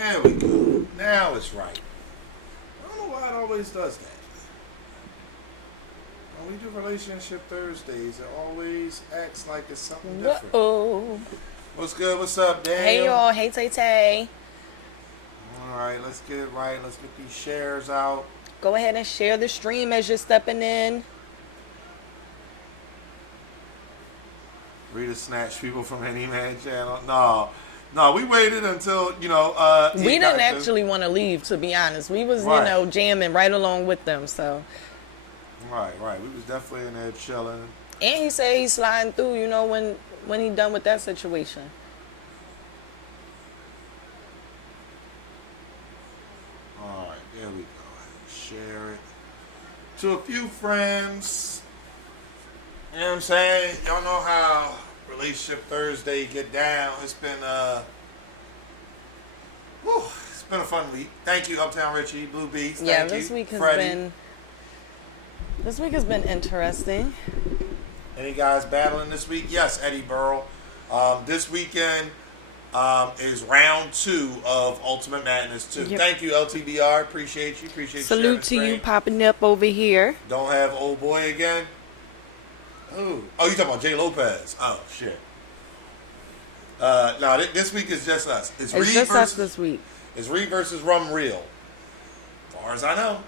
There we go. Now it's right. I don't know why it always does that. When we do Relationship Thursdays, it always acts like it's something different. Uh-oh. What's good? What's up, Daniel? Hey, y'all. Hey, Tay. All right, let's get it right. Let's get these shares out. Go ahead and share the stream as you're stepping in. Rita snatched people from Any Man channel. No, we waited until, We didn't actually want to leave, to be honest. We was, Right. jamming right along with them, so. Right. We was definitely in there chilling. And he said he's sliding through, when he done with that situation. All right, there we go. Share it to a few friends. You know what I'm saying? Y'all know how Relationship Thursday get down. It's been it's been a fun week. Thank you, Uptown Richie, Blue Beats. Yeah, Thank this you, week has Freddie. been interesting. Any guys battling this week? Yes, Eddie Burrow. This weekend is round 2 of Ultimate Madness 2. Yep. Thank you, LTBR. Appreciate you. Appreciate Salute to you popping up over here. Don't have old boy again. Oh, you talking about Jay Lopez? Oh shit. No, this week is just us. It's just us this week. It's Reed versus Rum Real. As far as I know.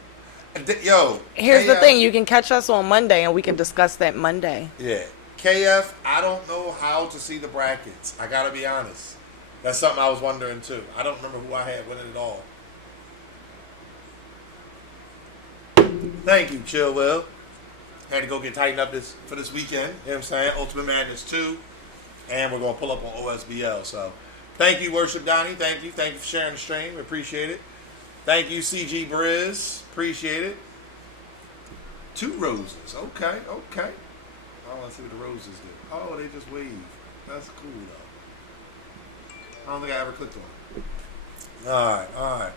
Yo. Here's the KF, thing. You can catch us on Monday, and we can discuss that Monday. Yeah. KF, I don't know how to see the brackets. I gotta be honest. That's something I was wondering too. I don't remember who I had winning it all. Thank you, Chill Will. Had to go get tightened up for this weekend. You know what I'm saying? Ultimate Madness 2. And we're going to pull up on OSBL. So, thank you, Worship Donnie. Thank you. Thank you for sharing the stream. We appreciate it. Thank you, CG Briz. Appreciate it. 2 roses. Okay. I want to see what the roses do. Oh, they just wave. That's cool, though. I don't think I ever clicked on it. All right.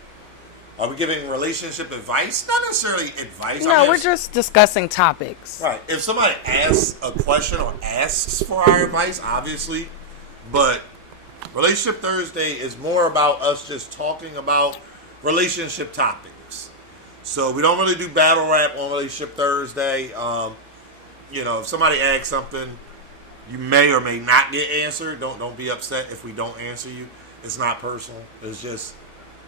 Are we giving relationship advice? Not necessarily advice. No, we're just discussing topics. Right. If somebody asks a question or asks for our advice, obviously, but Relationship Thursday is more about us just talking about relationship topics. So we don't really do battle rap on Relationship Thursday. If somebody asks something, you may or may not get answered. Don't be upset if we don't answer you. It's not personal. It's just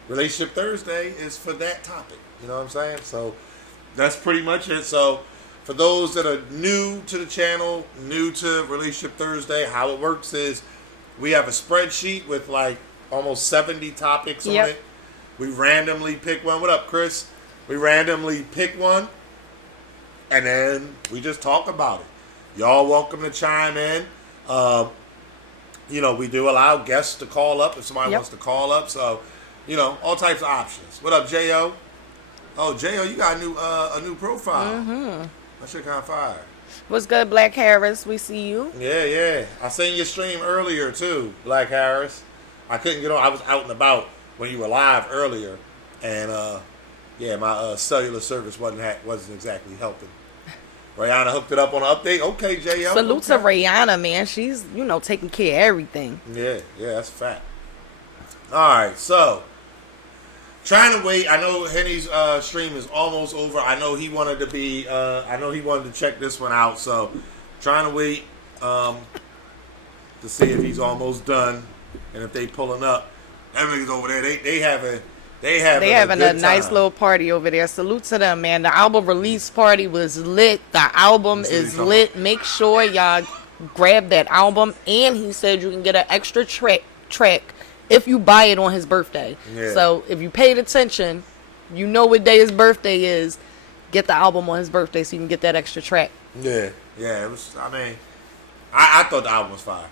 Relationship Thursday is for that topic. You know what I'm saying? So that's pretty much it. So for those that are new to the channel, new to Relationship Thursday, how it works is we have a spreadsheet with like almost 70 topics on it. We randomly pick one. What up, Chris? We randomly pick one, and then we just talk about it. Y'all welcome to chime in. We do allow guests to call up if somebody wants to call up. So, all types of options. What up, J.O.? Oh, J.O., you got a new profile. Mm-hmm. That shit kind of fire. What's good, Black Harris? We see you. Yeah. I seen your stream earlier, too, Black Harris. I couldn't get on. I was out and about when you were live earlier. And, my cellular service wasn't exactly helping. Rihanna hooked it up on an update. Okay, J.O. Salute to Rihanna, man. She's, taking care of everything. Yeah, that's a fact. All right, so trying to wait. I know Henny's stream is almost over. I know he wanted to check this one out. So trying to wait to see if he's almost done and if they pulling up. Everything's over there. They having a nice little party over there. Salute to them, man. The album release party was lit. The album is lit. Make sure y'all grab that album. And he said you can get an extra track if you buy it on his birthday. Yeah. So if you paid attention, you know what day his birthday is. Get the album on his birthday so you can get that extra track. Yeah. It was. I thought the album was fire.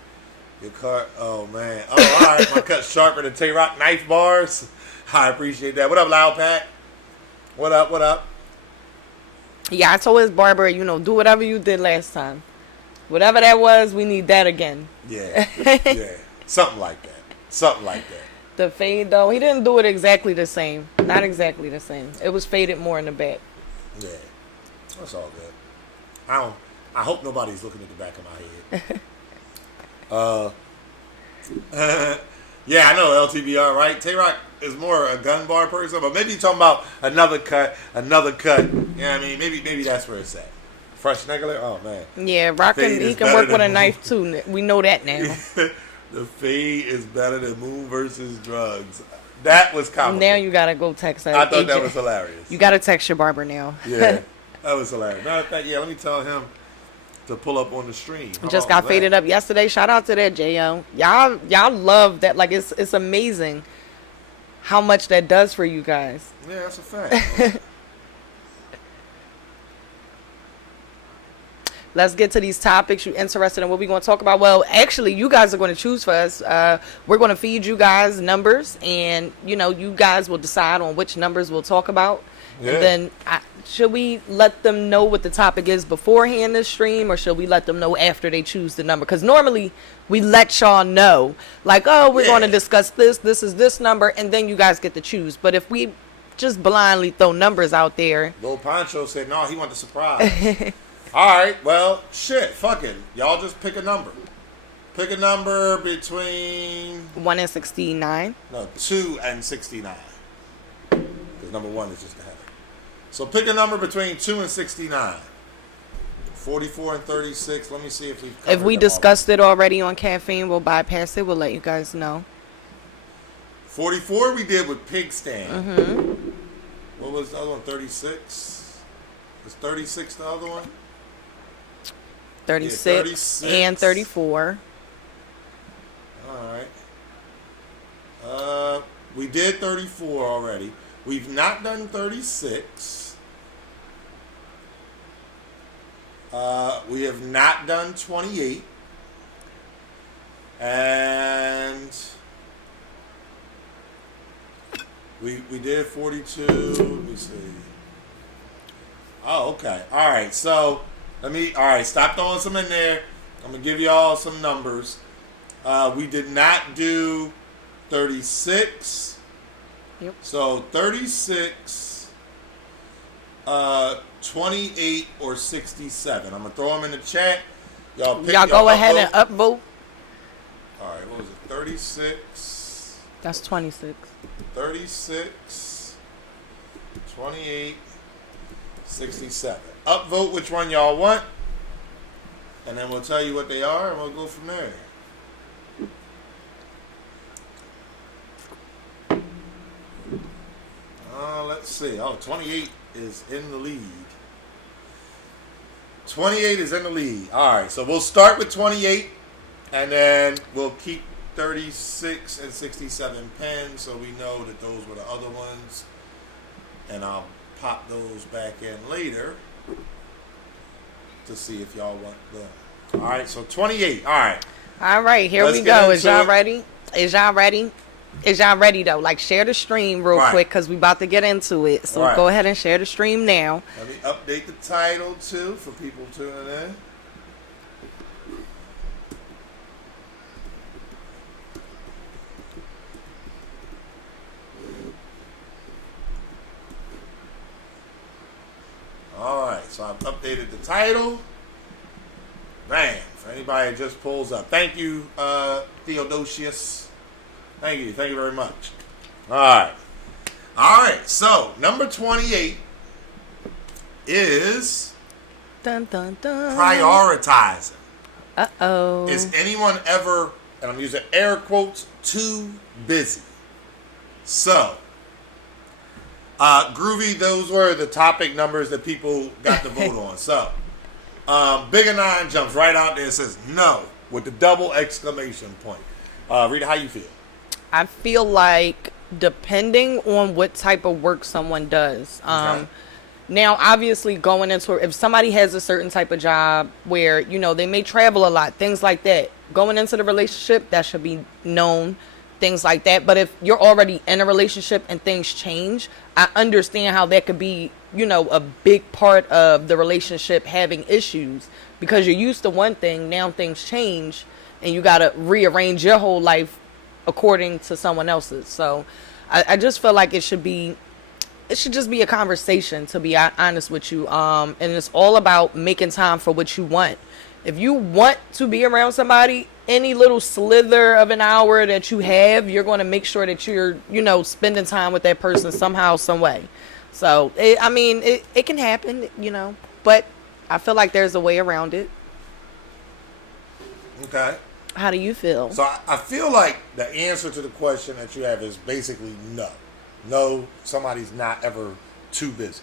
Your cut. Oh man. Oh, all right. My cut's sharper than Tay-Rock knife bars. I appreciate that. What up, Loud Pat? What up? Yeah, I told his barber, do whatever you did last time. Whatever that was, we need that again. Yeah. Something like that. The fade, though, he didn't do it exactly the same. Not exactly the same. It was faded more in the back. Yeah. That's all good. I hope nobody's looking at the back of my head. Yeah, I know, LTBR, right? Tay-Rock is more a gun bar person, but maybe you're talking about another cut. You know what I mean? Maybe that's where it's at. Fresh nigga? Oh, man. Yeah, he can work with a knife, too. We know that now. The fade is better than Moon versus Drugs. That was comical. Now you got to go text her. I thought that was hilarious. You got to text your barber now. Yeah, that was hilarious. Matter of fact, let me tell him to pull up on the stream. Just got faded up yesterday. Shout out to that, J.O. Y'all love that. Like, it's amazing how much that does for you guys. Yeah, that's a fact. Let's get to these topics. You interested in what we're going to talk about? Well, actually, you guys are going to choose for us. We're going to feed you guys numbers, and, you guys will decide on which numbers we'll talk about. Yeah. And then, should we let them know what the topic is beforehand this stream, or should we let them know after they choose the number? Because normally, we let y'all know, like, oh, we're going to discuss this is this number, and then you guys get to choose. But if we just blindly throw numbers out there. Lil Pancho said, no, he wanted to surprise. All right, well, shit, fuck it. Y'all just pick a number. Pick a number between 1 and 69. No, 2 and 69. Because number 1 is just a header. So pick a number between 2 and 69. 44 and 36. Let me see if we discussed it already on Caffeine, we'll bypass it. We'll let you guys know. 44 we did with Pig Stand. Mm-hmm. What was the other one? 36? Was 36 the other one? 36, yeah, 36 and 34. All right. We did 34 already. We've not done 36. We have not done 28. And we did 42. Let me see. Oh, okay. All right. So stop throwing some in there. I'm going to give y'all some numbers. We did not do 36. Yep. So 36, 28, or 67. I'm going to throw them in the chat. Y'all go ahead and upvote. All right. What was it? 36. That's 26. 36, 28, 67. Upvote which one y'all want, and then we'll tell you what they are, and we'll go from there. Let's see. 28 is in the lead. 28 is in the lead. All right, so we'll start with 28, and then we'll keep 36 and 67 pinned, so we know that those were the other ones, and I'll pop those back in later to see if y'all want them. All right, so 28. All right, here we go. Is y'all ready? Is y'all ready though? Like, share the stream real quick, because we about to get into it. So go ahead and share the stream now. Let me update the title too for people tuning in. Alright, so I've updated the title. Bam. For anybody that just pulls up. Thank you, Theodosius. Thank you very much. Alright, so number 28 is dun, dun, dun. Prioritizing. Uh-oh. Is anyone ever, and I'm using air quotes, too busy? So, Groovy, those were the topic numbers that people got to vote on. So, Bigger Nine jumps right out there and says no with the double exclamation point. Rita, how you feel? I feel like depending on what type of work someone does. Now, obviously, going into, if somebody has a certain type of job where, they may travel a lot, things like that, going into the relationship, that should be known, things like that. But if you're already in a relationship and things change, I understand how that could be, a big part of the relationship having issues, because you're used to one thing, now things change, and you got to rearrange your whole life according to someone else's. So I just feel like it should just be a conversation, to be honest with you. And it's all about making time for what you want. If you want to be around somebody, any little slither of an hour that you have, you're going to make sure that you're, spending time with that person somehow, some way. So, it can happen, but I feel like there's a way around it. Okay. How do you feel? So I feel like the answer to the question that you have is basically no. No, somebody's not ever too busy.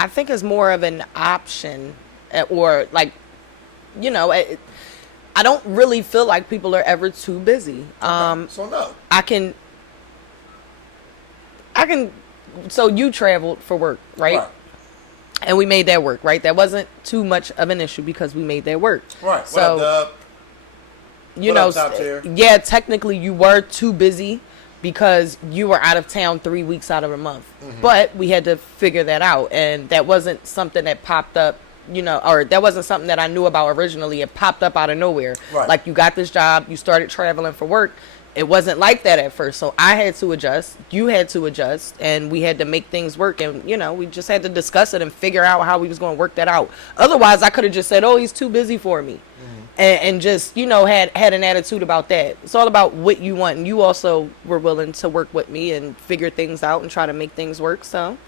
I think it's more of an option, or like, I don't really feel like people are ever too busy. Okay. So no. I can. So you traveled for work, right? Right. And we made that work, right? That wasn't too much of an issue because we made that work. Right. So, what up, Dub? Yeah, technically you were too busy because you were out of town 3 weeks out of a month. Mm-hmm. But we had to figure that out. And that wasn't something that popped up, or that wasn't something that I knew about originally. It popped up out of nowhere. Right. Like, you got this job, you started traveling for work. It wasn't like that at first. So I had to adjust. You had to adjust. And we had to make things work. And, we just had to discuss it and figure out how we was going to work that out. Otherwise, I could have just said, oh, he's too busy for me. Mm-hmm. And just, had an attitude about that. It's all about what you want. And you also were willing to work with me and figure things out and try to make things work. So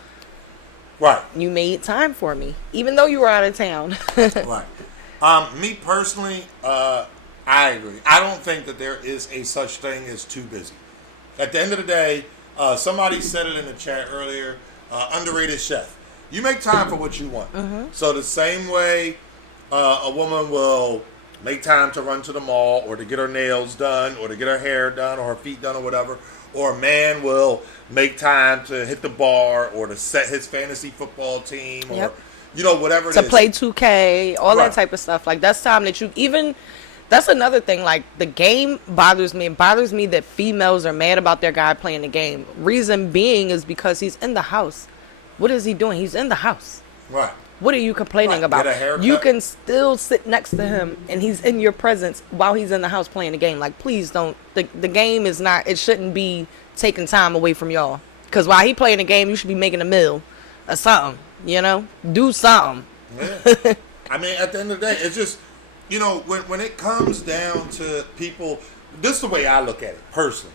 right, you made time for me, even though you were out of town. Right. Me personally, I agree. I don't think that there is a such thing as too busy. At the end of the day, somebody said it in the chat earlier, underrated chef. You make time for what you want. Mm-hmm. So the same way a woman will make time to run to the mall or to get her nails done or to get her hair done or her feet done or whatever, or a man will make time to hit the bar or to set his fantasy football team or, yep, whatever it is. To play 2K, all right, that type of stuff. Like, that's time that you even... That's another thing. Like, the game bothers me. It bothers me that females are mad about their guy playing the game. Reason being is because he's in the house. What is he doing? He's in the house. Right. What are you complaining about? Get a haircut. You can still sit next to him and he's in your presence while he's in the house playing the game. Like, please don't. The game is not, it shouldn't be taking time away from y'all. Because while he playing the game, you should be making a meal or something. Do something. Yeah. I mean, at the end of the day, it's just, when it comes down to people, this is the way I look at it personally.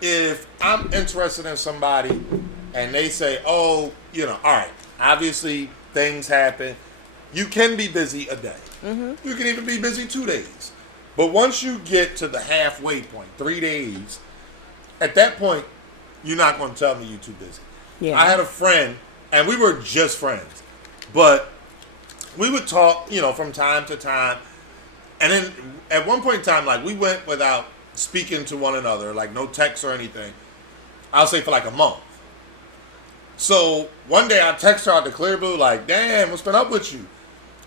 If I'm interested in somebody and they say, oh, all right, obviously things happen. You can be busy a day. Mm-hmm. You can even be busy 2 days. But once you get to the halfway point, 3 days, at that point, you're not going to tell me you're too busy. Yeah. I had a friend, and we were just friends, but we would talk, from time to time. And then at one point in time, like, we went without speaking to one another, like no text or anything. I'll say for like a month. So one day I text her out the clear blue, like, damn, what's been up with you?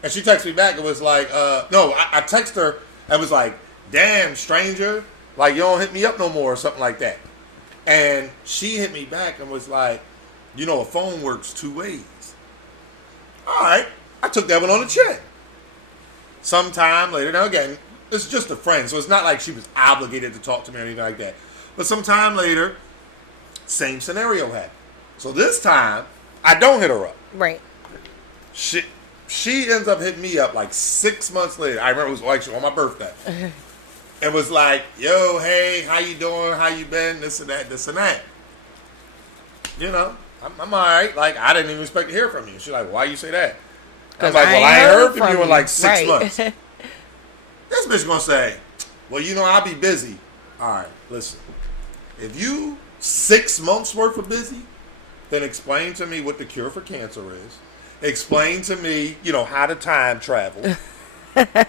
And she texted me back. It was like, I text her and was like, damn, stranger, like, you don't hit me up no more or something like that. And she hit me back and was like, a phone works 2 ways. All right. I took that one on the chin. Sometime later, now again, it's just a friend, so it's not like she was obligated to talk to me or anything like that. But sometime later, same scenario happened. So this time, I don't hit her up. Right. She ends up hitting me up like 6 months later. I remember it was actually on my birthday. It was like, yo, hey, how you doing? How you been? This and that, this and that. I'm all right. Like, I didn't even expect to hear from you. She's like, why you say that? I was like, well, I ain't heard from you in like 6 months. This bitch gonna say, well, I'll be busy. All right, listen. If you 6 months worth of busy, then explain to me what the cure for cancer is. Explain to me, how to time travel.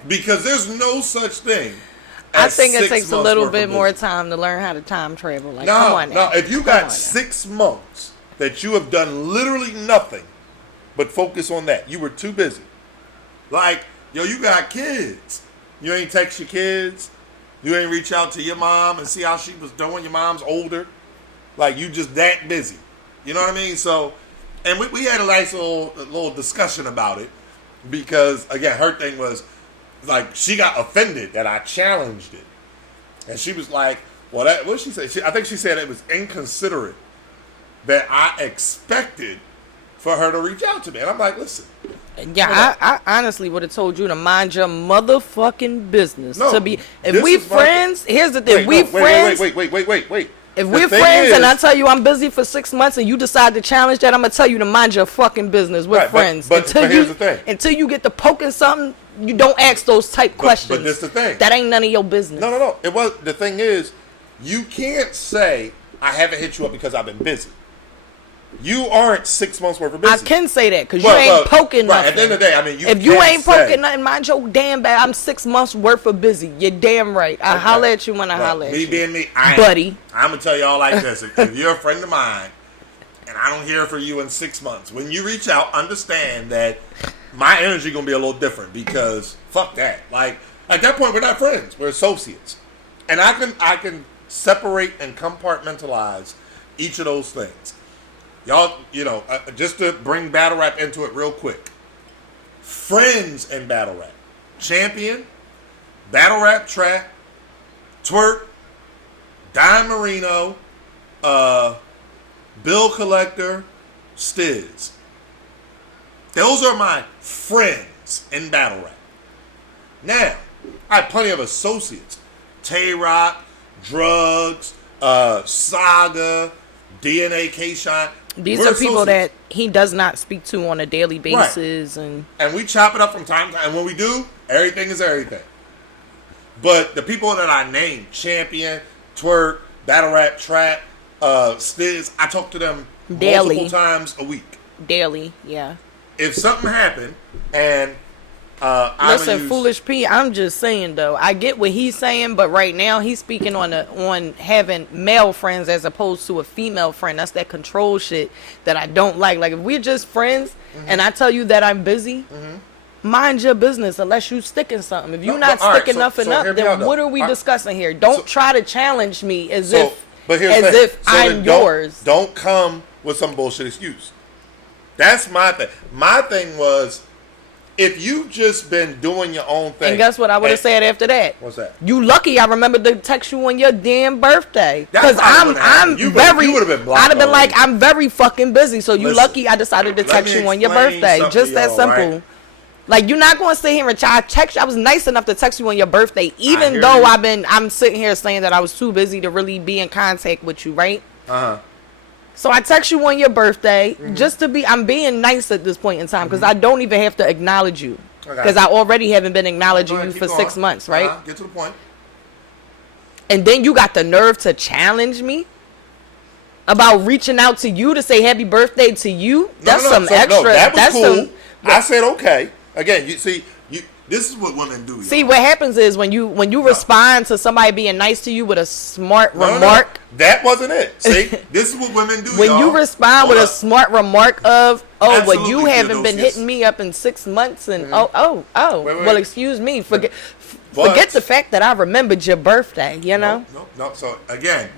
Because there's no such thing. I think it takes a little bit more time to learn how to time travel. Like, come on now. No, if you got 6 months that you have done literally nothing but focus on that, you were too busy. Like, you got kids. You ain't text your kids. You ain't reach out to your mom and see how she was doing. Your mom's older. Like, you just that busy. You know what I mean? So, and we had a nice little discussion about it because, again, her thing was, like, she got offended that I challenged it. And she was like, well, what did she say? I think she said it was inconsiderate that I expected for her to reach out to me. And I'm like, listen, Yeah, I honestly would have told you to mind your motherfucking business. No, To be, if we friends, here's the thing: wait, friends. Wait. If we're friends and I tell you I'm busy for 6 months and you decide to challenge that, I'm gonna tell you to mind your fucking business. We're friends. But here's the thing: until you get to poking something, you don't ask those type questions. But this the thing: that ain't none of your business. No. The thing is, you can't say I haven't hit you up because I've been busy. You aren't 6 months worth of busy. I can say that because you ain't poking nothing. At the end of the day, I mean, if you ain't poking nothing, mind your damn bad. I'm 6 months worth of busy. You're damn right. I holler at you when I holler at you. Me being me, buddy. I'm gonna tell y'all like this: if you're a friend of mine, and I don't hear from you in 6 months, when you reach out, understand that my energy gonna be a little different because fuck that. Like at that point, we're not friends; we're associates, and I can separate and compartmentalize each of those things. Y'all, just to bring battle rap into it real quick. Friends in battle rap. Champion, battle rap trap, twerk, Don Marino, Bill Collector, Stiz. Those are my friends in battle rap. Now, I have plenty of associates. Tay-Rock, Drugs, Saga, DNA K-Shot. These are people that he does not speak to on a daily basis. Right. And we chop it up from time to time. And when we do, everything is everything. But the people that I named, Champion, Twerk, Battle Rap, Trap, Stiz, I talk to them daily. Multiple times a week. Daily, yeah. If something happened and listen, Foolish P, I'm just saying though, I get what he's saying, but right now he's speaking on having male friends as opposed to a female friend. That's that control shit that I don't like. Like if we're just friends and I tell you that I'm busy, mind your business unless you sticking something. If you're not sticking nothing up, then what are we discussing here? Don't try to challenge me as if I'm yours. Don't come with some bullshit excuse. That's my thing. My thing was, if you've just been doing your own thing. And guess what I would have said after that? What's that? You lucky I remembered to text you on your damn birthday. Because I'm very, I'd have been like, I'm very fucking busy. So you lucky I decided to text you on your birthday. Just that simple. Right? Like, you're not going to sit here and try to text you. I was nice enough to text you on your birthday, even though I'm sitting here saying that I was too busy to really be in contact with you, right? Uh-huh. So I text you on your birthday just to I'm being nice at this point in time because I don't even have to acknowledge you because I already haven't been acknowledging you for 6 months, right? Get to the point. And then you got the nerve to challenge me about reaching out to you to say happy birthday to you? That's some extra. No, that was that's cool. I said okay. Again, you see, this is what women do. See, what happens is when you respond to somebody being nice to you with a smart remark. That wasn't it. See, this is what women do. When you respond with a smart remark of, well, you haven't been Theodosius. hitting me up in 6 months, and Wait. well, excuse me, forget the fact that I remembered your birthday. You know. No. So again,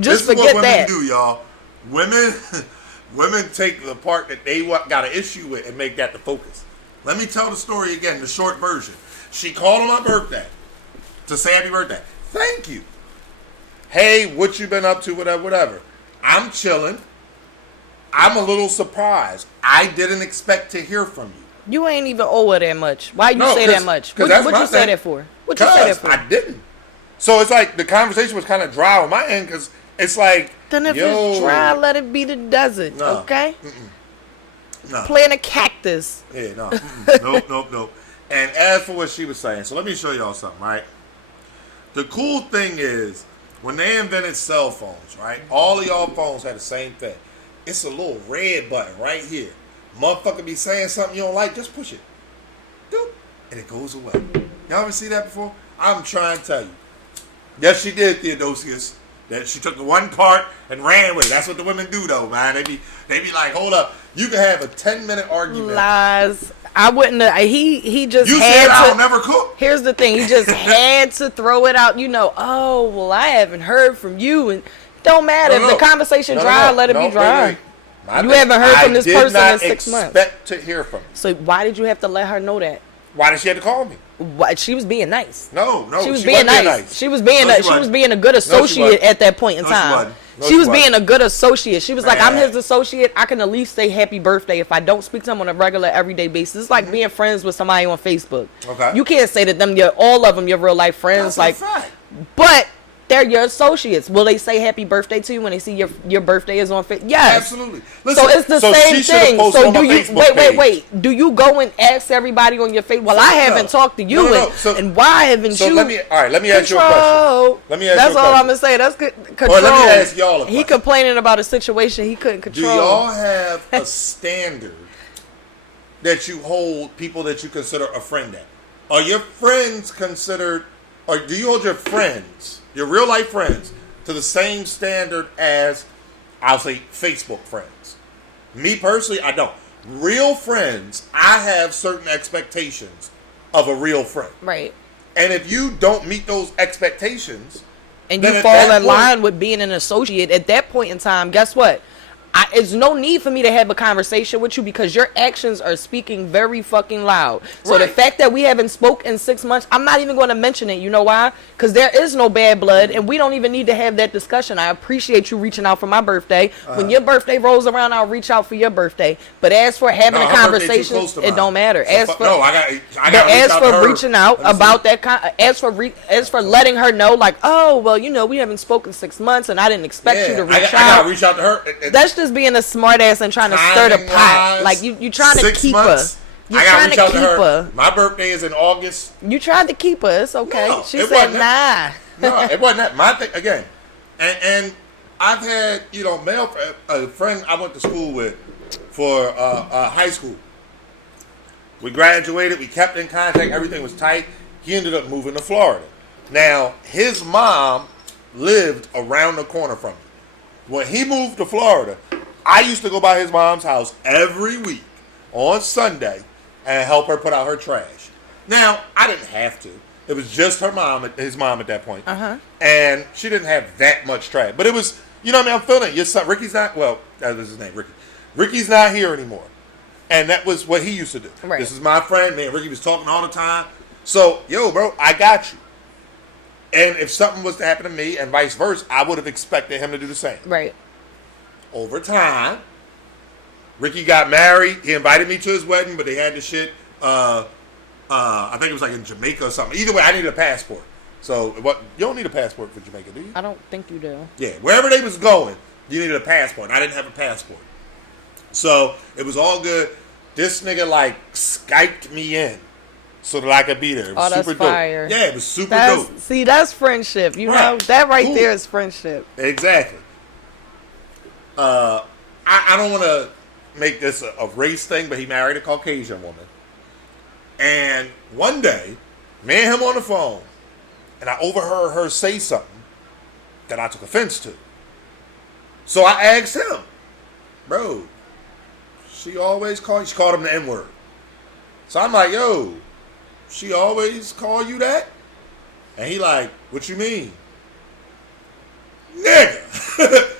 just this forget is what that. women do, y'all. Women take the part that they got an issue with and make that the focus. Let me tell the story again, the short version. She called on my birthday to say happy birthday. Thank you. Hey, what you been up to, whatever. I'm chilling. I'm a little surprised. I didn't expect to hear from you. You ain't even owe her that much. Why you say that much? What you say that for? What you say that for? I didn't. So it's like the conversation was kind of dry on my end because it's like, then if it's dry, let it be the desert, okay? No. Plant a cactus. Yeah, no. Nope. And as for what she was saying, so let me show y'all something, right? The cool thing is, when they invented cell phones, right? All of y'all phones had the same thing. It's a little red button right here. Motherfucker be saying something you don't like, just push it. Doop, and it goes away. Y'all ever see that before? I'm trying to tell you. Yes, she did, Theodosius. That she took the one part and ran with it. That's what the women do, though, man. They be like, hold up. You can have a 10-minute argument. Lies. I wouldn't. He just. You said I'll never cook. Here's the thing. He just had to throw it out. Oh, well, I haven't heard from you, and don't matter if the conversation dry. Let it be dry. Wait. You haven't heard from this person in 6 months. I expect to hear from. So why did you have to let her know that? Why did she have to call me? She was being nice. No. She was being nice. She was being a good associate at that point in time. She was being a good associate. She was like, I'm Man. his associate. I can at least say happy birthday if I don't speak to him on a regular, everyday basis. It's like being friends with somebody on Facebook. Okay. You can't say that all of them your real life friends. That's like, a fact. but they're your associates. Will they say happy birthday to you when they see your birthday is on Facebook? Yes. Absolutely. Listen, So it's the same she should've thing. posted So on my do you Facebook page. wait? Do you go and ask everybody on your Facebook? Well, I haven't talked to you, No. So- and why haven't So you? let me ask you a question. Let me ask That's you a all I'm question. gonna say. That's good control. Or let me ask y'all a He question. complaining about a situation he couldn't Do control. y'all have a standard that you hold people that you consider a friend at? Are your friends considered, or do you hold your friends, your real life friends, to the same standard as, I'll say, Facebook friends? Me personally, I don't. Real friends, I have certain expectations of a real friend. Right. And if you don't meet those expectations, And then you at fall that in line with being an associate at that point in time, guess what? It's no need for me to have a conversation with you because your actions are speaking very fucking loud. So the Right. fact that we haven't spoke in 6 months, I'm not even going to mention it. You know why? Because there is no bad blood, and we don't even need to have that discussion. I appreciate you reaching out for my birthday. When your birthday rolls around, I'll reach out for your birthday. But as for having a her birthday too conversation, close to it mine. don't matter. So As for no, I got. But to as for her. reaching out Let me see. about that, as for letting her know, like, oh, well, we haven't spoken 6 months, and I didn't expect you to reach I gotta out. reach out to her. That's just being a smart ass and trying to stir the pot. Timing-wise, Like you trying to 6 keep months, her. You're I gotta trying reach to out keep to her. My birthday is in August. You tried to keep her. It's okay. No, She it said, wasn't nah. No, it wasn't that. My thing again, and I've had male a friend I went to school with for high school. We graduated. We kept in contact. Everything was tight. He ended up moving to Florida. Now his mom lived around the corner from me. When he moved to Florida, I used to go by his mom's house every week on Sunday and help her put out her trash. Now, I didn't have to. It was just his mom at that point. And she didn't have that much trash. But it was, I'm feeling it. Your son, Ricky's not, that is his name, Ricky. Ricky's not here anymore. And that was what he used to do. Right. This is my friend, man. Ricky was talking all the time. So, bro, I got you. And if something was to happen to me and vice versa, I would have expected him to do the same. Right. Over time, Ricky got married. He invited me to his wedding, but they had the shit. I think it was like in Jamaica or something. Either way, I needed a passport. So you don't need a passport for Jamaica, do you? I don't think you do. Yeah, wherever they was going, you needed a passport. I didn't have a passport. So it was all good. This nigga Skyped me in so that I could be there. It was Oh, that's super fire. dope. Yeah, it was super dope. See, that's friendship. You Right. know, that right Cool. there is friendship. Exactly. I don't want to make this a race thing, but he married a Caucasian woman. And one day, me and him on the phone, and I overheard her say something that I took offense to. So I asked him, bro, she called him the N-word. So I'm like, yo, she always call you that? And he like, what you mean? Nigga.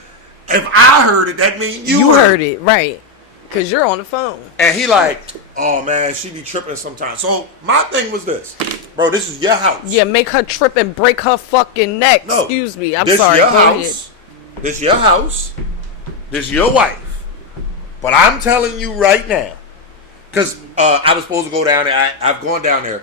If I heard it, that means you heard it, right. Because you're on the phone. And he like, oh man, she be tripping sometimes. So my thing was this. Bro, this is your house. Yeah, make her trip and break her fucking neck. No, Excuse me. I'm this sorry. Your Go ahead. house. This your house. This your wife. But I'm telling you right now, because I was supposed to go down there. I've gone down there.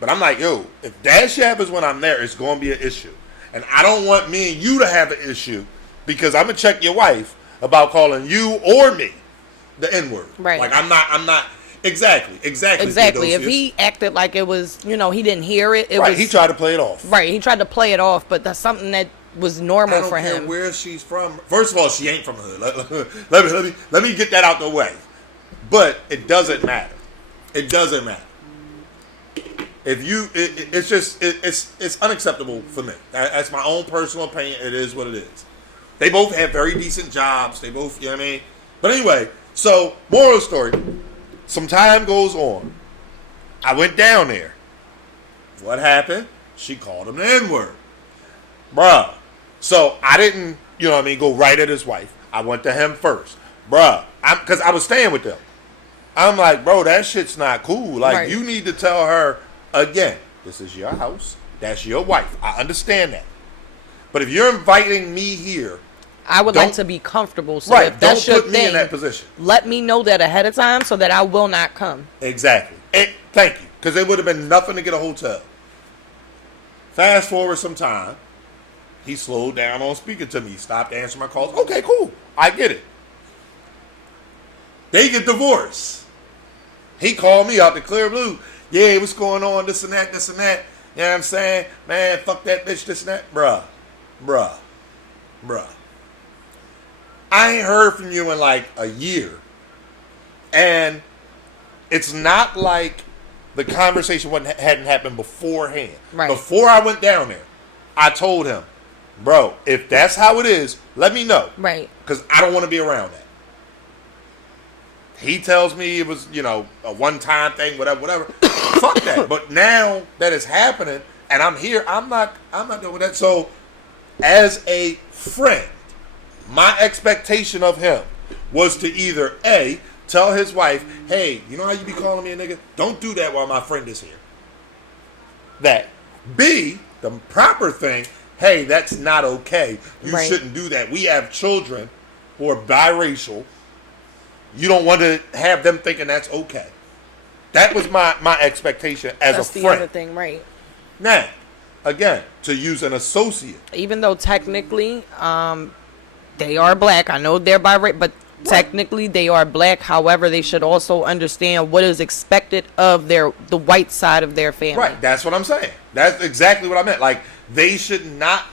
But I'm like, yo, if that shit happens when I'm there, it's going to be an issue. And I don't want me and you to have an issue because I'm going to check your wife about calling you or me the N-word. Right. Like, I'm not. Exactly. Exactly. If he acted like it was, he didn't hear it. Right, he tried to play it off. Right, he tried to play it off, but that's something that was normal for I don't care him. where she's from. First of all, she ain't from the hood. Let me get that out the way. But it doesn't matter. It doesn't matter. If you, it's unacceptable for me. That's my own personal opinion. It is what it is. They both have very decent jobs. They both, you know what I mean? But anyway, so moral of the story. Some time goes on. I went down there. What happened? She called him the N-word. Bruh. So I didn't, go right at his wife. I went to him first. Bruh. Because I was staying with them. I'm like, bro, that shit's not cool. Like, Right. You need to tell her, again, this is your house. That's your wife. I understand that. But if you're inviting me here I would Don't- like to be comfortable. So Right. if that's Don't your put me thing, in that position. let me know that ahead of time so that I will not come. Exactly. Thank you. Because it would have been nothing to get a hotel. Fast forward some time. He slowed down on speaking to me. He stopped answering my calls. Okay, cool. I get it. They get divorced. He called me out the clear blue. Yeah, what's going on? This and that, this and that. You know what I'm saying? Man, fuck that bitch, this and that. Bruh. I ain't heard from you in like a year. And it's not like the conversation hadn't happened beforehand. Right. Before I went down there, I told him, bro, if that's how it is, let me know. Right. Because I don't want to be around that. He tells me it was, a one-time thing, whatever. Fuck that. But now that it's happening and I'm here, I'm not doing with that. So, as a friend, my expectation of him was to either A, tell his wife, hey, you know how you be calling me a nigga? Don't do that while my friend is here. That. B, the proper thing, hey, that's not okay. You Right. shouldn't do that. We have children who are biracial. You don't want to have them thinking that's okay. That was my expectation as That's a the friend. other thing, right? Now, again, to use an associate. Even though technically, they are black. I know they're biracial, but technically they are black. However, they should also understand what is expected of the white side of their family. Right, that's what I'm saying. That's exactly what I meant. Like, they should not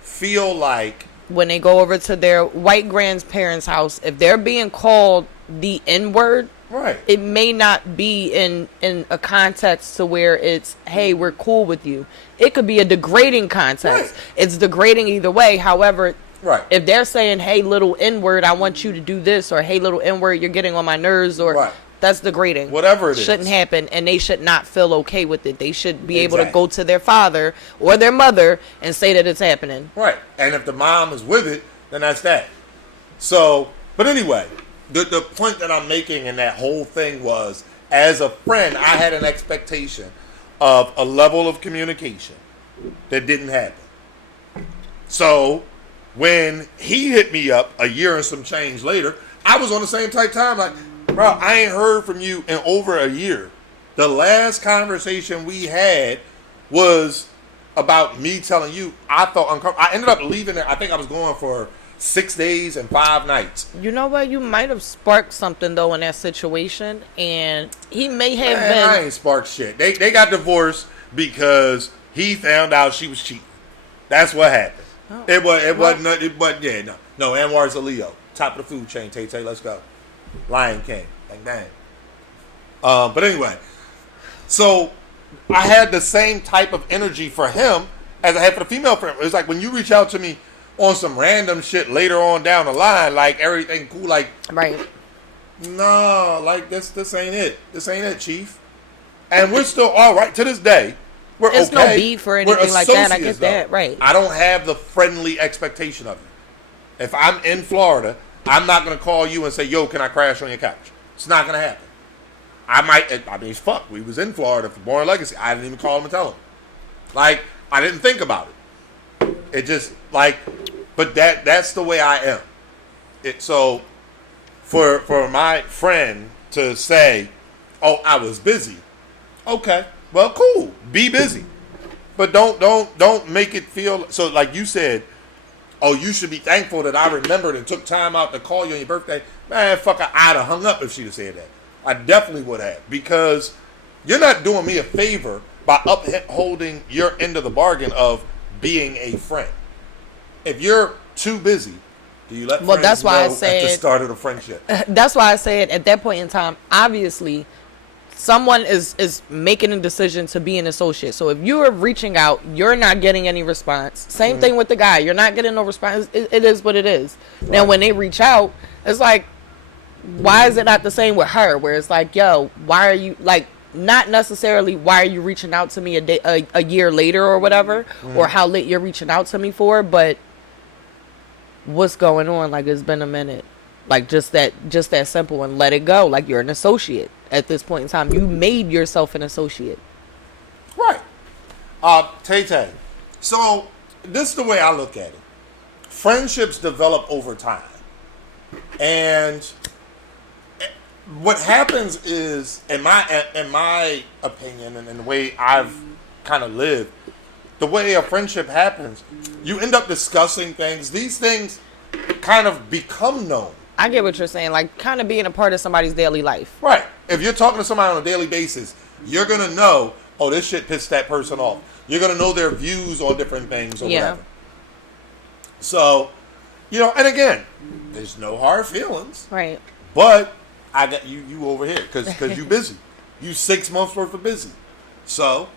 feel like... When they go over to their white grandparents' house, if they're being called the N-word, Right. it may not be in a context to where it's, hey, we're cool with you. It could be a degrading context. Right. It's degrading either way. However, Right. if they're saying, hey, little N-word, I want you to do this, or hey, little N-word, you're getting on my nerves, or Right. that's degrading. Whatever it is. Shouldn't happen, and they should not feel okay with it. They should be able to Exactly. go to their father or their mother and say that it's happening. Right. And if the mom is with it, then that's that. So, but anyway, the point that I'm making in that whole thing was, as a friend, I had an expectation of a level of communication that didn't happen. So, when he hit me up a year and some change later, I was on the same type time, like, bro, I ain't heard from you in over a year. The last conversation we had was about me telling you I felt uncomfortable. I ended up leaving there. I think I was going for 6 days and 5 nights. You know what? You might have sparked something, though, in that situation, and he may have Man, I been... ain't sparked shit. They got divorced because he found out she was cheating. That's what happened. Oh. It wasn't, yeah, no. No, Anwar's a Leo. Top of the food chain, Tay-Tay, let's go. Lion King, bang, bang. But anyway, so I had the same type of energy for him as I had for the female friend. It was like when you reach out to me on some random shit later on down the line, like everything cool, like, Right. no, like this ain't it. This ain't it, Chief. And we're still all right to this day. We're There's okay. no beef or We're anything like that. I get associates, that, though. right. I don't have the friendly expectation of it. If I'm in Florida, I'm not gonna call you and say, "Yo, can I crash on your couch?" It's not gonna happen. I mean, fuck. We was in Florida for Born Legacy. I didn't even call him and tell him. Like, I didn't think about it. It just like, but that's the way I am. So for my friend to say, "Oh, I was busy," okay, well, cool, be busy, but don't make it feel so. Like you said, oh, you should be thankful that I remembered and took time out to call you on your birthday. Man, fuck, I'd have hung up if she'd have said that. I definitely would have, because you're not doing me a favor by upholding your end of the bargain of being a friend. If you're too busy, do you let Well, friends that's why I know at the said- start of the friendship? That's why I said at that point in time, obviously, someone is making a decision to be an associate. So if you are reaching out, you're not getting any response. Same thing with the guy. You're not getting no response. It is what it is. Now, Right. when they reach out, it's like, why is it not the same with her? Where it's like, yo, why are you, like, not necessarily why are you reaching out to me a year later or whatever, or how late you're reaching out to me for, but what's going on? Like, it's been a minute. Like, just that simple, and let it go. Like, you're an associate at this point in time. You made yourself an associate. Right. Tay-Tay. So, this is the way I look at it. friendships develop over time. And what happens is, in my opinion, and in the way I've kind of lived, the way a friendship happens, you end up discussing things. These things kind of become known. I get what you're saying, like kind of being a part of somebody's daily life. Right. If you're talking to somebody on a daily basis, you're going to know, oh, this shit pissed that person off. You're going to know their views on different things or whatever. So, and again, there's no hard feelings. Right. But I got you over here because you busy. You 6 months worth of busy. So,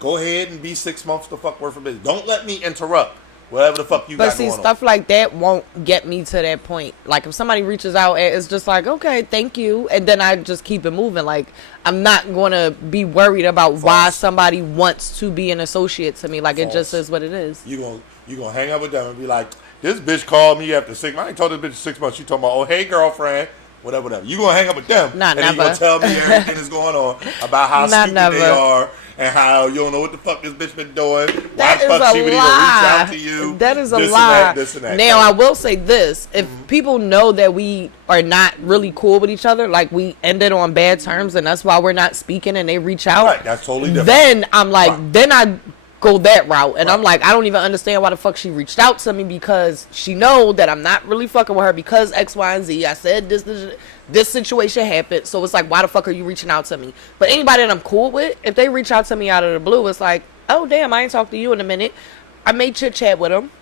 go ahead and be 6 months the fuck worth of busy. Don't let me interrupt whatever the fuck you got going on. But see, stuff like that won't get me to that point. Like, if somebody reaches out, it's just like, okay, thank you. And then I just keep it moving. Like, I'm not going to be worried about why somebody wants to be an associate to me. Like, it just is what it is. You gonna hang up with them and be like, this bitch called me after 6 months. I ain't told this bitch 6 months. She talking about, oh, hey, girlfriend. Whatever. You gonna hang up with them. And never. You gonna tell me everything that's going on about how stupid they are and how you don't know what the fuck this bitch been doing. Why the fuck she would even reach out to you. That is a lie. This and that. Now, I will say this. If people know that we are not really cool with each other, like we ended on bad terms and that's why we're not speaking and they reach out. Right, that's totally different. Then I'm like, then I go that route and I'm like, I don't even understand why the fuck she reached out to me, because she know that I'm not really fucking with her because X, Y, and Z. I said this situation happened, so it's like, why the fuck are you reaching out to me? But anybody that I'm cool with, if they reach out to me out of the blue, it's like, oh damn, I ain't talked to you in a minute. I may chit chat with them,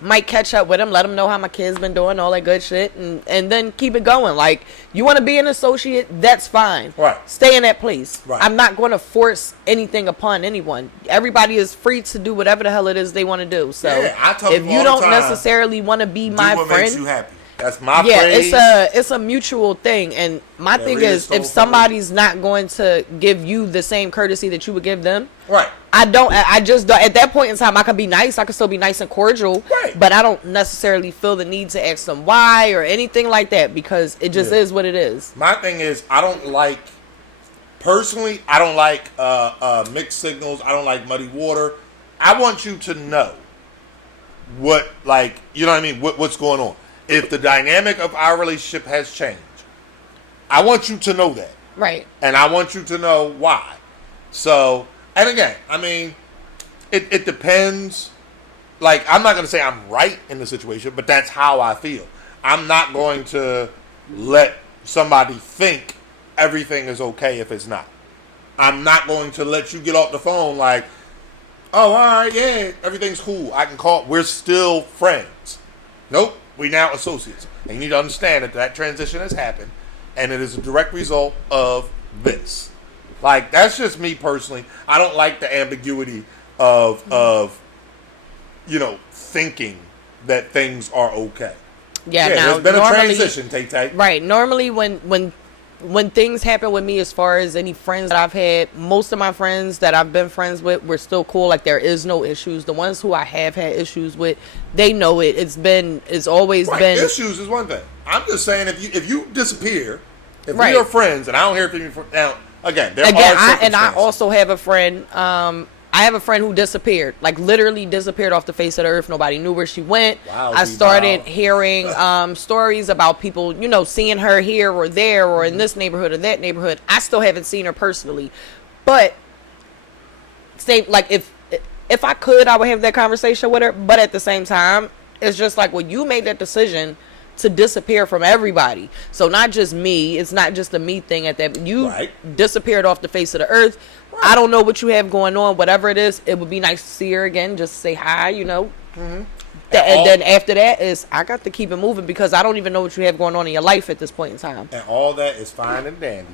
might catch up with them, let them know how my kids been doing, all that good shit, and then keep it going. Like, you want to be an associate, that's fine. Right. Stay in that place. Right. I'm not going to force anything upon anyone. Everybody is free to do whatever the hell it is they want to do. So if you don't necessarily want to be my friend, makes you happy. That's my phrase. It's a mutual thing. And my thing is, if somebody's not going to give you the same courtesy that you would give them, right? I just don't. At that point in time, I can be nice. I can still be nice and cordial, right? But I don't necessarily feel the need to ask them why or anything like that, because it just is what it is. My thing is, I don't like mixed signals. I don't like muddy water. I want you to know what, like, you know what I mean? What's going on? If the dynamic of our relationship has changed, I want you to know that. Right. And I want you to know why. So, and again, I mean, it depends. Like, I'm not going to say I'm right in the situation, but that's how I feel. I'm not going to let somebody think everything is okay if it's not. I'm not going to let you get off the phone like, oh, all right, yeah, everything's cool. I can call. We're still friends. Nope. We now associates. And you need to understand that transition has happened, and it is a direct result of this. Like, that's just me personally. I don't like the ambiguity of thinking that things are okay. Yeah, now, there's been a transition, Tay-Tay. Right. Normally, when things happen with me, as far as any friends that I've had, most of my friends that I've been friends with, we're still cool. Like, there is no issues. The ones who I have had issues with, they know it. It's always been. Issues is one thing. I'm just saying, if you disappear, if we are friends and I don't hear from you now, again, there are circumstances. And I also have a friend. I have a friend who disappeared, like literally disappeared off the face of the earth. Nobody knew where she went. Wow, I started hearing stories about people, seeing her here or there or in this neighborhood or that neighborhood. I still haven't seen her personally, but like if I could, I would have that conversation with her. But at the same time, it's just like, well, you made that decision to disappear from everybody. So not just me. It's not just a me thing at that. You disappeared off the face of the earth. Right. I don't know what you have going on. Whatever it is, it would be nice to see her again. Just say hi, Mm-hmm. And then after that is, I got to keep it moving, because I don't even know what you have going on in your life at this point in time. And all that is fine and dandy,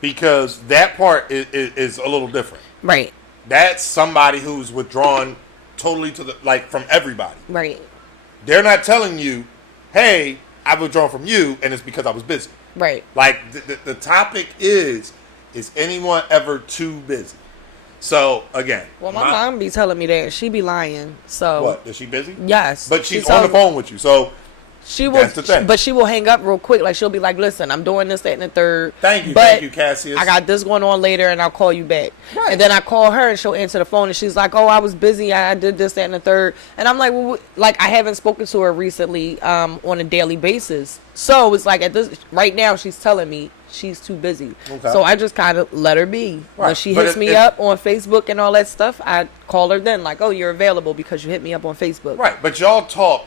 because that part is a little different. Right. That's somebody who's withdrawn totally from everybody. Right. They're not telling you, hey, I've withdrawn from you, and it's because I was busy. Right. Like, the topic is anyone ever too busy? So, again. Well, my mom be telling me that. She be lying. So. What? Is she busy? Yes. But she's on the phone with you. So, She will, That's the thing. but she will hang up real quick. Like, she'll be like, "Listen, I'm doing this, that, and the third. Thank you, Cassius. I got this going on later, and I'll call you back." Right. And then I call her, and she'll answer the phone, and she's like, "Oh, I was busy. I did this, that, and the third." And I'm like, "Well, like, I haven't spoken to her recently on a daily basis." So it's like right now, she's telling me she's too busy. Okay. So I just kind of let her be. Right. When she hits me up on Facebook and all that stuff, I call her then, like, "Oh, you're available because you hit me up on Facebook." Right, but y'all talk.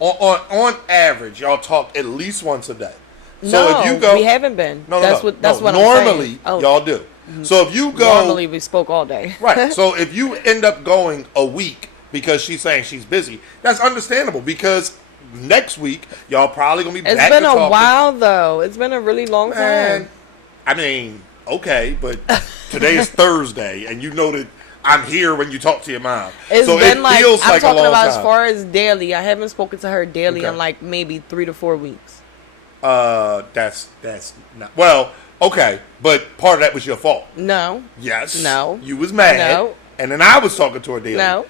On average, y'all talk at least once a day. So no, if you go, we haven't been. That's what normally I'm saying. Y'all do. Mm-hmm. So if you go, normally we spoke all day. Right. So if you end up going a week because she's saying she's busy, that's understandable because next week y'all probably gonna be back. It's been a while though. It's been a really long time. I mean, okay, but today is Thursday, and you know that I'm here when you talk to your mom. It's so been it feels I'm like talking a long about time. As far as daily. I haven't spoken to her daily in like maybe 3 to 4 weeks. That's not well. Okay, but part of that was your fault. No. Yes. No. You was mad. No. And then I was talking to her daily. No.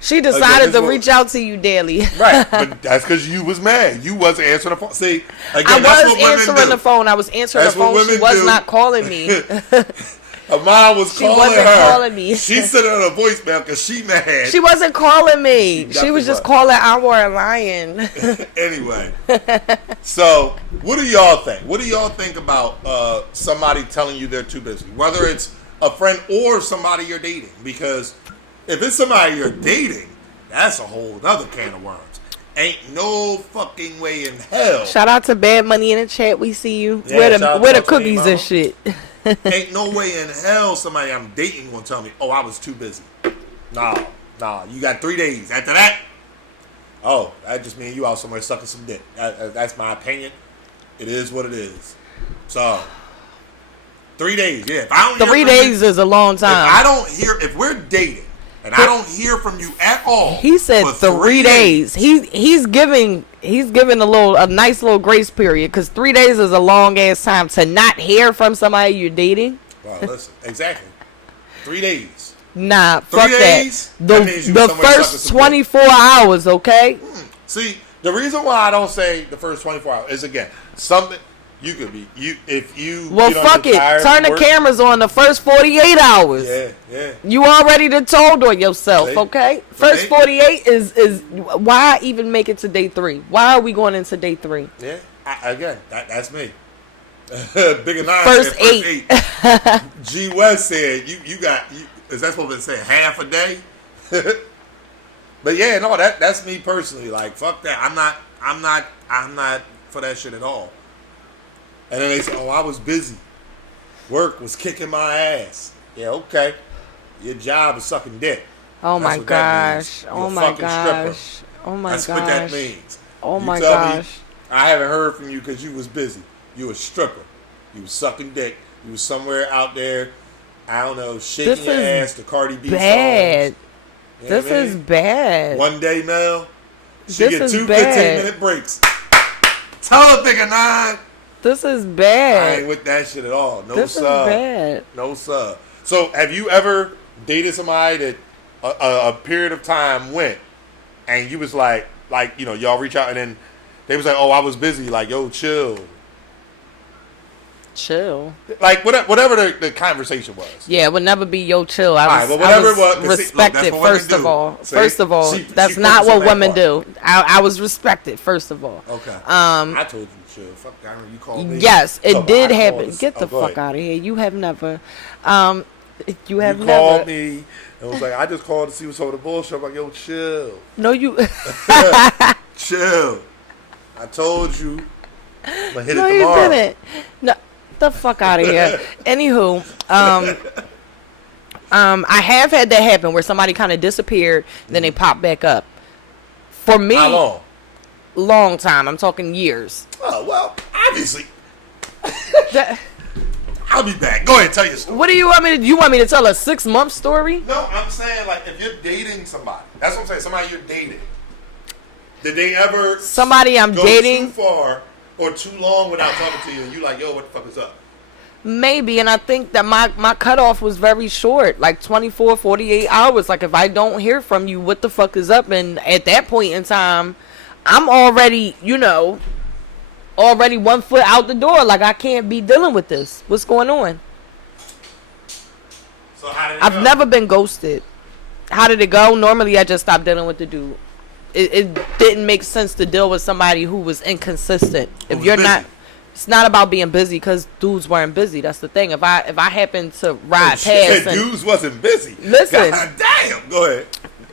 She decided to reach out to you daily. Right, but that's because you was mad. You wasn't answering the phone. See, again, I that's was what women answering do. the phone. I was answering That's the phone. She was do. not calling me. Her mom was She calling wasn't her. calling me. She sent her a voicemail because she mad. She wasn't calling me. She was just calling our line. Anyway, so what do y'all think? What do y'all think about somebody telling you they're too busy? Whether it's a friend or somebody you're dating. Because if it's somebody you're dating, that's a whole other can of worms. Ain't no fucking way in hell. Shout out to Bad Money in the chat. We see you. Yeah, where the cookies and shit. Ain't no way in hell somebody I'm dating will tell me, "Oh, I was too busy." Nah. You got 3 days. After that, oh, that just means you out somewhere sucking some dick. That's my opinion. It is what it is. So, 3 days. Yeah. If I don't 3 days is a long time. If we're dating and I don't hear from you at all, he said for 3 days. He's giving a nice little grace period because 3 days is a long ass time to not hear from somebody you're dating. Well, listen, exactly. 3 days. Nah, 3 fuck days, that. The first 24 hours, okay? See, the reason why I don't say the first 24 hours is again something. You could be if you. Well, fuck it. Turn the cameras on the first 48 hours. Yeah. You already done told on yourself, okay? First 48 is why even make it to day 3? Why are we going into day 3? Yeah, that's me. Bigger Nine first said first 8. G West said you got. Is that supposed to say half a day? But yeah, no, that's me personally. Like fuck that. I'm not for that shit at all. And then they say, "Oh, I was busy. Work was kicking my ass." Yeah, okay. Your job is sucking dick. Oh my gosh. Oh my gosh. Oh my gosh. That's what that means. Oh my gosh. I haven't heard from you because you was busy. You a stripper. You was sucking dick. You was somewhere out there, I don't know, shaking your ass to Cardi B bad. songs. You know this is bad. One day, Mel, she this get is 2 bad. 15-minute breaks. Tell her, Bigger Nine. This is bad. I ain't with that shit at all. No, this sir. This is bad. No, sir. So, have you ever dated somebody that a period of time went, and you was like, y'all reach out, and then they was like, "Oh, I was busy." Like, yo, chill. Like, whatever the conversation was. Yeah, it would never be yo, chill. I was respected, first of all. First of all, that's not what women do. I was respected, first of all. Okay. I told you. Fuck that. You called me. Yes, it did happen. Get the fuck out of here. You have never. You have never. Called me and was like, I just called to see what's over the bullshit. I'm like, yo, chill. No, you. Chill. I told you. I'm gonna hit no, it tomorrow. You didn't. No, the fuck out of here. Anywho, I have had that happen where somebody kind of disappeared, then they pop back up. For me. How long? Long time. I'm talking years. Oh, well, obviously. I'll be back. Go ahead, tell your story. What do you want me to do? You want me to tell a 6-month story? No, I'm saying, like, if you're dating somebody. That's what I'm saying. Somebody you're dating. Did they ever somebody I'm go dating too far or too long without talking to you and you like, yo, what the fuck is up? Maybe, and I think that my cutoff was very short, like 24, 48 hours. Like, if I don't hear from you, what the fuck is up? And at that point in time, I'm already, already 1 foot out the door. Like, I can't be dealing with this. What's going on? So how did it I've go? never been ghosted. How did it go? Normally, I just stopped dealing with the dude. It didn't make sense to deal with somebody who was inconsistent. If you're busy. not, it's not about being busy because dudes weren't busy. That's the thing. If I happen to ride past, and dudes wasn't busy. Listen. God damn. Go ahead.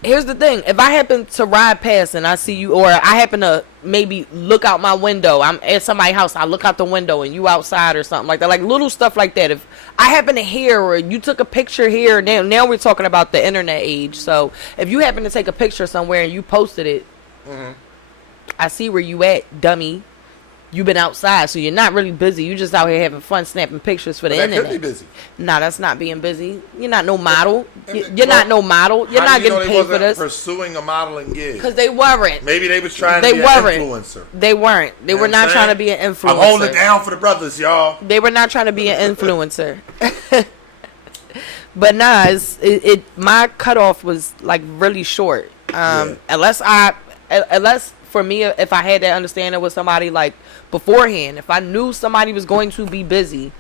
here's the thing. If I happen to ride past and I see you, or I happen to maybe look out my window, I'm at somebody's house, I look out the window and you outside or something like that, like little stuff like that. If I happen to hear, or you took a picture here, now we're talking about the internet age. So if you happen to take a picture somewhere and you posted it, I see where you at, dummy. You've been outside, so you're not really busy. You just out here having fun, snapping pictures for the internet. That could be busy. Nah, that's not being busy. You're not no model. You're not no model. You're not getting paid for this. Pursuing a modeling gig Because they weren't. Maybe they was trying to be an influencer. They weren't. They were not trying to be an influencer. I'm holding it down for the brothers, y'all. They were not trying to be an influencer. But nah, my cutoff was like really short. Unless for me, if I had that understanding with somebody like beforehand, if I knew somebody was going to be busy,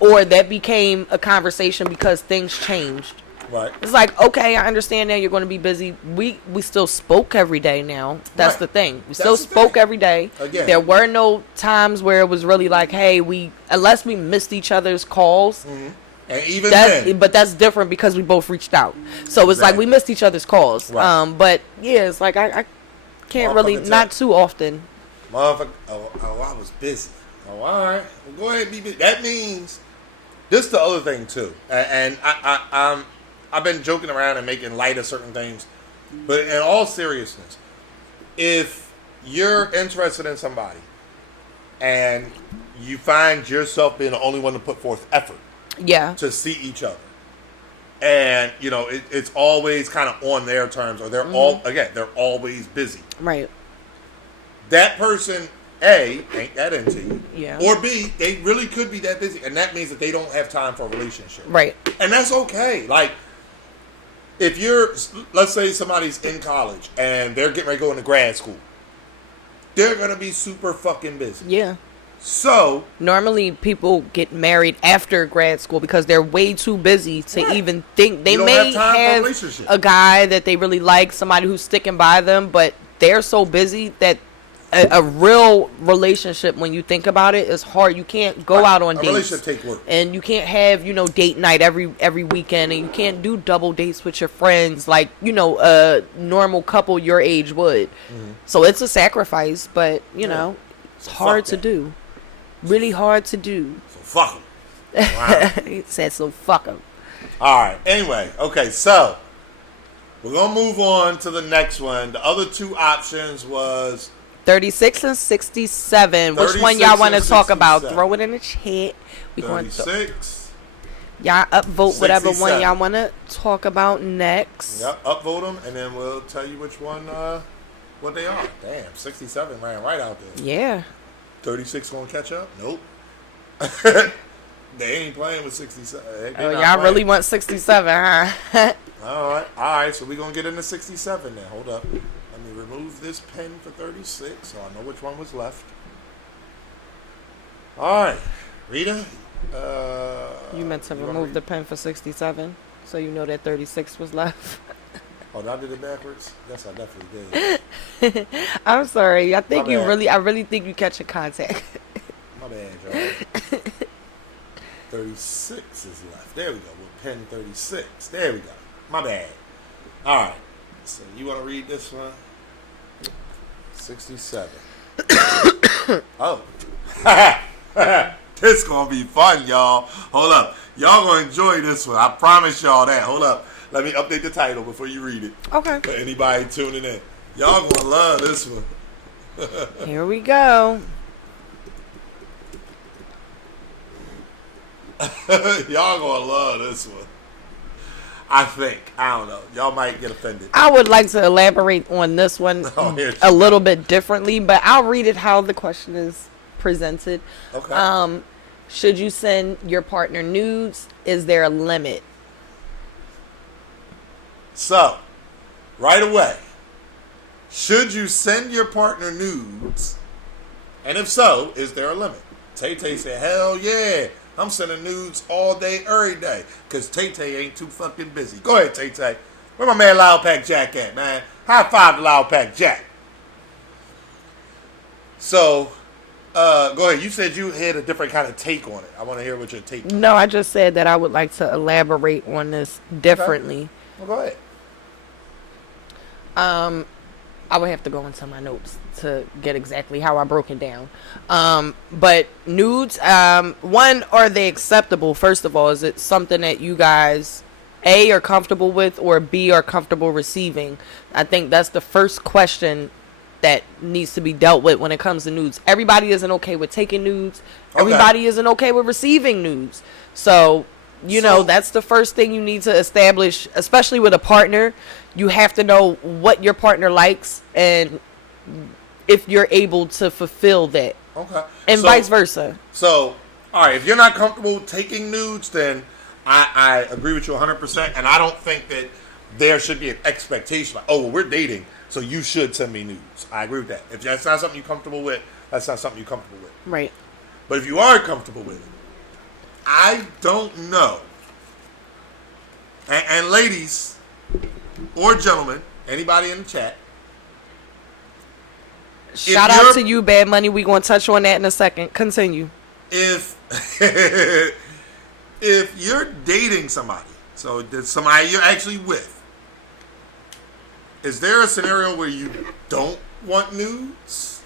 or that became a conversation because things changed. Right. It's like, okay, I understand now you're going to be busy. We still spoke every day now. That's the thing. We still spoke every day. Again. There were no times where it was really like, hey, unless we missed each other's calls. And even then. But that's different because we both reached out. So it's like we missed each other's calls. Right. But yeah, it's like I can't really, not too often. Motherfucker, I was busy. Oh, all right. Well, go ahead and be busy. That means, this is the other thing too. And I've been joking around and making light of certain things. But in all seriousness, if you're interested in somebody and you find yourself being the only one to put forth effort to see each other, and it's always kind of on their terms, or they're they're always busy. Right. That person, A, ain't that into you. Yeah. Or B, they really could be that busy, and that means that they don't have time for a relationship. Right. And that's okay. Like, if let's say somebody's in college and they're getting ready to go into grad school, they're gonna be super fucking busy. Yeah. So normally people get married after grad school because they're way too busy to even think. They may have a guy that they really like, somebody who's sticking by them, but they're so busy that a real relationship, when you think about it, is hard. You can't go out on dates. Relationship take work. And you can't have, date night every weekend, and you can't do double dates with your friends like, a normal couple your age would. So it's a sacrifice, but, it's hard to do. Really hard to do. So fuck them. Wow. He said, so fuck them. All right. Anyway, okay, so we're going to move on to the next one. The other two options was 36 and 67. Which one y'all want to talk about? Throw it in the chat. We 36. Y'all upvote whatever one y'all want to talk about next. Yep, upvote them, and then we'll tell you which one, what they are. Damn, 67 ran right out there. Yeah. 36 gonna catch up? Nope. They ain't playing with 67. Oh, y'all really want 67, huh? All right. So we're gonna get into 67 then. Hold up. Let me remove this pen for 36 so I know which one was left. All right, Rita. You meant to remove the pen for 67, so you know that 36 was left. Oh, I did it backwards? Yes, I definitely did. I'm sorry. I really think you catch a contact. My bad, y'all. 36 is left. There we go. With pen 36. There we go. My bad. All right. So you want to read this one? 67. Oh. This going to be fun, y'all. Hold up. Y'all going to enjoy this one. I promise y'all that. Hold up. Let me update the title before you read it. Okay. For anybody tuning in. Y'all gonna love this one. Here we go. Y'all gonna love this one. I think. I don't know. Y'all might get offended. I would like to elaborate on this one a little bit differently, but I'll read it how the question is presented. Okay. Should you send your partner nudes? Is there a limit? So, right away, Should you send your partner nudes? And if so, is there a limit? Tay-Tay said, hell yeah. I'm sending nudes all day, every day. Because Tay-Tay ain't too fucking busy. Go ahead, Tay-Tay. Where my man Loud Pack Jack at, man? High five to Loud Pack Jack. So, go ahead. You said you had a different kind of take on it. I want to hear what your take is. No, I just said that I would like to elaborate on this differently. Okay. Well, go ahead. I would have to go into my notes to get exactly how I broke it down. But nudes, one, are they acceptable? First of all, is it something that you guys, A, are comfortable with, or B, are comfortable receiving? I think that's the first question that needs to be dealt with when it comes to nudes. Everybody isn't okay with taking nudes. Okay. Everybody isn't okay with receiving nudes. So, you know, that's the first thing you need to establish, especially with a partner. You have to know what your partner likes and if you're able to fulfill that. Okay. And vice versa. So, all right, if you're not comfortable taking nudes, then I agree with you 100%. And I don't think that there should be an expectation like, oh, well, we're dating, so you should send me nudes. I agree with that. If that's not something you're comfortable with, that's not something you're comfortable with. Right. But if you are comfortable with it, I don't know. And ladies or gentlemen, anybody in the chat, shout out to you, Bad Money. We're going to touch on that in a second. Continue. If you're dating somebody, so there's somebody you're actually with, is there a scenario where you don't want nudes?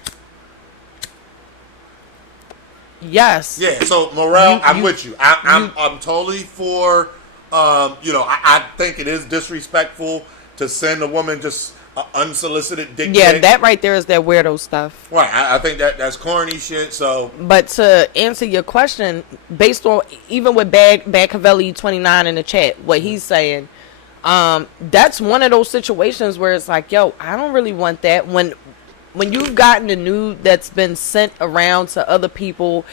Yes. Yeah. So Morel, I'm with you. I'm totally for. I think it is disrespectful to send a woman just unsolicited dick pic. Yeah, that right there is that weirdo stuff. Right. I think that's corny shit. So, but to answer your question, based on even with Bad Cavelli 29 in the chat, what he's saying, that's one of those situations where it's like, yo, I don't really want that. When you've gotten a nude that's been sent around to other people,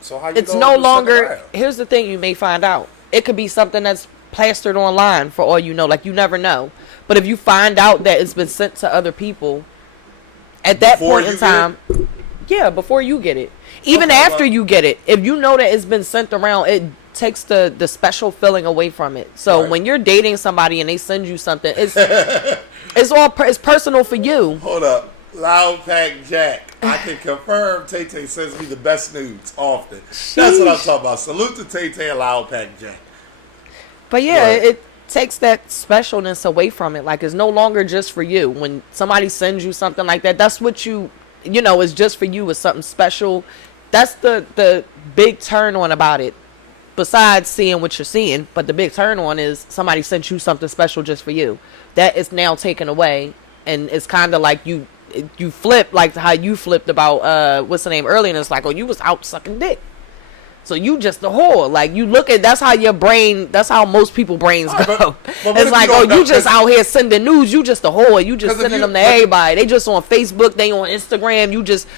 so how you it's no longer. Here's the thing: you may find out it could be something that's plastered online for all you know. Like, you never know. But if you find out that it's been sent to other people, at that point in time, yeah, before you get it, even after you get it, if you know that it's been sent around, it takes the special feeling away from it. So when you're dating somebody and they send you something, it's personal for you. Hold up. Loud Pack Jack. I can confirm Tay-Tay sends me the best nudes often. That's what I'm talking about. Salute to Tay-Tay and Loud Pack Jack. But yeah, it takes that specialness away from it. Like, it's no longer just for you. When somebody sends you something like that, that's what you know, it's just for you. It's something special. That's the big turn on about it. Besides seeing what you're seeing, but the big turn on is somebody sent you something special just for you. That is now taken away, and it's kind of like you flip, like how you flipped about what's the name earlier, and it's like, oh, you was out sucking dick, so you just a whore. Like, you look at, that's how your brain, that's how most people brains go. But it's like, oh, you just out here sending news, you just a whore, you just sending them to everybody. They just on Facebook, they on Instagram, you just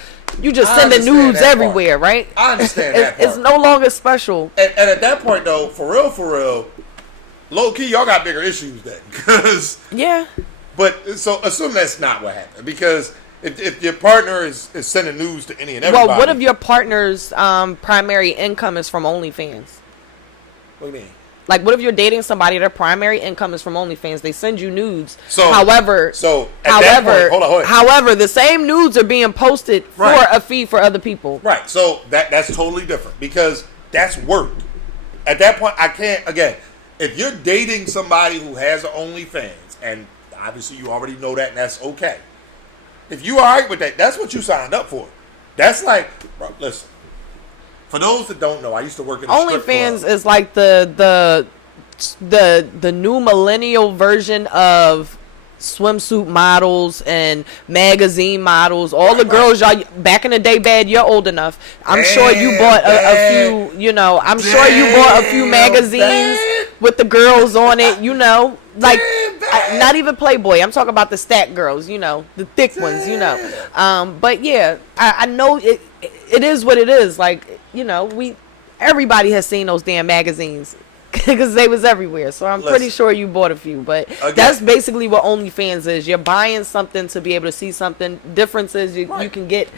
sending nudes everywhere, right? I understand that part. It's no longer special. And at that point, though, for real, low key, y'all got bigger issues then, because yeah. But so assume that's not what happened, because if your partner is sending news to any and everybody. Well, what if your partner's primary income is from OnlyFans? What do you mean? Like, what if you're dating somebody, their primary income is from OnlyFans? They send you nudes. However, the same nudes are being posted for a fee for other people. Right. So that's totally different, because that's work. At that point, I can't. Again, if you're dating somebody who has an OnlyFans, and obviously you already know that, and that's okay. If you all right with that, that's what you signed up for. That's like, bro, listen. For those that don't know, I used to work in a strip club. OnlyFans is like the new millennial version of swimsuit models and magazine models. All the girls y'all back in the day, Bad, you're old enough. I'm sure you bought a few, sure you bought a few magazines with the girls on it, like not even Playboy. I'm talking about the stack girls, the thick ones, But yeah, I know it is what it is. Like, everybody has seen those damn magazines. because they was everywhere. So I'm pretty Listen. sure you bought a few. But Again. that's basically what OnlyFans is. You're buying something to be able to see something. Difference is you Right. can get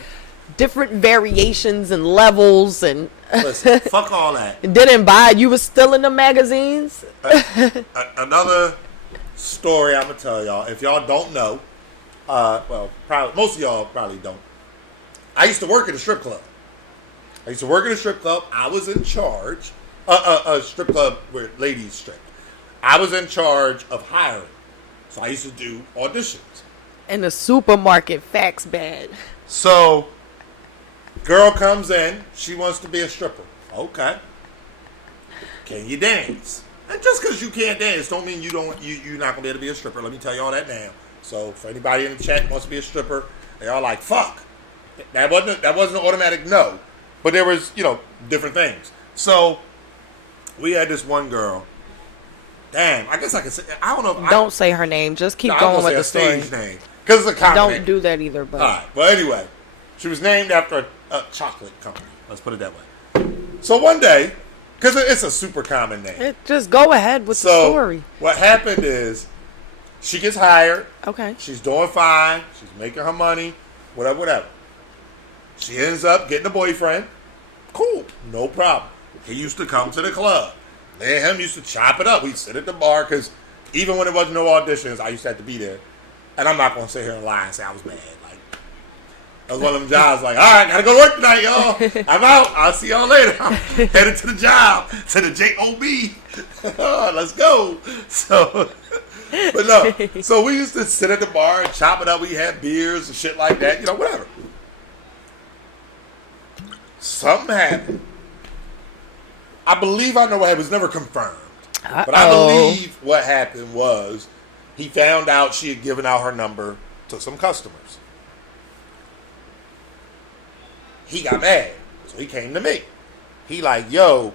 different variations and levels and Listen, fuck all that. didn't buy. You was still in the magazines. Another story I'm gonna tell y'all. If y'all don't know, well, probably most of y'all probably don't. I used to work at a strip club. I was in charge. A strip club where ladies strip. I was in charge of hiring. So I used to do auditions. In the supermarket, facts bad. So, girl comes in. She wants to be a stripper. Okay. Can you dance? And just because you can't dance don't mean you're not gonna be able to be a stripper. Let me tell y'all that now. So for anybody in the chat who wants to be a stripper, they all like, fuck. That wasn't an automatic no. But there was, different things. So we had this one girl. Damn, I guess I can say, I don't know. Don't say her name. Just keep I'm going gonna with say the a story. stage name. Because it's a common Don't name. do that either. But All right. Well, anyway, she was named after a chocolate company. Let's put it that way. So one day, because it's a super common name. just go ahead with the story. What happened is, she gets hired. Okay. She's doing fine. She's making her money. Whatever. She ends up getting a boyfriend. Cool. No problem. He used to come to the club. Me and him used to chop it up. We'd sit at the bar because even when there wasn't no auditions, I used to have to be there. And I'm not going to sit here and lie and say I was mad. Like, that was one of them jobs like, all right, got to go to work tonight, y'all. I'm out. I'll see y'all later. I'm headed to the job, to the J-O-B. Let's go. So, but no. So we used to sit at the bar and chop it up. We had beers and shit like that. Whatever. Something happened. I believe I know what happened. It was never confirmed. But I believe what happened was he found out she had given out her number to some customers. He got mad. So he came to me. He like, yo,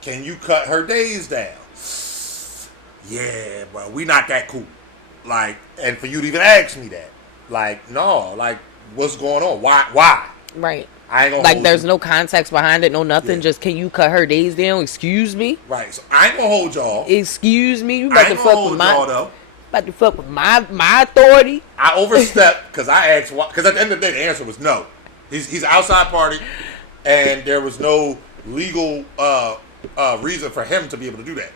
can you cut her days down? Yeah, bro, we not that cool. Like, and for you to even ask me that. Like, no, like, what's going on? Why? Right. I ain't gonna Like, hold there's you. no context behind it, no nothing. Yeah. Just, can you cut her days down? Excuse me? Right, so I ain't gonna hold y'all. Excuse me? You I about to ain't gonna fuck hold with y'all, though. my authority? I overstepped because I asked why. Because at the end of the day, the answer was no. He's an outside party, and there was no legal reason for him to be able to do that.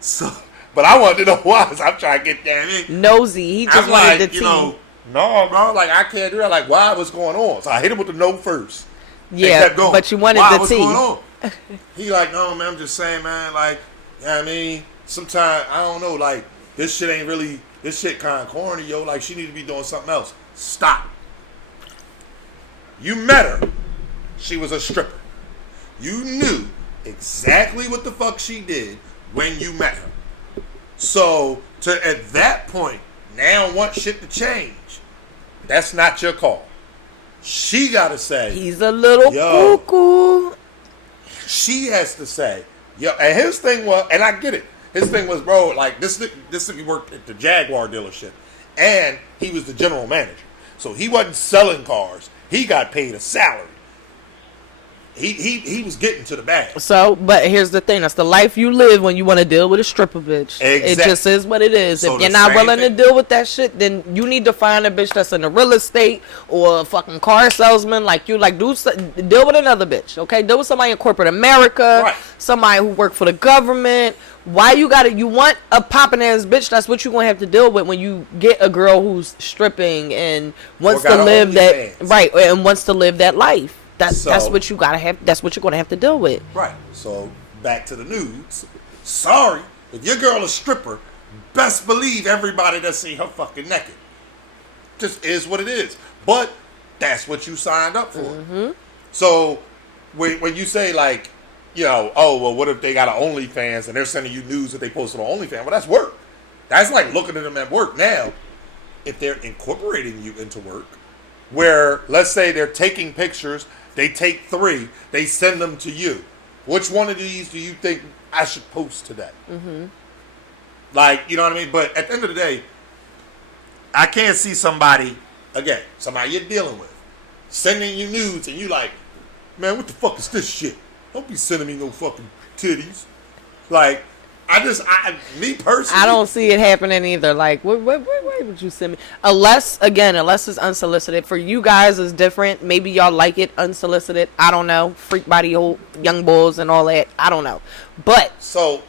So, but I wanted to know why. So I'm trying to get down in. Nosy. He just I'm wanted like, the tea. no, bro. Like, I can't do that. Like, why? What's going on? So I hit him with the no first. Yeah, kept going. but you wanted Why? the What's tea. going on? He like, no, man. I'm just saying, man. Like, you know what I mean? Sometimes I don't know. Like, this shit ain't really. This shit kind of corny, yo. Like, she need to be doing something else. Stop. You met her. She was a stripper. You knew exactly what the fuck she did when you met her. So, at that point, now want shit to change. That's not your call. She got to say. He's a little Yo. cuckoo. She has to say. Yo, and his thing was, and I get it. His thing was, bro, like, this nigga worked at the Jaguar dealership. And he was the general manager. So he wasn't selling cars. He got paid a salary. He was getting to the bag. So, but here's the thing. That's the life you live when you want to deal with a stripper bitch. Exactly. It just is what it is. So if you're the not same willing to thing- deal with that shit, then you need to find a bitch that's in the real estate or a fucking car salesman like you. Like, deal with another bitch, okay? Deal with somebody in corporate America. Right. Somebody who work for the government. Why you want a popping ass bitch? That's what you're going to have to deal with when you get a girl who's stripping and wants Or got to her live that, OnlyFans. right, and wants to live that life. That's So- what you gotta have. That's what you're gonna have to deal with. Right. So, back to the nudes. Sorry, if your girl a stripper, best believe everybody that see her fucking naked. Just is what it is. But that's what you signed up for. Mm-hmm. So, when you say, like, oh, well, what if they got an OnlyFans and they're sending you news that they posted on OnlyFans? Well, that's work. That's like looking at them at work. Now, if they're incorporating you into work, where, let's say they're taking pictures, they take 3, they send them to you. Which one of these do you think I should post today? Mm-hmm. Like, you know what I mean? But at the end of the day, I can't see somebody you're dealing with, sending you nudes and you like, man, what the fuck is this shit? Don't be sending me no fucking titties. Like, me personally, I don't see it happening either. Like, what would you send me? Unless it's unsolicited. For you guys, it's different. Maybe y'all like it unsolicited. I don't know. Freak body, old young bulls, and all that. I don't know. But so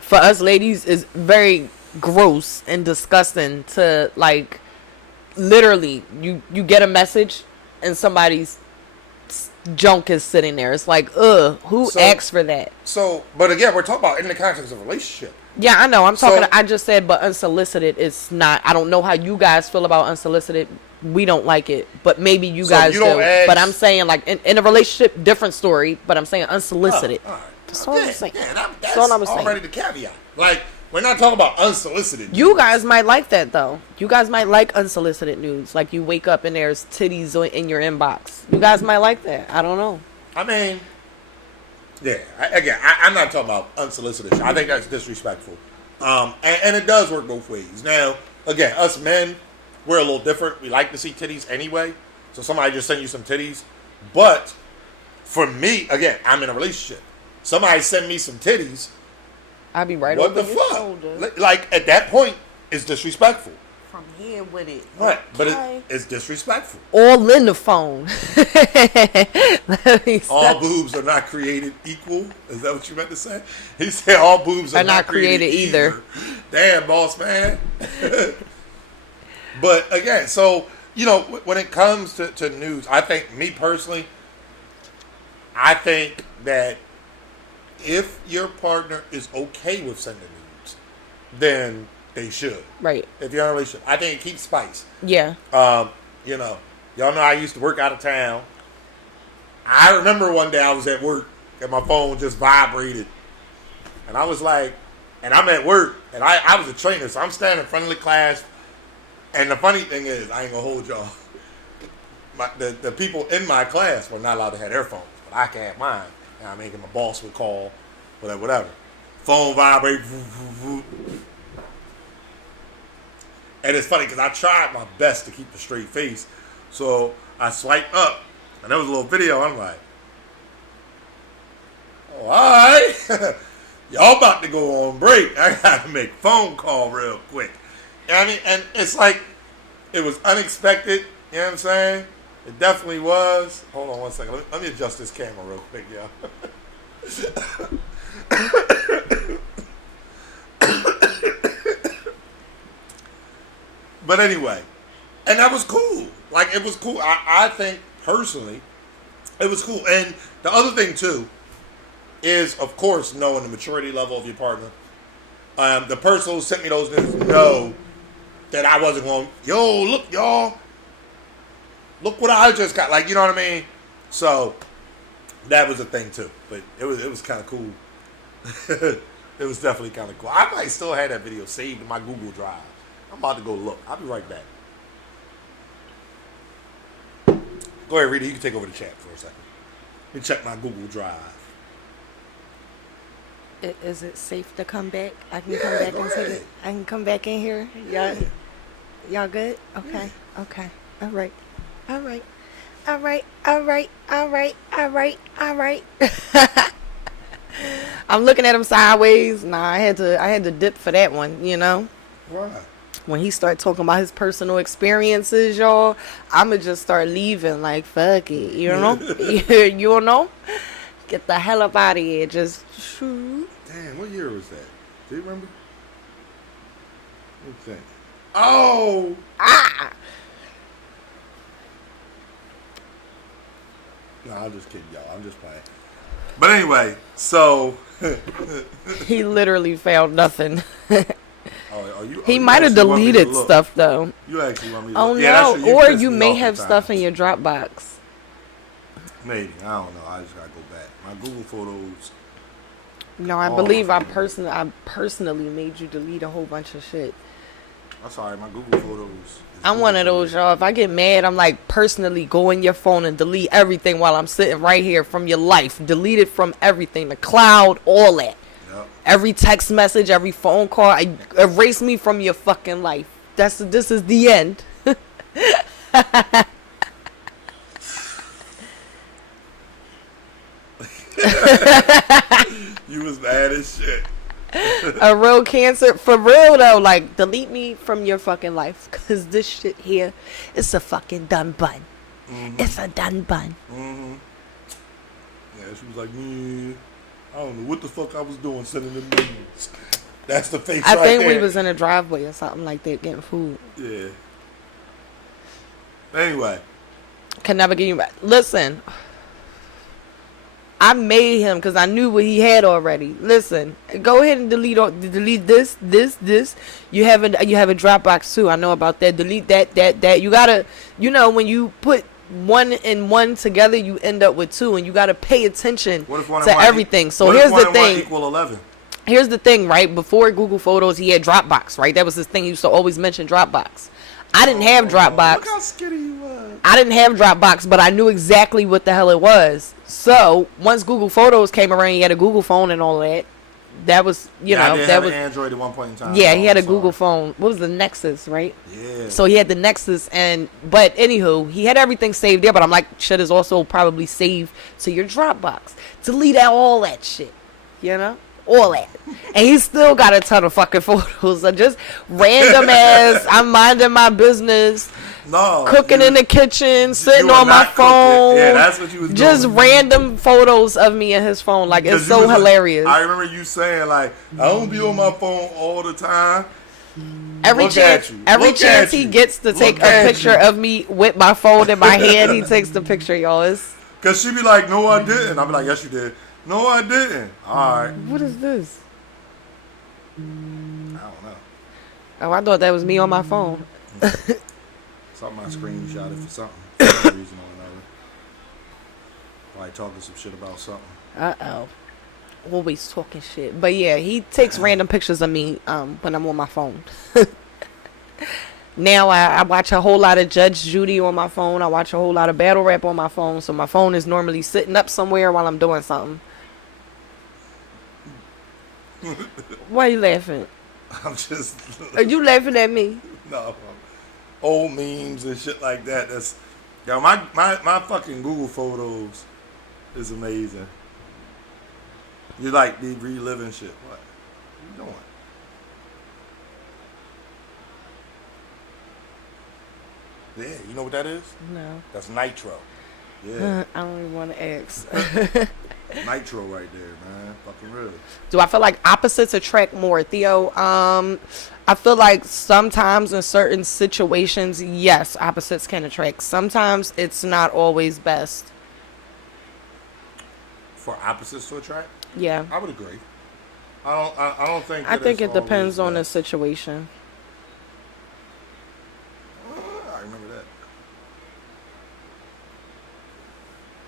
for us ladies, it's very gross and disgusting to like. Literally, you get a message, and somebody's junk is sitting there. It's like, who asked for that? So, but again, we're talking about in the context of a relationship. Yeah, I know. I'm talking. I just said, but unsolicited, it's not. I don't know how you guys feel about unsolicited. We don't like it, but maybe you guys do. But I'm saying, like, in a relationship, different story. But I'm saying unsolicited. All right. That's all I'm saying. Yeah, that's all I was saying. Already the caveat. Like, we're not talking about unsolicited. You guys might like that, though. You guys might like unsolicited nudes. Like, you wake up and there's titties in your inbox. You guys might like that. I don't know. I mean, yeah. I'm not talking about unsolicited. I think that's disrespectful. And it does work both ways. Now, again, us men, we're a little different. We like to see titties anyway. So somebody just send you some titties. But for me, again, I'm in a relationship. Somebody send me some titties. I'll be right what over the your fuck? shoulder. Like, at that point, it's disrespectful. From here with it. Right, but it's disrespectful. All in the phone. All boobs are not created equal. Is that what you meant to say? He said all boobs are not created either. Damn, boss man. But again, so, you know, when it comes to nudes, I think, me personally, I think that if your partner is okay with sending nudes, then they should. Right. If you're in a relationship, I think it keeps spice. Yeah. You know, y'all know I used to work out of town. I remember one day I was at work and my phone just vibrated. And I was like, and I'm at work, and I was a trainer, so I'm standing in front of the class. And the funny thing is, I ain't gonna hold y'all. The people in my class were not allowed to have their phones, but I can have mine. And I mean, my boss would call, whatever. Phone vibrate. And it's funny because I tried my best to keep a straight face. So I swiped up, and there was a little video. I'm like, oh, all right. Y'all about to go on break. I got to make a phone call real quick. I mean, and it's like, it was unexpected. You know what I'm saying? It definitely was. Hold on one second. Let me adjust this camera real quick, y'all. But anyway, and that was cool. Like, it was cool. I think, personally, it was cool. And the other thing, too, is, of course, knowing the maturity level of your partner. The person who sent me those news know that I wasn't going, yo, look, y'all. Look what I just got. Like, you know what I mean? So, that was a thing, too. But it was kind of cool. It was definitely kind of cool. I might still have that video saved in my Google Drive. I'm about to go look. I'll be right back. Go ahead, Rita. You can take over the chat for a second. Let me check my Google Drive. Is it safe to come back? I can come back into it. I can come back in here. Y'all good? Okay. Yeah. Okay. All right. All right. All right. All right. All right. All right. All right. I'm looking at him sideways. Nah, I had to dip for that one, you know? Why? When he started talking about his personal experiences, y'all, I'ma just start leaving. Like, fuck it, you know? You know? Get the hell up out of here. Just shoot. Damn, what year was that? Do you remember? What's that? Oh! Ah! No, I'm just kidding, y'all. I'm just playing. But anyway, so... He literally found nothing. You he might have deleted stuff, though. You actually want me to look? No, or you may have stuff in your Dropbox. Maybe. I don't know. I just gotta go back. My Google Photos. No, I believe I personally made you delete a whole bunch of shit. I'm sorry, my Google Photos. I'm one of those, y'all. If I get mad, I'm like, personally go in your phone and delete everything while I'm sitting right here from your life. Delete it from everything. The cloud, all that. Yep. Every text message, every phone call. Erase me from your fucking life. This is the end. You was mad as shit. A real cancer. For real, though. Like, delete me from your fucking life. Because this shit here is a fucking done bun. Mm-hmm. It's a done bun. Mm-hmm. Yeah, she was like, I don't know what the fuck I was doing sending them nudes. That's the face I right think there. we was in a driveway or something like that getting food. Yeah. Anyway. Can never get you back. Listen. I made him because I knew what he had already. Listen, go ahead and delete this. You have a Dropbox too. I know about that. Delete that. You gotta, when you put one and one together, you end up with two, and you gotta pay attention to everything. So here's the thing. Equal 11? Here's the thing, right? Before Google Photos, he had Dropbox, right? That was his thing. He used to always mention Dropbox. I didn't have Dropbox. Look how skinny you was. I didn't have Dropbox, but I knew exactly what the hell it was. So once Google Photos came around, he had a Google phone and all that. That was, I did have an Android at one point in time. Yeah, he had a Google phone. What was the Nexus, right? Yeah. So he had the Nexus, but anywho, he had everything saved there. But I'm like, shit is also probably saved to your Dropbox. Delete out all that shit, all that. And he still got a ton of fucking photos of just random ass, I'm minding my business, cooking in the kitchen, sitting on my phone. Yeah, that's what you was doing. Just random photos of me in his phone. Like, it's so hilarious. I remember you saying, like, I don't be on my phone all the time. Every chance he gets to take a picture of me with my phone in my hand, he takes the picture, y'all. Because she be like, no, I didn't. I be like, yes, you did. No, I didn't. All right. What is this? I don't know. Oh, I thought that was me on my phone. Something I screenshotted for something. For some reason or another. Probably talking some shit about something. Uh-oh. Always talking shit. But yeah, he takes random pictures of me when I'm on my phone. Now I watch a whole lot of Judge Judy on my phone. I watch a whole lot of battle rap on my phone. So my phone is normally sitting up somewhere while I'm doing something. Why are you laughing? I'm just... Are you laughing at me? No. Old memes and shit like that. That's... Yo, my fucking Google Photos is amazing. You like be reliving shit. What are you doing? Yeah, you know what that is? No. That's nitro. Yeah. I don't even want to ask. Nitro right there, man. Fucking real. Do I feel like opposites attract more, Theo? I feel like sometimes in certain situations, yes, opposites can attract. Sometimes it's not always best. For opposites to attract? Yeah. I would agree. I don't think. I think it depends on the situation. I remember that.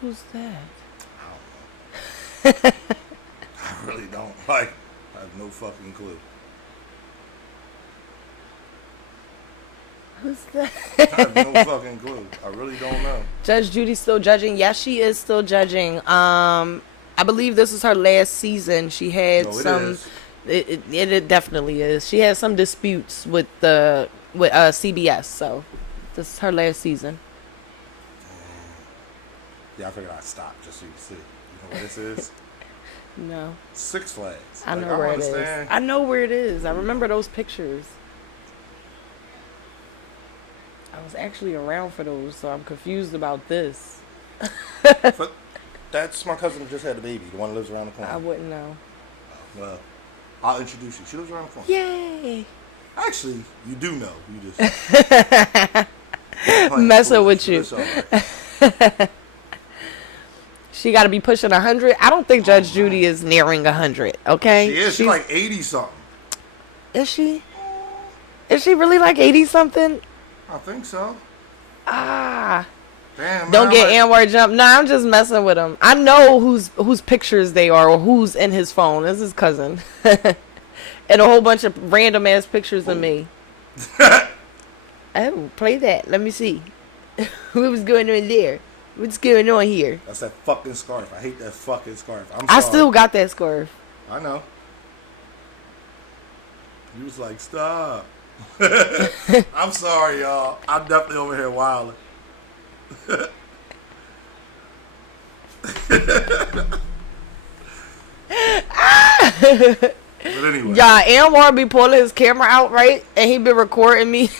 Who's that? I don't know. I really don't. Like, I have no fucking clue. Who's that? I have no fucking clue. I really don't know. Judge Judy's still judging. Yes, she is still judging. I believe this is her last season. She had It definitely is. She had some disputes with CBS, so this is her last season. Yeah, I figured I'd stop just so you can see. You know what this is? No. Six Flags. I know where it is. I know where it is. I remember those pictures. I was actually around for those, so I'm confused about this. That's my cousin who just had a baby, the one who lives around the corner. I wouldn't know. Well, I'll introduce you. She lives around the corner. Yay! Actually, you do know. You just messing with you. Right. She got to be pushing 100. I don't think Judge Judy is nearing 100. Okay, she is. She's like 80 something. Is she? Is she really like 80 something? I think so. Ah. Damn. Don't get Anwar jumped. Nah, I'm just messing with him. I know whose pictures they are or who's in his phone. This is his cousin. And a whole bunch of random ass pictures of me. Oh, play that. Let me see. What was going on there? What's going on here? That's that fucking scarf. I hate that fucking scarf. I still got that scarf. I know. You was like, stop. I'm sorry, y'all. I'm definitely over here wilding. But anyway. Yeah, Anwar be pulling his camera out, right? And he been recording me.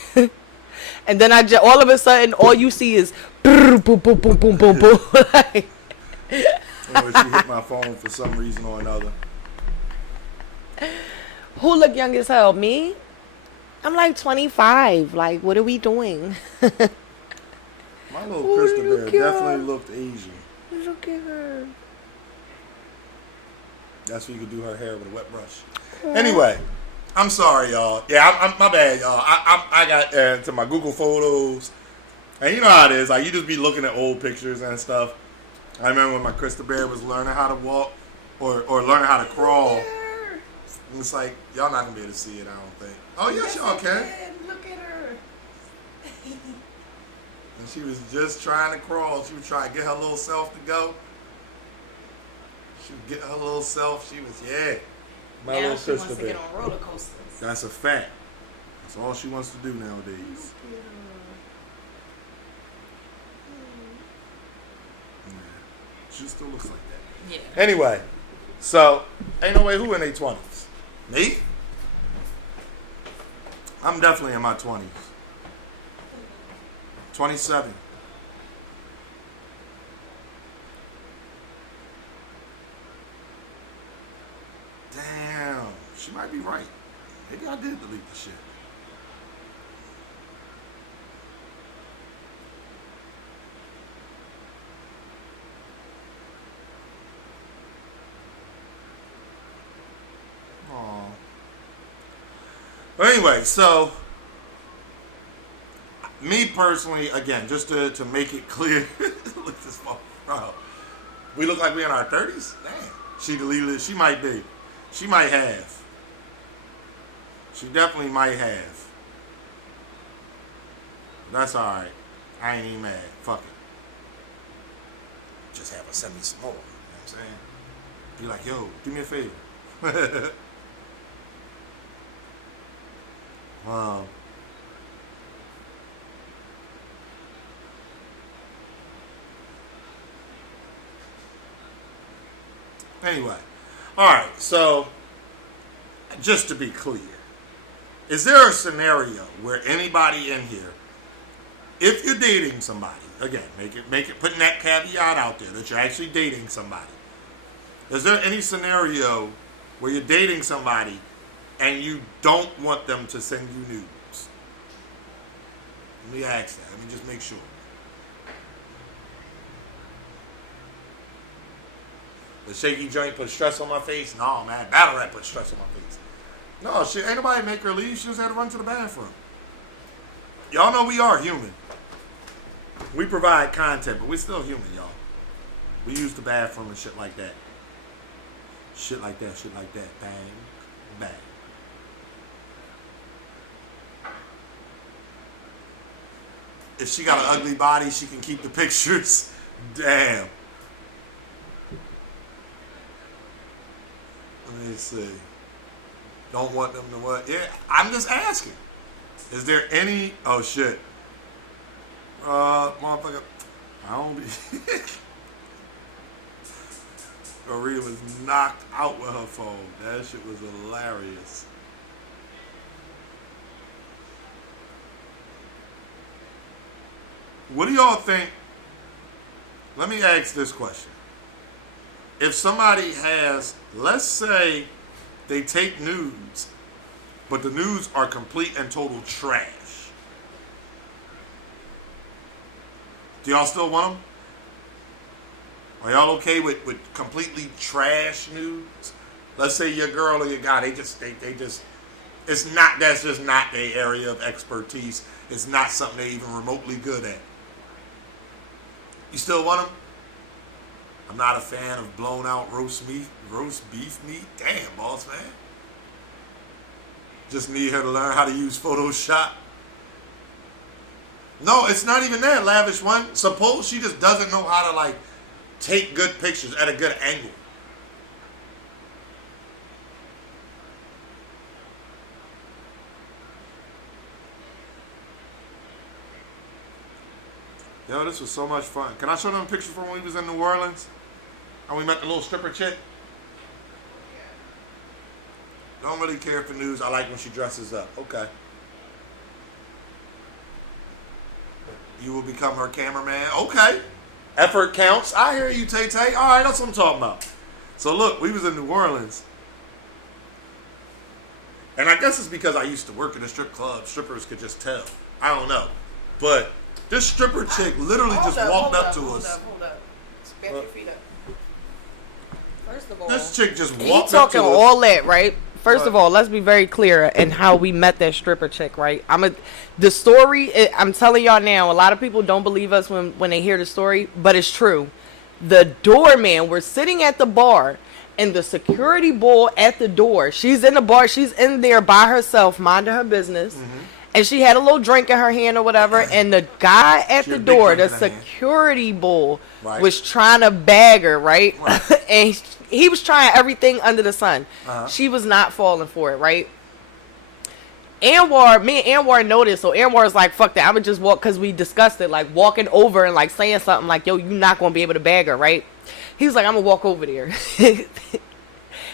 And then all of a sudden, all you see is boom, boom, boom, boom, boom, boom, boom. Or she hit my phone for some reason or another. Who look young as hell? Me? I'm like 25. Like, what are we doing? My little Krista Bear definitely looked Asian. Look at her. That's where you could do her hair with a wet brush. Anyway, I'm sorry, y'all. Yeah, I'm my bad, y'all. I got into my Google Photos, and you know how it is. Like, you just be looking at old pictures and stuff. I remember when my Krista Bear was learning how to walk or learning how to crawl. And it's like, y'all not gonna be able to see it, I don't think. Oh yes, y'all can. Look at her. And she was just trying to crawl. She was trying to get her little self to go. She would get her little self. She was, my now little she wants Krista to Bear. get on roller coasters. That's a fact. That's all she wants to do nowadays. Yeah. She still looks like that. Yeah. Anyway, so ain't no way who in their 20s. Me? I'm definitely in my 20s. 27. Damn, she might be right. Maybe I did delete the shit. Aw. But anyway, so me personally, again, just to make it clear, look at this bro. We look like we in our 30s? Damn. She deleted it. She might be. She might have. She definitely might have. That's alright. I ain't even mad. Fuck it. Just have her send me some more. You know what I'm saying? Be like, yo, do me a favor. Anyway. Alright, so just to be clear, is there a scenario where anybody in here, if you're dating somebody, again, make it putting that caveat out there that you're actually dating somebody. Is there any scenario where you're dating somebody and you don't want them to send you nudes? Let me ask that. Let me just make sure. The shaky joint put stress on my face? No, man. Battle rap put stress on my face. No, shit. Ain't nobody make her leave. She just had to run to the bathroom. Y'all know we are human. We provide content, but we're still human, y'all. We use the bathroom and shit like that. Shit like that, shit like that. Bang, bang. If she got an ugly body, she can keep the pictures. Damn. Let me see. Don't want them to what? Yeah, I'm just asking. Is there any... Oh, shit. Motherfucker. I don't be... Rita was knocked out with her phone. That shit was hilarious. What do y'all think? Let me ask this question. If somebody has, let's say they take nudes, but the nudes are complete and total trash. Do y'all still want them? Are y'all okay with completely trash nudes? Let's say your girl or your guy, they just, it's not, that's just not their area of expertise. It's not something they're even remotely good at. You still want them? I'm not a fan of blown out roast beef meat. Damn, boss man. Just need her to learn how to use Photoshop. No, it's not even that, lavish one. Suppose she just doesn't know how to like take good pictures at a good angle. Yo, this was so much fun. Can I show them a picture from when we was in New Orleans? And we met the little stripper chick? Don't really care for nudes. I like when she dresses up. Okay. You will become her cameraman. Okay. Effort counts. I hear you, Tay Tay. All right, that's what I'm talking about. So look, we was in New Orleans. And I guess it's because I used to work in a strip club. Strippers could just tell. I don't know. But this stripper chick literally just walked up to us. Hold up. Back your feet up. First of all, this chick just walked he up to talking us. all that, right? First of all, let's be very clear in how we met that stripper chick, right? The story, I'm telling y'all now, a lot of people don't believe us when they hear the story, but it's true. The doorman, we're sitting at the bar, and the security bull at the door, she's in the bar, she's in there by herself, minding her business, and she had a little drink in her hand or whatever, and the guy at the door, the security bull, was trying to bag her, right? And he was trying everything under the sun. She was not falling for it, right? Me and Anwar noticed, so Anwar's like, fuck that, I would just walk, because we discussed it, like walking over and like saying something like, yo, you're not going to be able to bag her, right? He was like, I'm going to walk over there.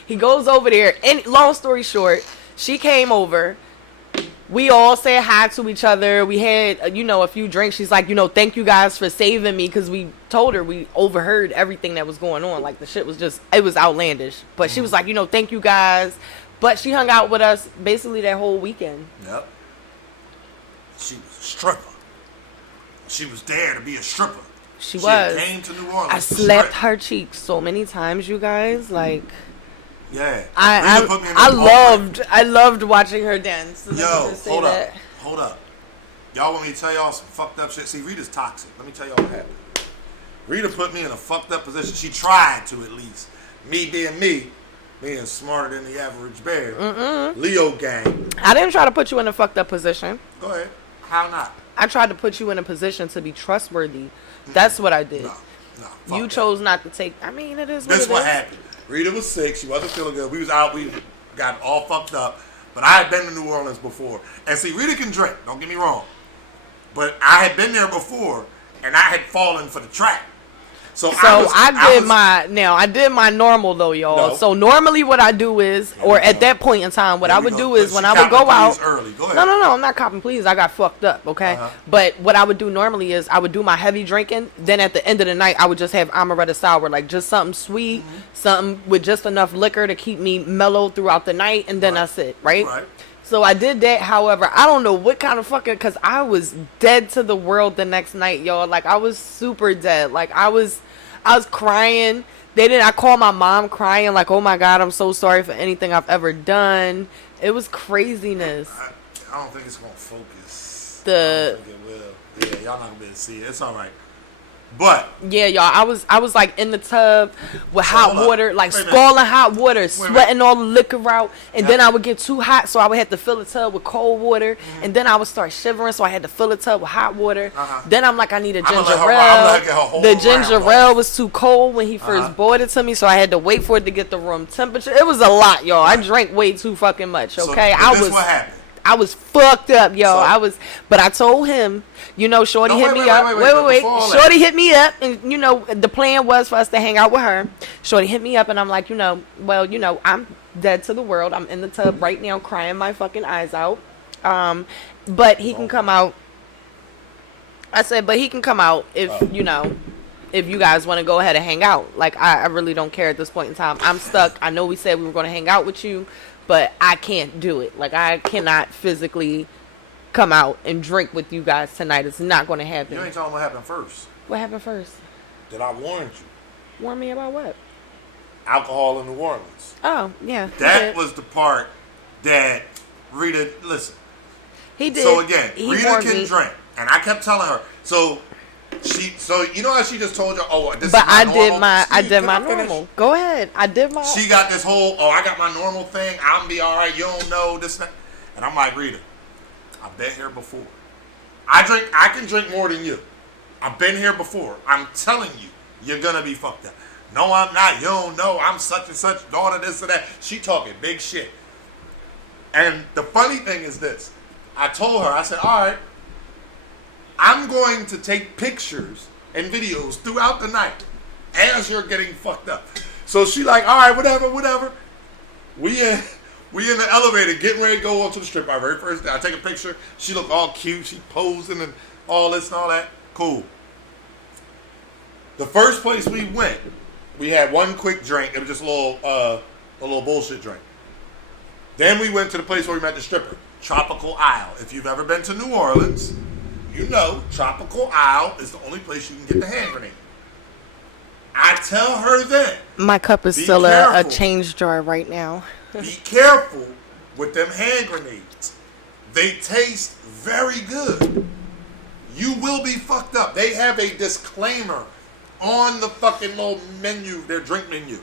He goes over there, and long story short, she came over. We all said hi to each other. We had, a few drinks. She's like, thank you guys for saving me, because we told her we overheard everything that was going on. Like, the shit was it was outlandish. But she was like, thank you guys. But she hung out with us basically that whole weekend. Yep. She was a stripper. She was there to be a stripper. She was. Came to New Orleans. I slapped her cheeks so many times, you guys. Like, yeah. I loved watching her dance. Yo, hold up. Y'all want me to tell y'all some fucked up shit? See, Rita's toxic. Let me tell y'all what happened. Rita put me in a fucked up position. She tried to, at least. Me being smarter than the average bear. Leo gang. I didn't try to put you in a fucked up position. Go ahead. How not? I tried to put you in a position to be trustworthy. That's what I did. No. You chose not to take. I mean, it is what it is. That's what happened. Rita was sick. She wasn't feeling good. We was out. We got all fucked up. But I had been to New Orleans before. And see, Rita can drink. Don't get me wrong. But I had been there before, and I had fallen for the trap. I did my normal though, y'all. No. So normally what I do is, at that point in time, what I would do is when I would go out. Early. Go ahead. No, I'm not copping please. I got fucked up, okay? But what I would do normally is I would do my heavy drinking. Then at the end of the night, I would just have amaretto sour, like just something sweet, something with just enough liquor to keep me mellow throughout the night, and then that's it, right? So I did that. However, I don't know what kind of fucking, because I was dead to the world the next night, y'all. Like, I was super dead. Like, I was crying. I called my mom crying, like, oh my God, I'm so sorry for anything I've ever done. It was craziness. I don't think it's going to focus. I don't think it will. Yeah, y'all not going to be able to see it. It's all right. But yeah, y'all, I was like in the tub with hot water, like scalding hot water, sweating all the liquor out, and then I would get too hot, so I would have to fill the tub with cold water, and then I would start shivering, so I had to fill the tub with hot water. Then I'm like, I need a ginger ale. The ginger ale was too cold when he first bought it to me, so I had to wait for it to get the room temperature. It was a lot, y'all. I drank way too fucking much. Okay, so what happened? I was fucked up, yo. But I told him, Shorty hit me up. Wait. Shorty hit me up, and the plan was for us to hang out with her. Shorty hit me up, and I'm like, I'm dead to the world. I'm in the tub right now, crying my fucking eyes out. But he can come out. I said, but he can come out if if you guys want to go ahead and hang out. Like, I really don't care at this point in time. I'm stuck. I know we said we were going to hang out with you, but I can't do it. Like, I cannot physically come out and drink with you guys tonight. It's not going to happen. You ain't telling what happened first. What happened first? That I warned you. Warn me about what? Alcohol in New Orleans. Oh, yeah. That was the part that Rita, listen. He did. So again, Rita can drink. And I kept telling her. So you know how she just told you, this but is my normal? I did my normal. Go ahead. I did my. She got this whole, I got my normal thing. I'm be all right. You don't know this. And I'm like, Rita, I've been here before. I can drink more than you. I've been here before. I'm telling you, you're gonna be fucked up. No, I'm not. You don't know. I'm such and such daughter, this and that. She talking big shit. And the funny thing is this. I told her, I said, all right, I'm going to take pictures and videos throughout the night as you're getting fucked up. So she like, all right, whatever. We We in the elevator getting ready to go onto the strip. Our very first day. I take a picture. She look all cute. She posing and all this and all that. Cool. The first place we went, we had one quick drink. It was just a little bullshit drink. Then we went to the place where we met the stripper, Tropical Isle. If you've ever been to New Orleans, you know Tropical Isle is the only place you can get the hand grenade. I tell her then. My cup is still a change jar right now. Be careful with them hand grenades. They taste very good. You will be fucked up. They have a disclaimer on the fucking little menu, their drink menu.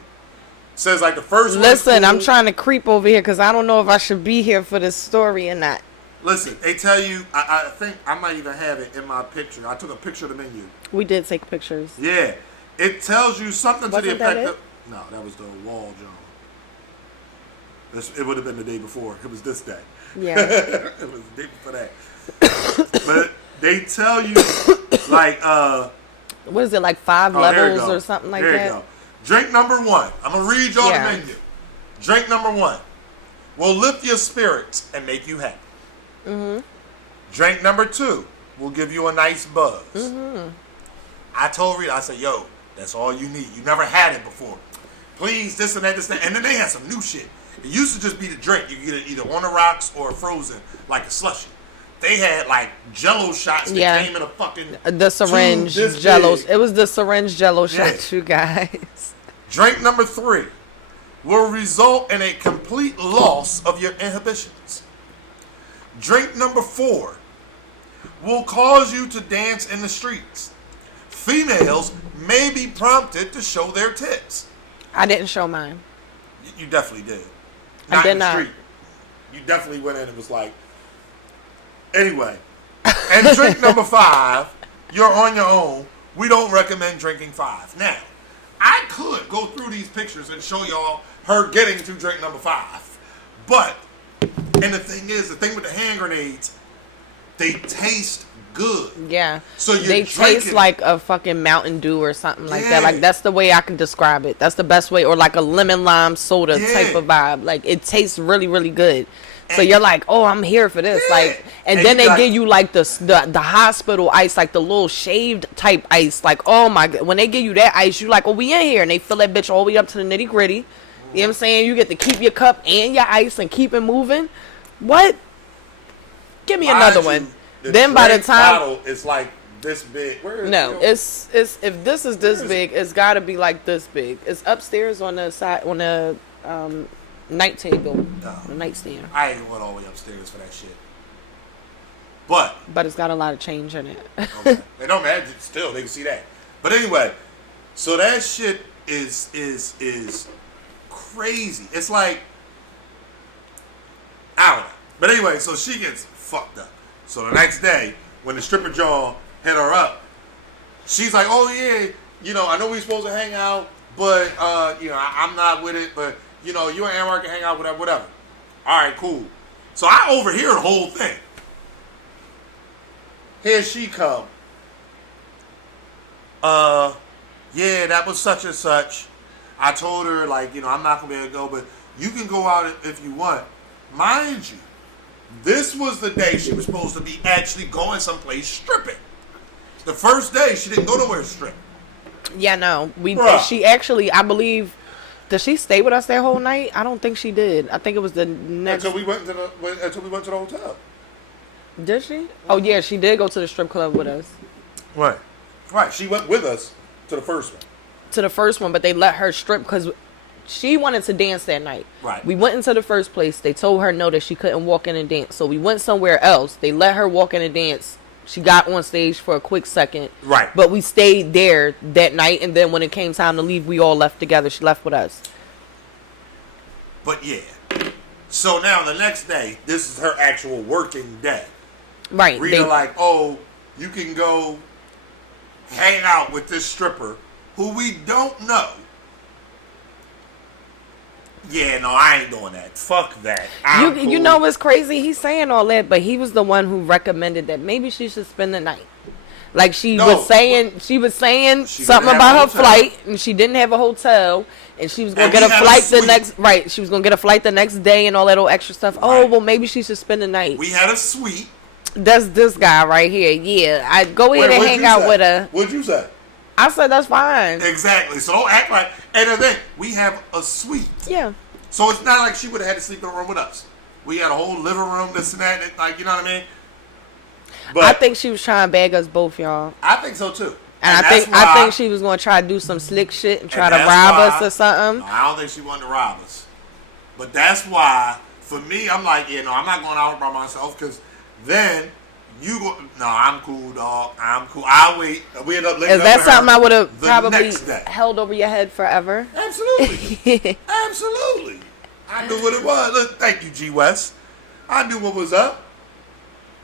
Says like the first one. Listen, I'm trying to creep over here because I don't know if I should be here for this story or not. Listen, they tell you, I think I might even have it in my picture. I took a picture of the menu. We did take pictures. Yeah. It tells you something to the effect of... No, that was the wall, John. It would have been the day before. It was this day. Yeah. It was the day before that. But they tell you, like... what is it, like 5 levels or something like that? There you go. Drink number 1. I'm going to read y'all the menu. Drink number 1 will lift your spirits and make you happy. Mm-hmm. Drink number 2 will give you a nice buzz. Mm-hmm. I told Rita, I said, yo, that's all you need. You never had it before. Please, this and that, this and that. And then they had some new shit. It used to just be the drink. You could get it either on the rocks or frozen, like a slushie. They had like Jello shots that came in a fucking the syringe Jello. It was the syringe Jello shots, you guys. Drink number 3 will result in a complete loss of your inhibitions. Drink number 4 will cause you to dance in the streets. Females may be prompted to show their tits. I didn't show mine. You definitely did. I did in the not. Street. You definitely went in and was like... Anyway. And drink number 5, you're on your own. We don't recommend drinking 5. Now, I could go through these pictures and show y'all her getting to drink number 5. But, and the thing with the hand grenades, they taste good. Yeah. So they taste like a fucking Mountain Dew or something like that. Like, that's the way I can describe it. That's the best way. Or like a lemon lime soda type of vibe. Like, it tastes really, really good. So you're like, oh, I'm here for this. Like, and then they give you like the hospital ice, like the little shaved type ice. Like, oh my God, when they give you that ice, you like, oh, we in here, and they fill that bitch all the way up to the nitty gritty. You know what I'm saying? You get to keep your cup and your ice and keep it moving. What? Give me another one. Then by the time bottle is like this big. Where is it's if this is this big, it's got to be like this big. It's upstairs on the side on the night table, the nightstand. I ain't going all the way upstairs for that shit. But it's got a lot of change in it. Okay. It don't matter. Still, they can see that. But anyway, so that shit is crazy. It's like, I don't know. But anyway, so she gets fucked up. So the next day, when the stripper John hit her up, she's like, oh yeah, I know we supposed to hang out, but I'm not with it, but you and Aaron can hang out, whatever. All right, cool. So I overhear the whole thing. Here she come. Yeah, that was such and such. I told her, like, I'm not going to be able to go, but you can go out if you want. Mind you, this was the day she was supposed to be actually going someplace stripping. The first day, she didn't go nowhere to strip. Yeah, no. She actually, I believe... Did she stay with us that whole night? I don't think she did. I think it was the next... Until we went to the hotel. Did she? Oh, yeah, she did go to the strip club with us. Right. She went with us to the first one. To the first one, but they let her strip because she wanted to dance that night. Right. We went into the first place. They told her no, that she couldn't walk in and dance. So we went somewhere else. They let her walk in and dance. She got on stage for a quick second. Right. But we stayed there that night, and then when it came time to leave, we all left together. She left with us. But yeah. So now the next day, this is her actual working day. Right. Rita like, oh, you can go hang out with this stripper who we don't know. Yeah, no, I ain't doing that. Fuck that. You know what's crazy? He's saying all that, but he was the one who recommended that maybe she should spend the night. Like she was saying something about her flight, and she didn't have a hotel, and she was gonna And get we a had a flight the suite. next right. She was gonna get a flight the next day and all that old extra stuff. Oh Right. well, maybe she should spend the night. We had a suite. That's this guy right here. Yeah, I go ahead and What'd hang you out say? with her. What'd you say? I said that's fine. Exactly. So don't act like. And then we have a suite. Yeah. So it's not like she would have had to sleep in a room with us. We had a whole living room, this and that, like, you know what I mean? But I think she was trying to bag us both, y'all. I think so too. And I think she was gonna try to do some slick shit and try to rob us or something. No, I don't think she wanted to rob us. But that's why, for me, I'm like, yeah, no, I'm not going out by myself because then you go. No, I'm cool, dog. I'm cool. I'll wait. We end up linking Is up that with her something I would have the probably next day. held over your head forever? Absolutely. Absolutely. I knew what it was. Look, thank you, G West. I knew what was up.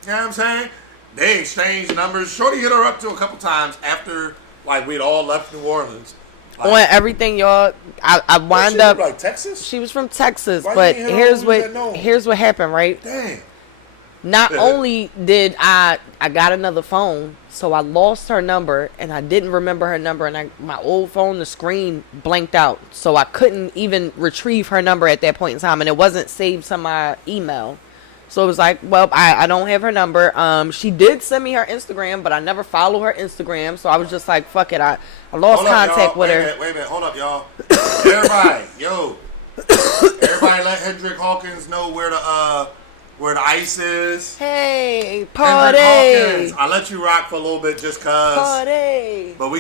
You know what I'm saying? They exchanged numbers. Shorty hit her up to a couple times after, like, we'd all left New Orleans. Like, On everything, y'all, I wind up. like Texas? She was from Texas, Why but you ain't hit her when you said no? here's what happened, right? Damn. Not only did I got another phone, so I lost her number and I didn't remember her number, and my old phone, the screen blanked out, so I couldn't even retrieve her number at that point in time, and it wasn't saved to my email. So it was like, well, I don't have her number. She did send me her Instagram, but I never follow her Instagram, so I was just like, fuck it. I lost contact with her. Wait a minute. Hold up, y'all. Everybody, everybody let Hendrick Hawkins know where the ice is. Hey, Hendrick party! Hawkins, I'll let you rock for a little bit just cause. Party! But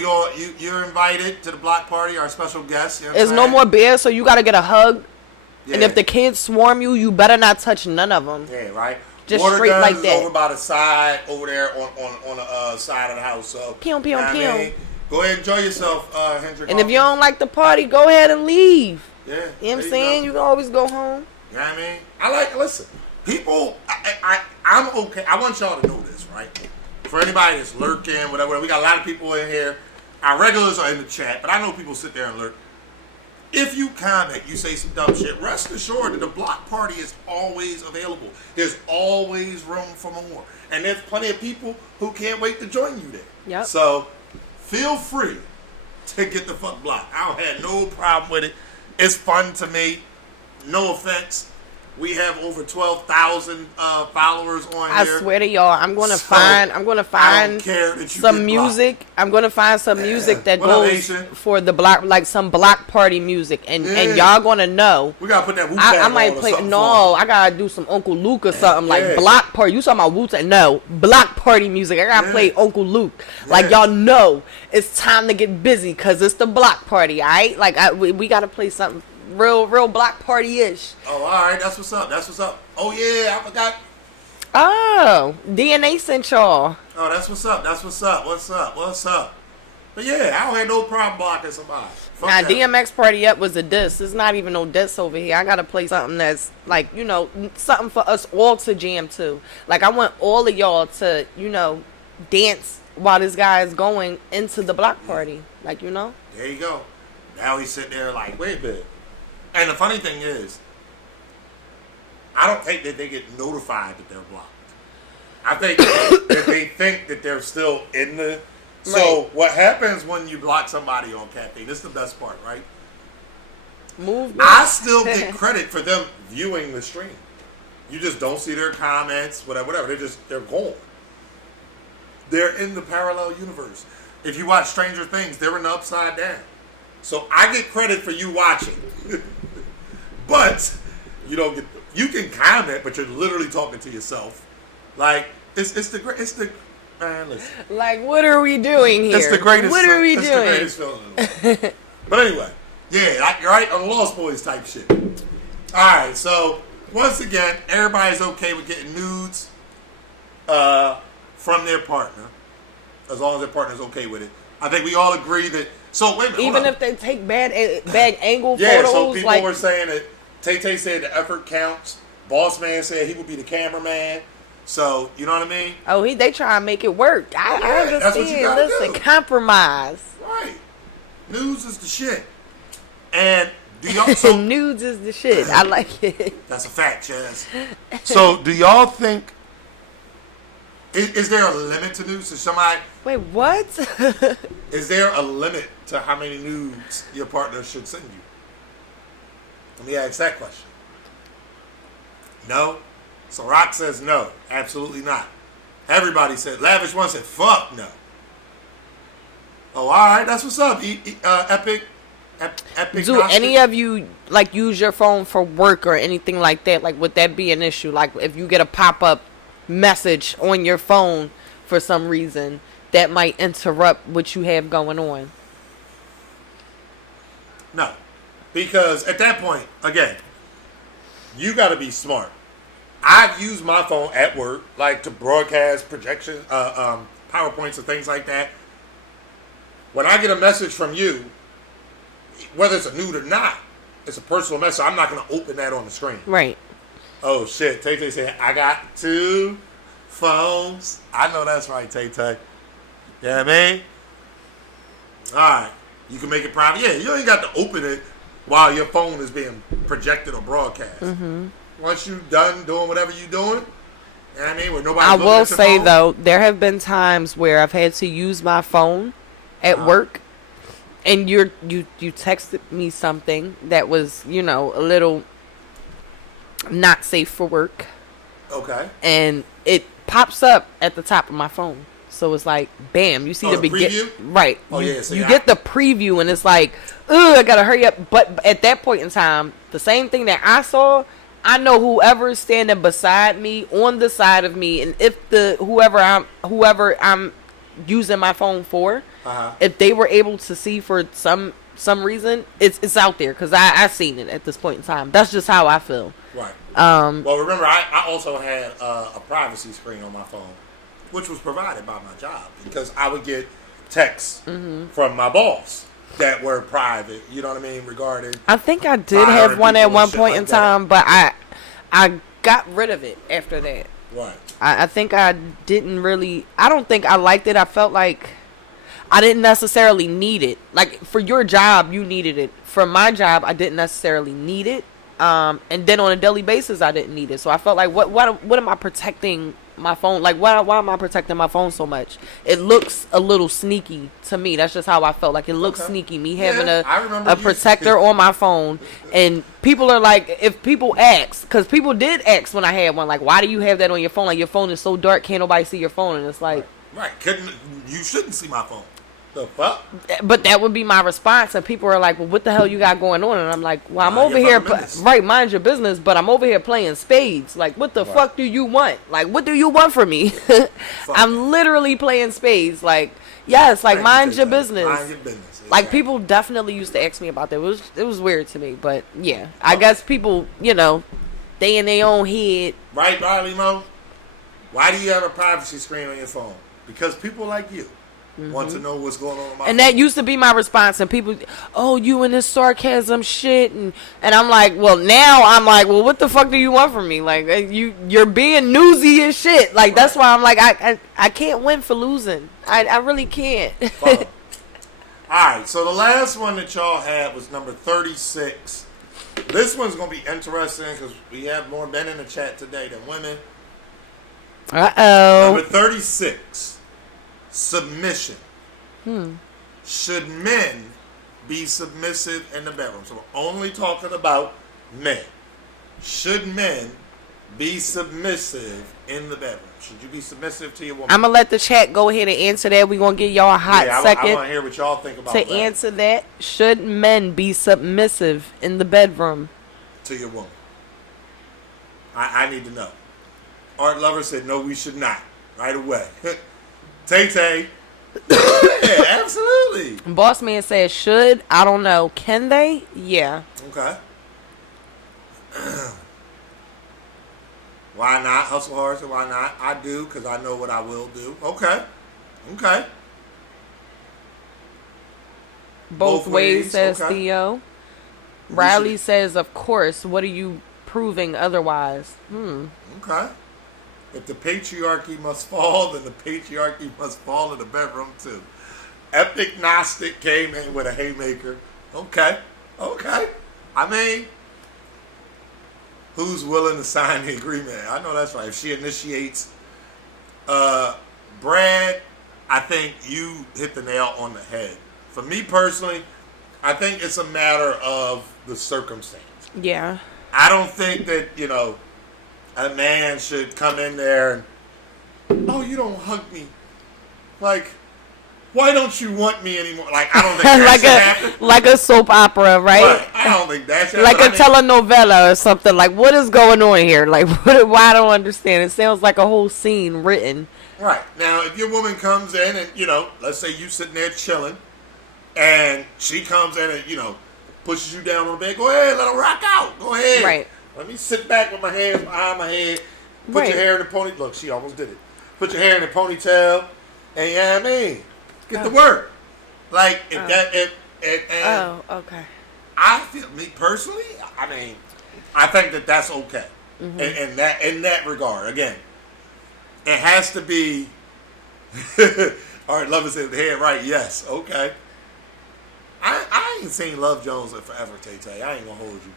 you're invited to the block party, our special guest. You know what There's I'm no saying? more beers, so you gotta get a hug. Yeah. And if the kids swarm you, you better not touch none of them. Yeah, right. Just Water straight guns like is that. over by the side, over there on the side of the house. So, Pew, pew, know what I pew. mean? Go ahead and enjoy yourself, Hendrick. And if you don't like the party, go ahead and leave. yeah, You know what there I'm saying? go. You can always go home. You know what I mean? Listen, people, I'm okay. I want y'all to know this, right? For anybody that's lurking, whatever, we got a lot of people in here. Our regulars are in the chat, but I know people sit there and lurk. If you comment, you say some dumb shit, rest assured that the block party is always available. There's always room for more. And there's plenty of people who can't wait to join you there. Yep. So, feel free to get the fuck blocked. I don't have no problem with it. It's fun to me. No offense. We have over 12,000 followers on I here. swear to y'all, I'm gonna So, find I don't care that you some get music. I'm gonna find some music that What up, goes Asian? for the block, like some block party music, and Yeah. y'all gonna know. We gotta put that Wu-Tang I might on or play. something No, for I gotta do some Uncle Luke or something Yeah. like block party. You talking about Wu-Tang? No, block party music. I gotta Yeah. play Uncle Luke. Like Yeah. y'all know, it's time to get busy because it's the block party. All right, like we gotta play something real block party ish. Oh, all right. That's what's up. That's what's up. Oh, yeah. I forgot. Oh, DNA sent y'all. Oh, that's what's up. That's what's up. What's up? What's up? But yeah, I don't have no problem blocking somebody. Fuck Now that. DMX Party Up was a diss. It's not even no diss over here. I gotta play something that's like, something for us all to jam to. Like I want all of y'all to, dance while this guy is going into the block party. Like, There you go. Now he's sitting there like, wait a minute. And the funny thing is, I don't think that they get notified that they're blocked. I think that they think that they're still in the. So Right. what happens when you block somebody on Caffeine? This is the best part, right? movement. I still get credit for them viewing the stream. You just don't see their comments, whatever. They're gone. They're in the parallel universe. If you watch Stranger Things, they're in the upside down. So I get credit for you watching. But you don't get. You can comment, but you're literally talking to yourself. Like it's the man. Listen, Like, what are we doing here? it's the greatest. What are we it's doing? the greatest feeling in the world. But anyway, yeah, you're right on Lost Boys type shit. All right, so once again, everybody's okay with getting nudes from their partner, as long as their partner's okay with it. I think we all agree that. So wait a minute. Even if they take bad angle yeah, photos, so people like were saying that Tay said the effort counts. Boss Man said he would be the cameraman. So you know what I mean? they try and make it work. I Yeah, that's what you understand. gotta Listen, do. compromise. Right. News is the shit. And do y'all? So Nudes is the shit. I like it. that's a fact, Chaz. So do y'all think? Is there a limit to nudes? Is Wait, what? there a limit to how many nudes your partner should send you? Let me ask that question. No? So Rock says no. Absolutely not. Everybody said, Lavish One said, fuck no. Oh, all right. That's what's up. Epic. Epic. Do any of you like use your phone for work or anything like that? Like, would that be an issue? Like, if you get a pop-up message on your phone for some reason, that might interrupt what you have going on? No. Because at that point, again, you got to be smart. I've used my phone at work, like to broadcast projection, PowerPoints and things like that. When I get a message from you, whether it's a nude or not, it's a personal message. I'm not going to open that on the screen. Right. Oh, shit. Tay-Tay said, I got 2 phones. I know that's right, Tay-Tay. You know what I mean? All right. You can make it private. Yeah, you ain't got to open it while your phone is being projected or broadcast. Mm-hmm. Once you're done doing whatever you're doing, you know what I mean? Where nobody's looking at your say, phone. though, there have been times where I've had to use my phone at work, and you texted me something that was, a little not safe for work. Okay. And it pops up at the top of my phone. So it's like, bam, you see the beginning. Right. Oh, you, yeah. So you get the preview, and it's like, ugh, I gotta hurry up. But at that point in time, the same thing that I saw, I know whoever is standing beside me, on the side of me, and if whoever I'm using my phone for, if they were able to see for some reason, it's out there, because I seen it at this point in time. That's just how I feel. Right. Well, remember, I also had a privacy screen on my phone, which was provided by my job, because I would get texts from my boss that were private, you know what I mean, regarding... I think I did have one at one point in time, but I got rid of it after that. Right. I think I didn't really... I don't think I liked it. I felt like I didn't necessarily need it. Like, for your job, you needed it. For my job, I didn't necessarily need it. And then on a daily basis, I didn't need it. So I felt like, what am I protecting my phone? Like, why am I protecting my phone so much? It looks a little sneaky to me. That's just how I felt. Like, it looks sneaky. Me having a protector on my phone. And people are like, if people ask, because people did ask when I had one, like, why do you have that on your phone? Like, your phone is so dark, can't nobody see your phone? And it's like... Right. You shouldn't see my phone. The fuck? But that would be my response, and people are like, well, what the hell you got going on? And I'm like, well, I'm over here, right, mind your business, but I'm over here playing spades. Like, what the fuck do you want? Like, what do you want from me? I'm literally playing spades. Like, yes, like, mind your business. Mind your business. Exactly. Like, people definitely used to ask me about that. It was weird to me, but yeah. I guess people, they in their own head. Right, Riley Mo? Why do you have a privacy screen on your phone? Because people like you want to know what's going on in my phone. That used to be my response, and people, oh, you and this sarcasm shit, and I'm like, well, now I'm like, well, what the fuck do you want from me? Like, you're being newsy as shit. Like, that's why I'm like, I can't win for losing. I really can't. All right, so the last one that y'all had was number 36. This one's going to be interesting because we have more men in the chat today than women. Uh-oh. Number 36. Submission. Should men be submissive in the bedroom? So we're only talking about men. Should men be submissive in the bedroom? Should you be submissive to your woman? I'm going to let the chat go ahead and answer that. We're going to give y'all a hot second. I want to hear what y'all think about that. To answer that, should men be submissive in the bedroom? To your woman. I need to know. Art Lover said, no, we should not. Right away. Tay-Tay. Yeah, absolutely. Boss Man says, should. I don't know. Can they? Yeah. Okay. Why not? Hustle hard, so why not? I do, because I know what I will do. Okay. Both ways, says Theo. Riley says, of course. What are you proving otherwise? Okay. If the patriarchy must fall, then the patriarchy must fall in the bedroom too. Epic Gnostic came in with a haymaker. Okay. I mean, who's willing to sign the agreement? I know that's right. If she initiates, Brad, I think you hit the nail on the head. For me personally, I think it's a matter of the circumstance. Yeah. I don't think that, a man should come in there and, oh, you don't hug me. Like, why don't you want me anymore? Like, I don't think that like should happen. like a soap opera, right? I don't think that should like happen. a telenovela or something. Like, what is going on here? Like, why I don't understand. It sounds like a whole scene written. Right. Now, if your woman comes in and, let's say you sitting there chilling, and she comes in and, pushes you down on the bed, go ahead, let her rock out. Go ahead. Right. Let me sit back with my hands behind my head. Put your hair in the ponytail. Look, she almost did it. Put your hair in the ponytail. And yeah, I mean, get to work. Like, okay. I feel, me personally, I mean, I think that that's okay. Mm-hmm. In that regard, again, it has to be. All right, Love said the head right. Yes, okay. I ain't seen Love Jones in forever, Tay. I ain't gonna hold you.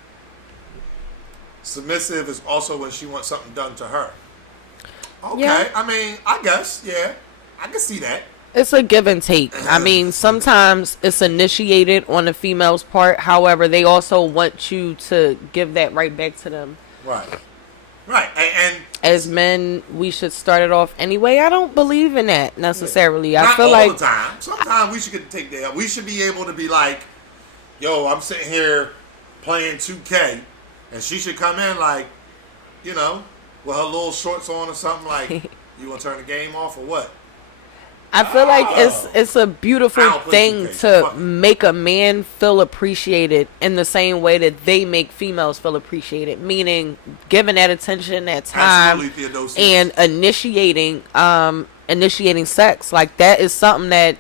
Submissive is also when she wants something done to her. Okay, yeah. I mean, I guess, yeah, I can see that. It's a give and take. I mean, sometimes it's initiated on the female's part. However, they also want you to give that right back to them. Right. And as men, we should start it off anyway. I don't believe in that necessarily. Not I feel all like the time. Sometimes we should take that. We should be able to be like, yo, I'm sitting here playing 2K, and she should come in like, with her little shorts on or something like, you want to turn the game off or what? I feel like it's a beautiful thing to make a man feel appreciated in the same way that they make females feel appreciated, meaning giving that attention, that time, and initiating sex. Like, that is something that,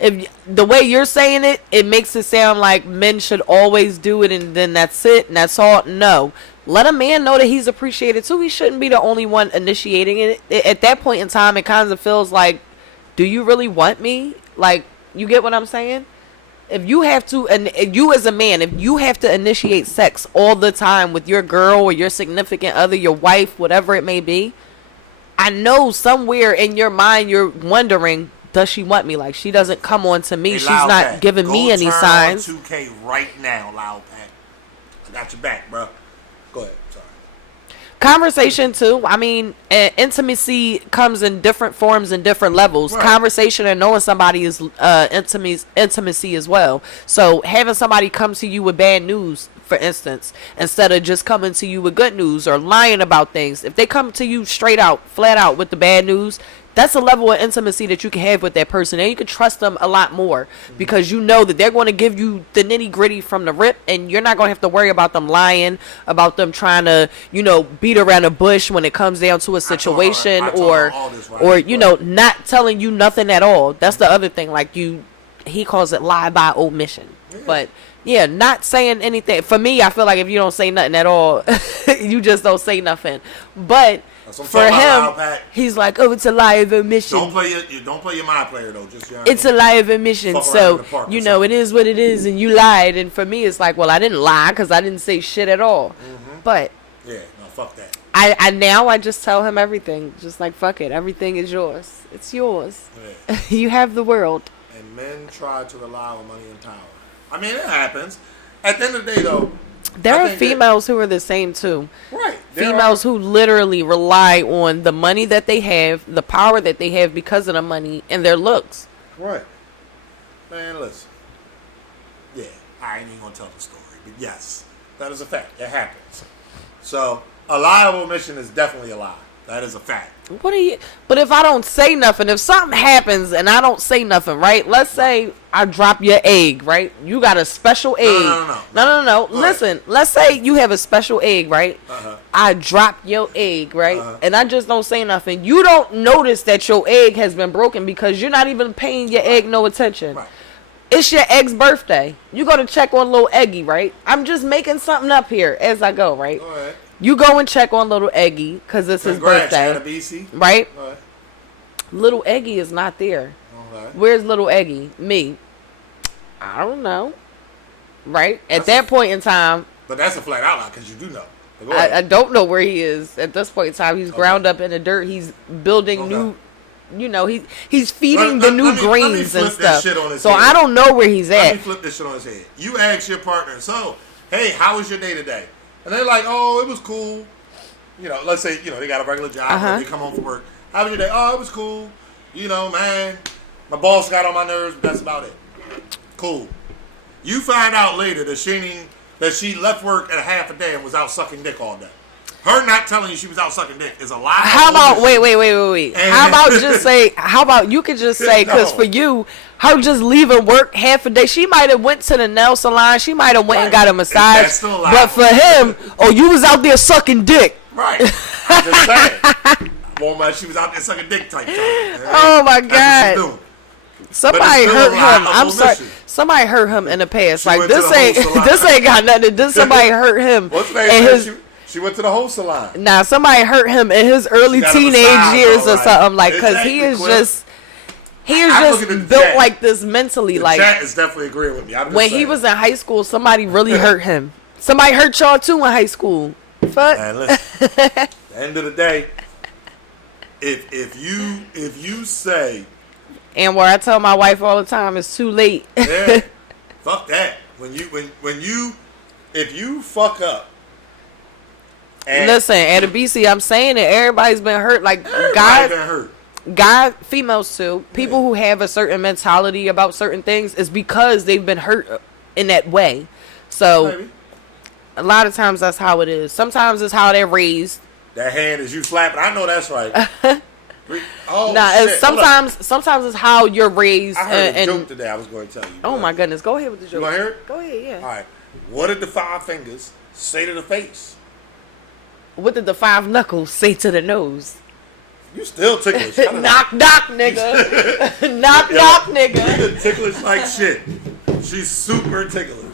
if the way you're saying it, it makes it sound like men should always do it and then that's it and that's all. No. Let a man know that he's appreciated too. He shouldn't be the only one initiating it. At that point in time, it kind of feels like, do you really want me? Like, you get what I'm saying? If you have to, and you as a man, if you have to initiate sex all the time with your girl or your significant other, your wife, whatever it may be, I know somewhere in your mind you're wondering, does she want me? Like, she doesn't come on to me. Hey, she's not Pack, giving me any signs. Go turn on 2K right now, Loud Pack. I got your back, bro. Go ahead. Sorry. Conversation too. I mean, intimacy comes in different forms and different levels. Right. Conversation and knowing somebody is intimacy as well. So having somebody come to you with bad news, for instance, instead of just coming to you with good news or lying about things, if they come to you straight out, flat out with the bad news, that's a level of intimacy that you can have with that person, and you can trust them a lot more because you know that they're going to give you the nitty gritty from the rip, and you're not going to have to worry about them lying, about them trying to, beat around a bush when it comes down to a situation, or not telling you nothing at all. That's the other thing. Like, he calls it lie by omission, but. Yeah, not saying anything. For me, I feel like if you don't say nothing at all, you just don't say nothing. But for him, he's like, oh, it's a lie of omission. Don't play your mind player, though. Just it's a lie of omission. So, it is what it is, and you lied. And for me, it's like, well, I didn't lie because I didn't say shit at all. Mm-hmm. But yeah, no, fuck that. I just tell him everything. Just like, fuck it. Everything is yours. It's yours. Yeah. You have the world. And men try to rely on money and power. I mean, it happens. At the end of the day, though, there are females who are the same too. Right. Females who literally rely on the money that they have, the power that they have because of the money, and their looks. Right. Man, listen. Yeah, I ain't even gonna tell the story, but yes, that is a fact. It happens. So, a lie of omission is definitely a lie. That is a fact. But if I don't say nothing, if something happens and I don't say nothing, right? Let's say I drop your egg, right? You got a special egg. No. Listen, let's say you have a special egg, right? Uh-huh. I drop your egg, right? Uh-huh. And I just don't say nothing. You don't notice that your egg has been broken because you're not even paying your egg no attention. Right. It's your egg's birthday. You go to check on little Eggy, right? I'm just making something up here as I go, right? All right. You go and check on little Eggy because it's his birthday, right? Little Eggy is not there. Okay. Where's little Eggy? Me. I don't know. Right? At that point in time. But that's a flat out lie because you do know. I don't know where he is at this point in time. He's ground up in the dirt. He's building new. He's feeding the new greens and stuff. So I don't know where he's at. Let me flip this shit on his head. You ask your partner, so hey, how was your day today? And they're like, oh, it was cool. You know, let's say, you know, they got a regular job, or they come home from work. How was your day? Oh, it was cool. You know, man, my boss got on my nerves, but that's about it. Cool. You find out later that she left work at a half a day and was out sucking dick all day. Her not telling you she was out sucking dick is a lie. How about wait? How about you could just say, because for you, her just leaving work half a day, she might have went to the nail salon, she might have went and got a massage, but for him, oh, you was out there sucking dick. Right. I'm just saying. Well, man, she was out there sucking dick type. Oh my God. Somebody hurt him. I'm sorry. Somebody hurt him in the past. Like this ain't got nothing. This somebody hurt him. What's name? She went to the whole salon. Nah, somebody hurt him in his early teenage years or something. Like, because he is just built like this mentally. Like, chat is definitely agreeing with me. When he was in high school, somebody really hurt him. Somebody hurt y'all too in high school. Fuck. Man, listen. At the end of the day, if you say, and where I tell my wife all the time, it's too late. Yeah, fuck that. If you fuck up. Listen, at a BC, I'm saying it. Everybody's been hurt. Like guys, females too. People who have a certain mentality about certain things is because they've been hurt in that way. So a lot of times that's how it is. Sometimes it's how they're raised. That hand is you flapping. I know that's right. Oh, shit. Sometimes it's how you're raised. I heard a joke today I was going to tell you. Oh my goodness, go ahead with the joke. You want to hear it? Go ahead, yeah. All right. What did the 5 fingers say to the face? What did the 5 knuckles say to the nose? You still ticklish. Knock, nigga. knock, nigga. You ticklish like shit. She's super ticklish.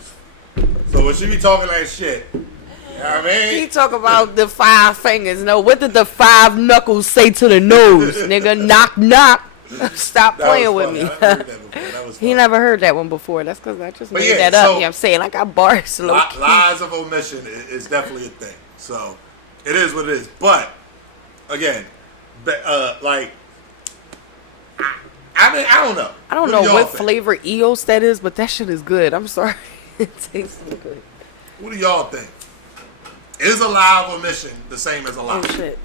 So when she be talking that shit, you know what I mean? He talk about the 5 fingers. No, what did the 5 knuckles say to the nose, nigga? Knock. Stop playing with me. He never heard that one before. That's because I just made that up. I'm saying I got bars. Lies of omission is definitely a thing. So it is what it is. But again, like I don't know. I don't know what flavor Eos that is, but that shit is good. I'm sorry. It tastes so good. What do y'all think? Is a lie of omission the same as a lie? Oh shit.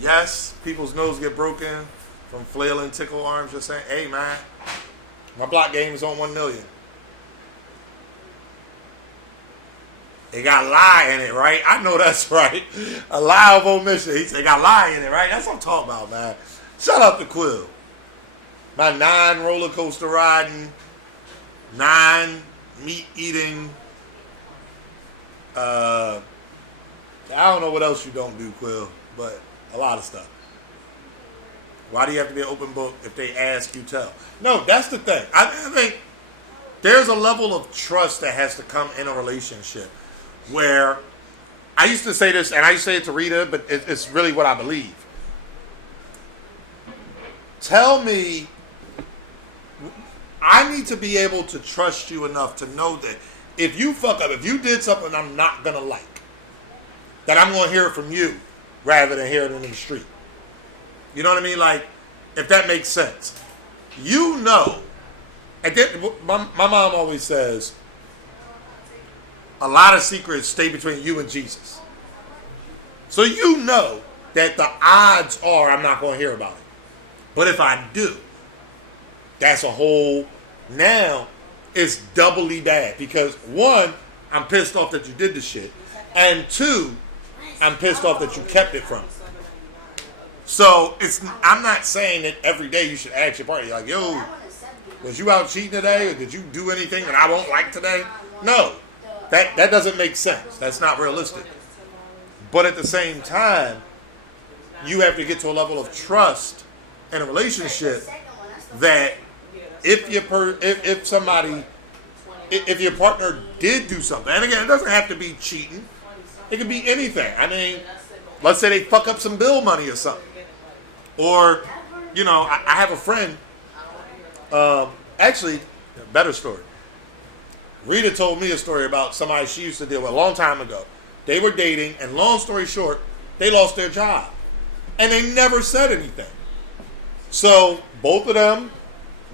Yes, people's nose get broken from flailing tickle arms. Just saying, hey man, my block game is on 1 million. It got lie in it, right? I know that's right. A lie of omission. He said, got lie in it, right? That's what I'm talking about, man. Shout out to Quill. My 9 roller coaster riding, 9 meat eating. I don't know what else you don't do, Quill, but a lot of stuff. Why do you have to be an open book? If they ask, you tell. No, that's the thing. I think there's a level of trust that has to come in a relationship where I used to say this, and I used to say it to Rita, but it's really what I believe. Tell me, I need to be able to trust you enough to know that if you fuck up, if you did something I'm not going to like, that I'm going to hear it from you rather than hear it in the street. You know what I mean? Like, if that makes sense. You know, my mom always says, a lot of secrets stay between you and Jesus. So you know that the odds are I'm not going to hear about it. But if I do, that's a whole, now it's doubly bad. Because 1, I'm pissed off that you did the shit. And 2, I'm pissed off that you kept it from me. So I'm not saying that every day you should ask your partner, like, yo, was you out cheating today? Or did you do anything that I won't like today? No. That doesn't make sense. That's not realistic. But at the same time, you have to get to a level of trust in a relationship that if your partner did do something, and again, it doesn't have to be cheating. It could be anything. I mean, let's say they fuck up some bill money or something. Or, you know, I have a friend, actually, a better story. Rita told me a story about somebody she used to deal with a long time ago. They were dating, and long story short, they lost their job. And they never said anything. So both of them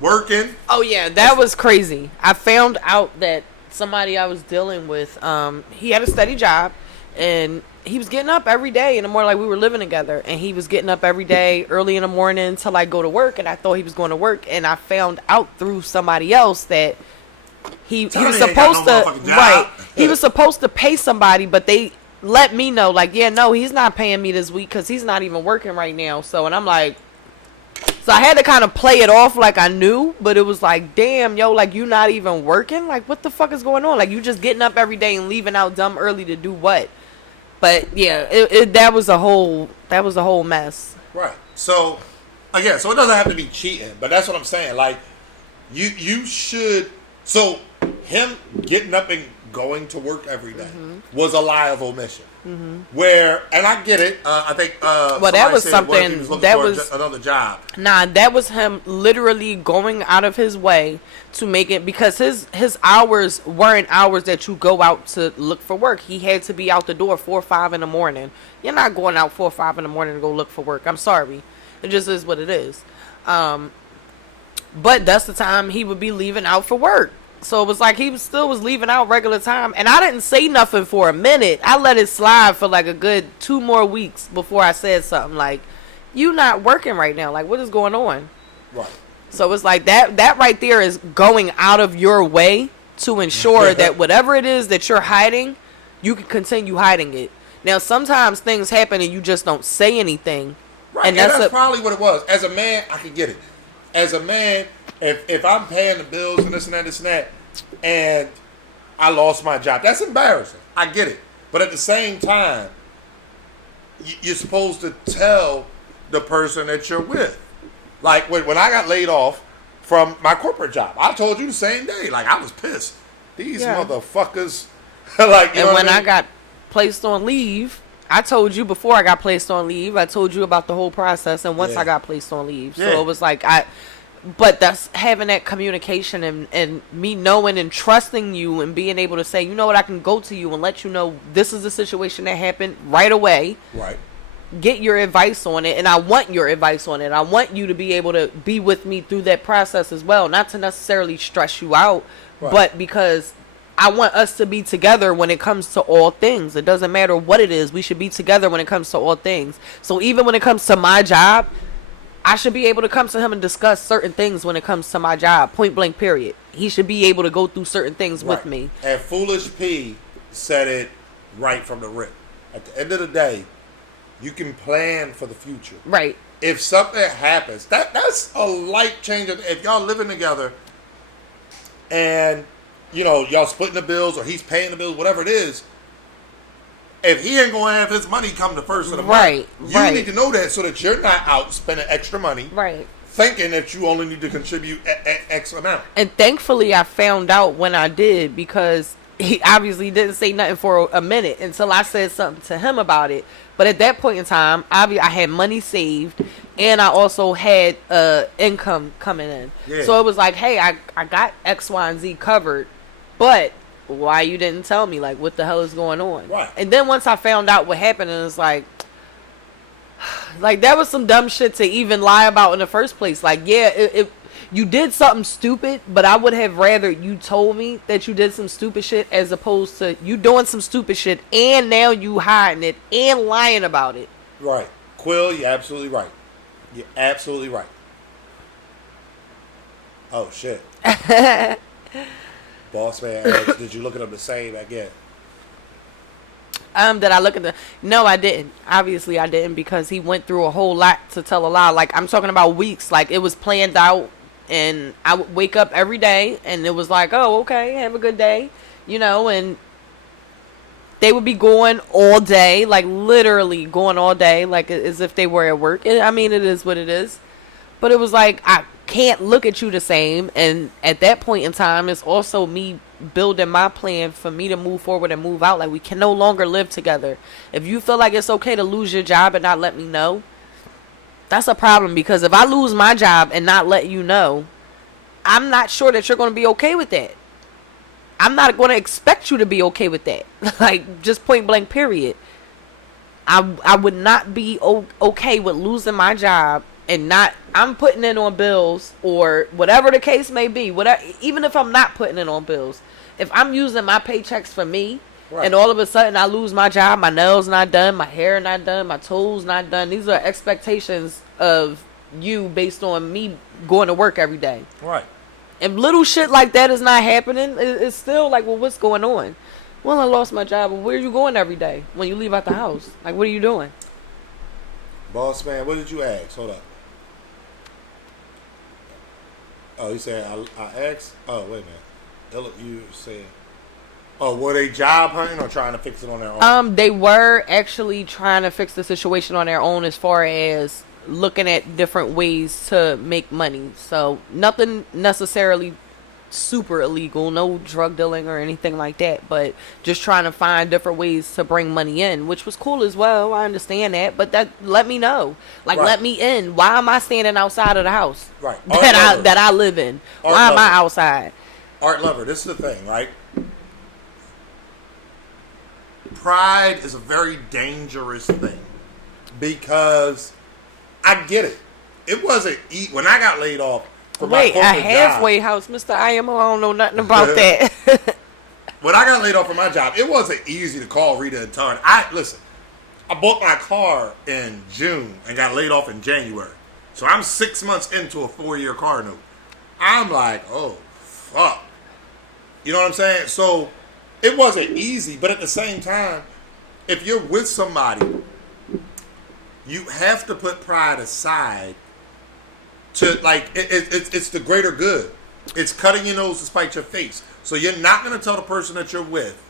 working. Oh yeah, that was crazy. I found out that somebody I was dealing with, he had a steady job, and he was getting up every day in the morning. Like, we were living together, and he was getting up every day early in the morning to like go to work, and I thought he was going to work, and I found out through somebody else that he was supposed he was supposed to pay somebody, but they let me know, like, yeah, no, he's not paying me this week because he's not even working right now. So, and I'm like, so I had to kind of play it off like I knew, but it was like, damn, yo, like, you not even working? Like, what the fuck is going on? Like, you just getting up every day and leaving out dumb early to do what? But yeah, that was a whole mess. Right. So again, so it doesn't have to be cheating, but that's what I'm saying. Like, you should. So him getting up and going to work every day was a lie of omission. Where, and I get it. I think. Well, that was something. That was another job. Nah, that was him literally going out of his way to make it, because his hours weren't hours that you go out to look for work. He had to be out the door 4 or 5 in the morning. You're not going out 4 or 5 in the morning to go look for work. I'm sorry, it just is what it is. But that's the time he would be leaving out for work. So it was like he was leaving out regular time. And I didn't say nothing for a minute. I let it slide for like a good 2 more weeks before I said something like, you not working right now. Like, what is going on? Right. So it's like that right there is going out of your way to ensure that whatever it is that you're hiding, you can continue hiding it. Now, sometimes things happen and you just don't say anything. Right. And that's probably what it was. As a man, I can get it. As a man, if I'm paying the bills and this and that, and I lost my job, that's embarrassing. I get it. But at the same time, you're supposed to tell the person that you're with. Like, when I got laid off from my corporate job, I told you the same day. Like, I was pissed. These motherfuckers. Like, you know when what I mean? I got placed on leave, I told you before I got placed on leave, I told you about the whole process, and once I got placed on leave. So it was like, but that's having that communication and me knowing and trusting you and being able to say, you know what, I can go to you and let you know this is the situation that happened right away. Right. Get your advice on it, and I want your advice on it. I want you to be able to be with me through that process as well, not to necessarily stress you out, but because I want us to be together when it comes to all things. It doesn't matter what it is. We should be together when it comes to all things. So even when it comes to my job, I should be able to come to him and discuss certain things when it comes to my job, point blank, period. He should be able to go through certain things with me. And Foolish P said it right from the rip. At the end of the day, you can plan for the future. Right. If something happens, that's a life changer. If y'all living together and, you know, y'all splitting the bills or he's paying the bills, whatever it is, if he ain't going to have his money come the first of the month, you need to know that so that you're not out spending extra money. Right. Thinking that you only need to contribute X amount. And thankfully I found out when I did, because he obviously didn't say nothing for a minute until I said something to him about it. But at that point in time, I had money saved, and I also had income coming in. Yeah. So it was like, hey, I got X, Y, and Z covered, but why you didn't tell me? Like, what the hell is going on? Right. And then once I found out what happened, and it's like that was some dumb shit to even lie about in the first place. Like, yeah, you did something stupid, but I would have rather you told me that you did some stupid shit as opposed to you doing some stupid shit and now you hiding it and lying about it. Right. Quill, you're absolutely right. You're absolutely right. Oh, shit. Boss man asked, did you look at them the same again? Did I look at No, I didn't. Obviously, I didn't, because he went through a whole lot to tell a lie. Like, I'm talking about weeks. Like, it was planned out. And I would wake up every day, and it was like, oh, okay, have a good day, you know, and they would be going all day, like literally going all day, like as if they were at work. And, I mean, it is what it is. But it was like, I can't look at you the same. And at that point in time, it's also me building my plan for me to move forward and move out. Like, we can no longer live together. If you feel like it's okay to lose your job and not let me know, that's a problem, because if I lose my job and not let you know, I'm not sure that you're going to be okay with that. I'm not going to expect you to be okay with that. Like, just point blank, period. I would not be okay with losing my job and not, I'm putting in on bills or whatever the case may be, whatever, even if I'm not putting in on bills, if I'm using my paychecks for me, right, and all of a sudden I lose my job, my nails not done, my hair not done, my toes not done, these are expectations of you based on me going to work every day. Right. And little shit like that is not happening. It's still like, well, what's going on? Well, I lost my job. Well, where are you going every day when you leave out the house? Like, what are you doing? Boss man, what did you ask? Hold up. Oh, you said I asked? Oh, wait a minute. You said, oh, were they job hunting or trying to fix it on their own? They were actually trying to fix the situation on their own as far as looking at different ways to make money. So nothing necessarily super illegal, no drug dealing or anything like that, but just trying to find different ways to bring money in, which was cool as well. I understand that, but that, let me know, like, right, let me in. Why am I standing outside of the house, right, that I live in? Why am I outside? Art lover, this is the thing, right? Pride is a very dangerous thing because I get it. It wasn't when I got laid off. Wait, a halfway job, house, Mr. IMO. I don't know nothing about that. When I got laid off from my job, it wasn't easy to call Rita and Tarn. Listen, I bought my car in June and got laid off in January. So I'm 6 months into a 4-year car note. I'm like, oh, fuck. You know what I'm saying? So it wasn't easy, but at the same time, if you're with somebody, you have to put pride aside to, like, it's the greater good. It's cutting your nose to spite your face. So you're not going to tell the person that you're with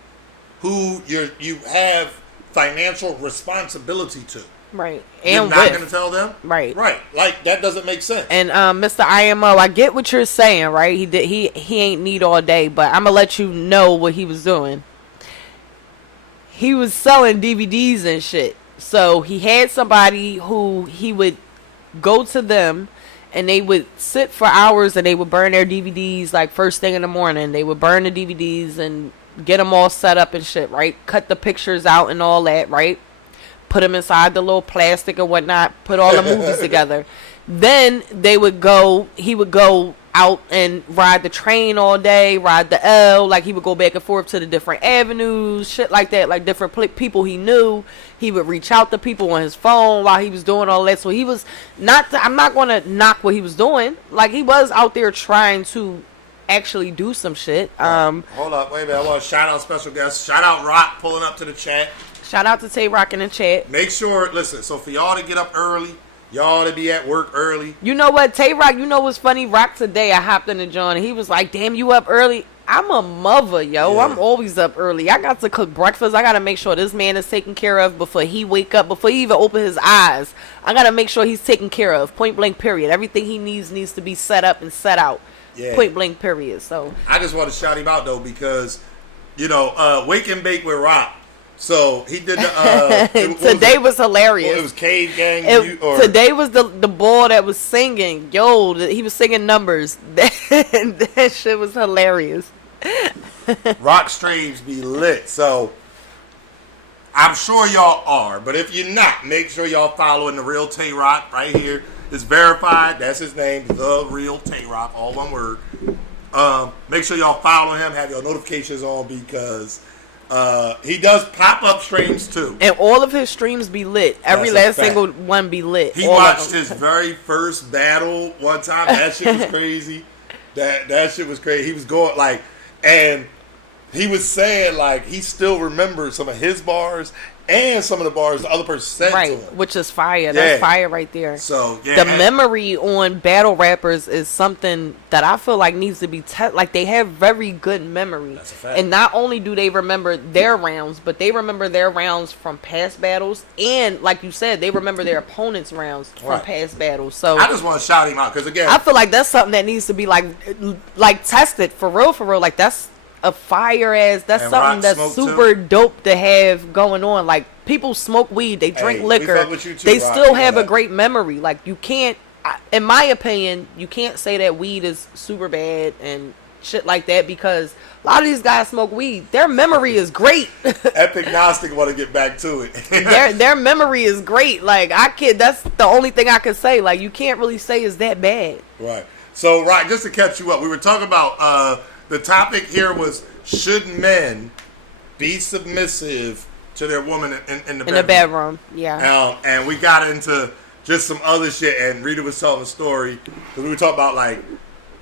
who you have financial responsibility to. Right. You're not going to tell them? Right. Right. Like, that doesn't make sense. And Mr. IMO, I get what you're saying, right? He ain't need all day, but I'm going to let you know what he was doing. He was selling DVDs and shit. So he had somebody who he would go to them and they would sit for hours and they would burn their DVDs like first thing in the morning. They would burn the DVDs and get them all set up and shit, right? Cut the pictures out and all that, right? Put them inside the little plastic or whatnot. Put all the movies together. Then he would go out and ride the train all day, ride the L. Like, he would go back and forth to the different avenues, shit like that, like different people he knew. He would reach out to people on his phone while he was doing all that. So he was I'm not going to knock what he was doing. Like, he was out there trying to actually do some shit. Hold up, wait a minute. I want to shout out special guests. Shout out Rock pulling up to the chat. Shout out to Tay Rock in the chat. Make sure, listen, so for y'all to get up early, y'all to be at work early. You know what, Tay Rock, you know what's funny? Rock today, I hopped in the joint and he was like, damn, you up early? I'm a mother, yo. Yeah. I'm always up early. I got to cook breakfast. I got to make sure this man is taken care of before he wake up, before he even open his eyes. I got to make sure he's taken care of. Point blank, period. Everything he needs to be set up and set out. Yeah. Point blank, period. So I just want to shout him out, though, because, you know, Wake and Bake with Rock. So he did the today was hilarious. It was Cave Gang. Today was the boy that was singing. Yo, he was singing numbers. That shit was hilarious. Rock streams be lit. So I'm sure y'all are, but if you're not, make sure y'all following the real Tay Rock right here. It's verified. That's his name, the real Tay Rock, all one word. Make sure y'all follow him. Have your notifications on because. He does pop-up streams too. And all of his streams be lit. Every last single one be lit. He watched his very first battle one time. That shit was crazy. That shit was crazy. He was going like, and he was saying like he still remembers some of his bars and some of the bars the other person said to him. Which is fire. Yeah. That's fire right there. So yeah, the memory on battle rappers is something that I feel like needs to be like they have very good memory. That's a fact. And not only do they remember their rounds, but they remember their rounds from past battles, and like you said, they remember their opponents' rounds from past battles. So I just want to shout him out because again, I feel like that's something that needs to be like tested for real. Like that's a fire ass. That's and something that's super dope to have going on. Like people smoke weed, they drink liquor, they still have a great memory. Like you can't, in my opinion, you can't say that weed is super bad and shit like that, because a lot of these guys smoke weed. Their memory is great. Epic Gnostic want to get back to it. Their memory is great. Like, that's the only thing I could say. Like, you can't really say it's that bad. Right. So, right, just to catch you up, we were talking about the topic here was, should men be submissive to their woman in the bedroom? In the bedroom, yeah. And we got into just some other shit, and Rita was telling a story, because we were talking about, like,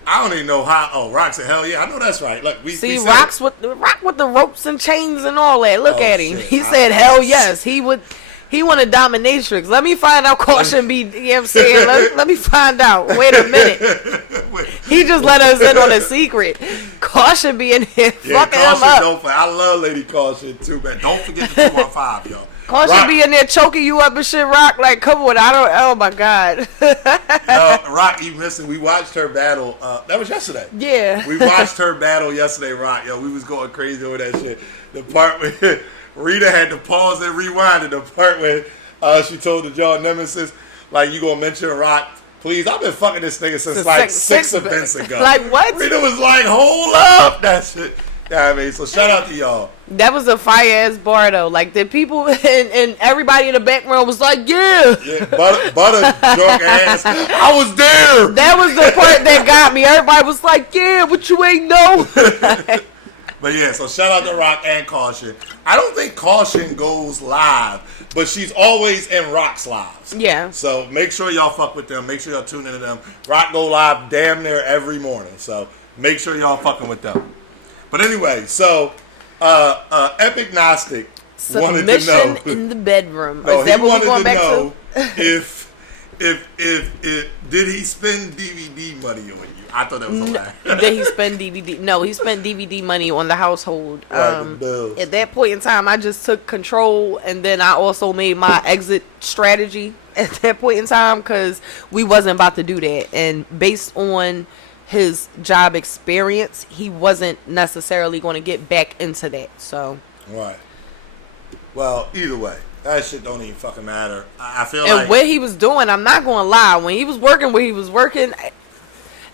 I don't even know how. Oh, Rock said, hell yeah, I know that's right. Look, we Rock with the ropes and chains and all that. Look at him. Shit. He said, hell yes, he wanted dominatrix. Let me find out. Caution be, you know what I'm saying? Let me find out. Wait a minute. He just let us in on a secret. Caution be in here fucking him up. I love Lady Caution too, man. Don't forget the 215, y'all. Caution be in there choking you up and shit, Rock. Like, come on, oh my God. Rock, you missing. We watched her battle. That was yesterday. Yeah. We watched her battle yesterday, Rock. Yo, we was going crazy over that shit. The part where Rita had to pause and rewind, and the part where she told the John Nemesis, like, you gonna mention Rock? Please, I've been fucking this nigga since like six events ago. Like, what? Rita was like, hold up. That shit. Yeah, I mean, so shout out to y'all. That was a fire ass bar though. Like, the people and everybody in the background was like, yeah, butter drunk ass. I was there. That was the part that got me. Everybody was like, yeah, but you ain't know. But yeah, so shout out to Rock and Caution. I don't think Caution goes live, but she's always in Rock's lives. Yeah. So make sure y'all fuck with them. Make sure y'all tune into them. Rock go live damn near every morning. So make sure y'all fucking with them. But anyway, so Epic Gnostic wanted to know in the bedroom. No, is that he what we're wanted going to back know to? if did he spend DVD money on you? I thought that was hilarious. Did he spend DVD? No, he spent DVD money on the household. Right, at that point in time, I just took control, and then I also made my exit strategy at that point in time, because we wasn't about to do that. And based on his job experience, he wasn't necessarily going to get back into that. So right. Well, either way, that shit don't even fucking matter. I feel and like what he was doing, I'm not going to lie, when he was working where he was working,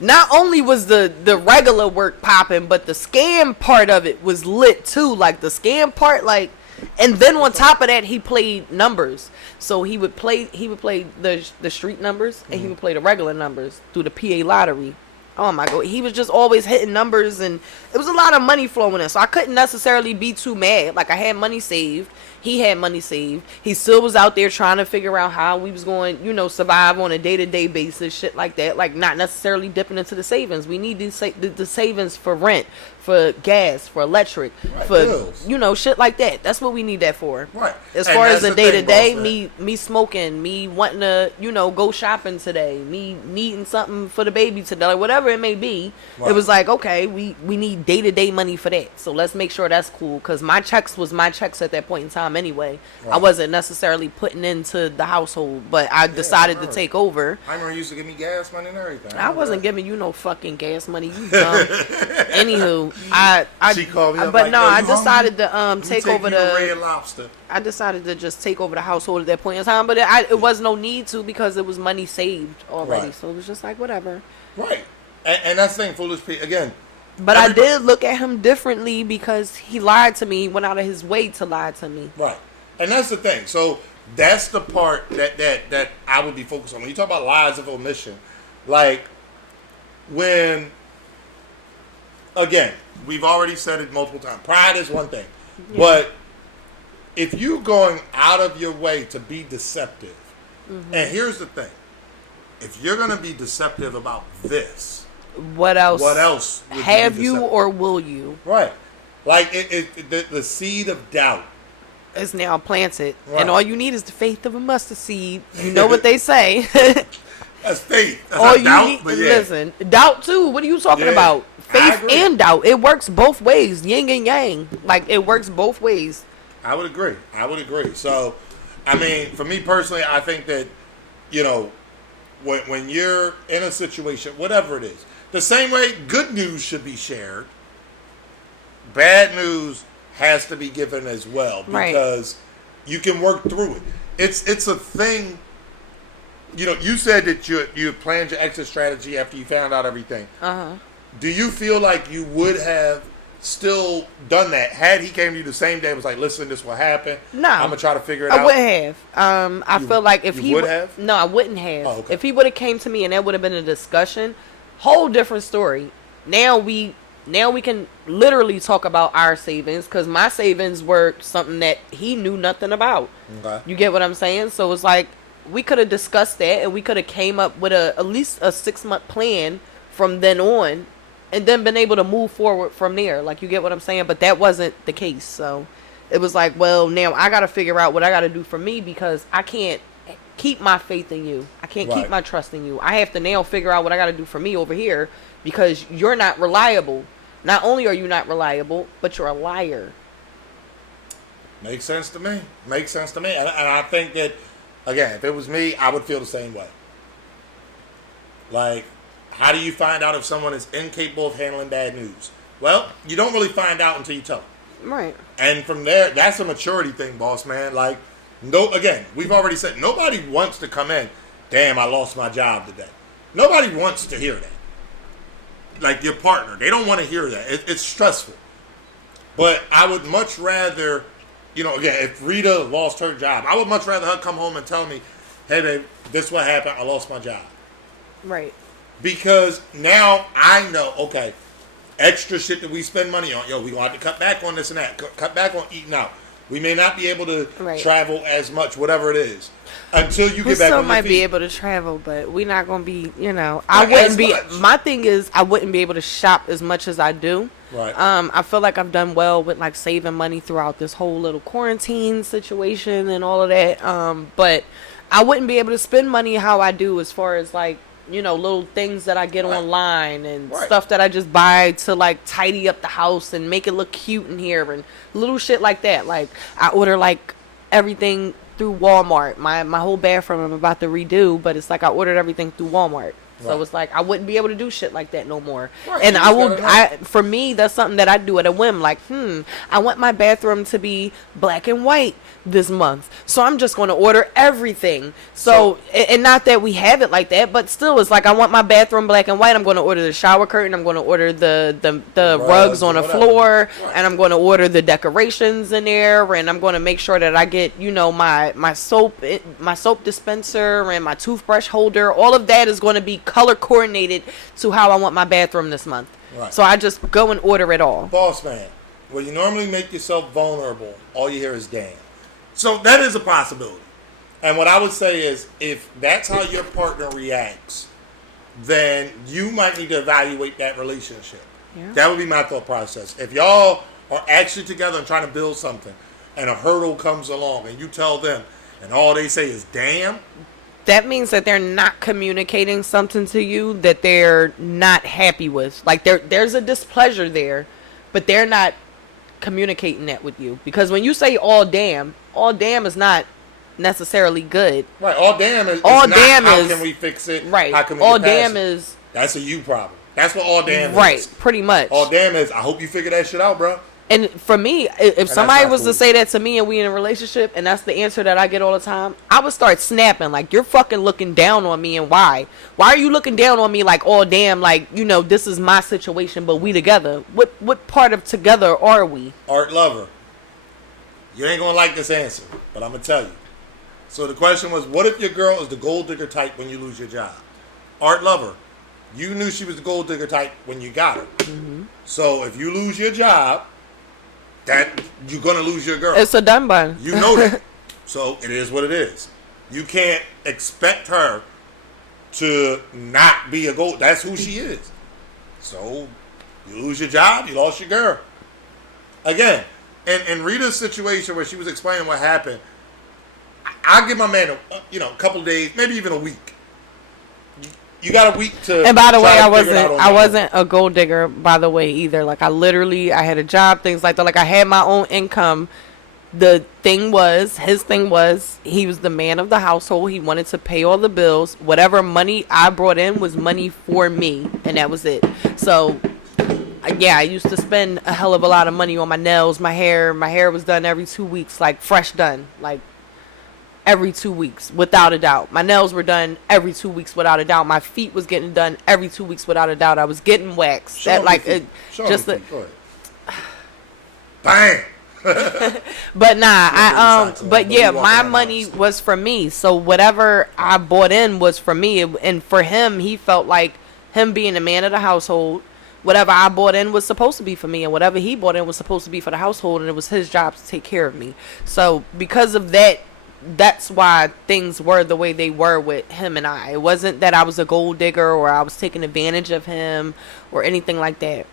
not only was the regular work popping, but the scam part of it was lit too. Like, the scam part, like, and then on top of that, he played numbers. So he would play the street numbers, and he would play the regular numbers through the PA lottery. Oh my God, he was just always hitting numbers, and it was a lot of money flowing in. So I couldn't necessarily be too mad. Like, I had money saved. He had money saved. He still was out there trying to figure out how we was going, survive on a day-to-day basis, shit like that. Like, not necessarily dipping into the savings. We need the savings for rent, for gas, for electric, right, for bills. Shit like that. That's what we need that for. Right. As far as the day-to-day, me smoking, me wanting to, go shopping today, me needing something for the baby today, like whatever it may be. Right. It was like, okay, we need day-to-day money for that. So let's make sure that's cool, because my checks was my checks at that point in time anyway. Right. I wasn't necessarily putting into the household, but I decided to take over. I remember you used to give me gas money and everything. I wasn't giving you no fucking gas money, you dumb. Anywho, she called me up, but like, no, I decided to take over the Red Lobster. I decided to just take over the household at that point in time, but it was no need to, because it was money saved already. Right. So it was just like, whatever. Right. And that's the thing, foolish people again. But I did look at him differently, because he lied to me. He went out of his way to lie to me. Right. And that's the thing. So that's the part that I would be focused on. When you talk about lies of omission, like, when, again, we've already said it multiple times. Pride is one thing. Yeah. But if you're going out of your way to be deceptive, and here's the thing. If you're going to be deceptive about this, what else? What else? Have you or will you? Right. Like, the seed of doubt is now planted. Right. And all you need is the faith of a mustard seed. You know what they say. That's faith. That's all you doubt, need. But yeah. Listen, doubt too. What are you talking about? Faith and doubt. It works both ways. Yin and yang. Like, it works both ways. I would agree. So, I mean, for me personally, I think that, when you're in a situation, whatever it is, the same way good news should be shared, bad news has to be given as well, because you can work through it. It's a thing. You said that you planned your exit strategy after you found out everything. do you feel like you would have still done that had he came to you the same day and was like, listen, this will happen. No, I'm gonna try to figure it out. I wouldn't have. I feel like if he would have. No, I wouldn't have. Oh, okay. If he would have came to me and that would have been a discussion, whole different story. Now we can literally talk about our savings, because my savings were something that he knew nothing about. Okay. You get what I'm saying? So it's like we could have discussed that, and we could have came up with at least a 6-month plan from then on, and then been able to move forward from there. Like, you get what I'm saying? But that wasn't the case. So it was like, well, now I got to figure out what I got to do for me, because I can't keep my faith in you. I can't keep my trust in you. I have to now figure out what I got to do for me over here, because you're not reliable. Not only are you not reliable, but you're a liar. Makes sense to me. And I think that, again, if it was me, I would feel the same way. Like, how do you find out if someone is incapable of handling bad news? Well, you don't really find out until you tell them. Right. And from there, that's a maturity thing, boss man. Like, no, again, we've already said nobody wants to come in, damn, I lost my job today. Nobody wants to hear that. Like, your partner, they don't want to hear that. It's stressful. But I would much rather, again, if Rita lost her job, I would much rather her come home and tell me, hey, babe, this is what happened. I lost my job. Right. Because now I know, okay, extra shit that we spend money on. Yo, we going to have to cut back on this and that. Cut back on eating out. We may not be able to travel as much, whatever it is, until you get back on your feet. We still might be able to travel, but we're not going to be, I wouldn't be. My thing is, I wouldn't be able to shop as much as I do. Right. I feel like I've done well with, like, saving money throughout this whole little quarantine situation and all of that. But I wouldn't be able to spend money how I do, as far as, like, little things that I get online and stuff that I just buy to, like, tidy up the house and make it look cute in here and little shit like that. Like, I order, like, everything through Walmart. My whole bathroom I'm about to redo, but it's like I ordered everything through Walmart. So it's like I wouldn't be able to do shit like that no more. And for me, that's something that I do at a whim. Like, I want my bathroom to be black and white this month, so I'm just going to order everything. So, and not that we have it like that, but still, it's like I want my bathroom black and white. I'm going to order the shower curtain. I'm going to order the rugs on the floor, and I'm going to order the decorations in there, and I'm going to make sure that I get my soap dispenser and my toothbrush holder. All of that is going to be color coordinated to how I want my bathroom this month. Right. So I just go and order it all. Boss man, when you normally make yourself vulnerable, all you hear is damn. So that is a possibility. And what I would say is, if that's how your partner reacts, then you might need to evaluate that relationship. Yeah. That would be my thought process. If y'all are actually together and trying to build something, and a hurdle comes along, and you tell them, and all they say is damn, that means that they're not communicating something to you that they're not happy with. Like, there's a displeasure there, but they're not communicating that with you. Because when you say all damn is not necessarily good. Right. All damn is how can we fix it? Right. How can we all get past damn it? is. That's a you problem. That's what all damn is. Right. Pretty much. All damn is, I hope you figure that shit out, bro. And for me, if somebody was to say that to me and we in a relationship, and that's the answer that I get all the time, I would start snapping. Like, you're fucking looking down on me, and why? Why are you looking down on me like, oh, damn, like, this is my situation, but we together? What part of together are we? Art lover. You ain't gonna like this answer, but I'm gonna tell you. So the question was, what if your girl is the gold digger type when you lose your job? Art lover. You knew she was the gold digger type when you got her. Mm-hmm. So if you lose your job, that you're gonna lose your girl. It's a done bun. You know that. So it is what it is. You can't expect her to not be a gold. That's who she is. So you lose your job, you lost your girl. Again, in Rita's situation where she was explaining what happened, I give my man a couple of days, maybe even a week. You got a week to. And by the way, I wasn't a gold digger, by the way, either. Like, I had a job, things like that. Like, I had my own income. His thing was, he was the man of the household. He wanted to pay all the bills. Whatever money I brought in was money for me, and that was it. So, yeah, I used to spend a hell of a lot of money on my nails, my hair. My hair was done every 2 weeks, like, fresh done. Like, every 2 weeks, without a doubt. My nails were done every 2 weeks, without a doubt. My feet was getting done every 2 weeks, without a doubt. I was getting waxed. Show That me like feet. it, Show just me the, feet. Go ahead. Bang. but nah, Socks on, but but yeah, we walking my around money house. was for me. So whatever I bought in was for me, and for him, he felt like him being the man of the household. Whatever I bought in was supposed to be for me, and whatever he bought in was supposed to be for the household, and it was his job to take care of me. So because of that, that's why things were the way they were with him and I. It wasn't that I was a gold digger or I was taking advantage of him or anything like that.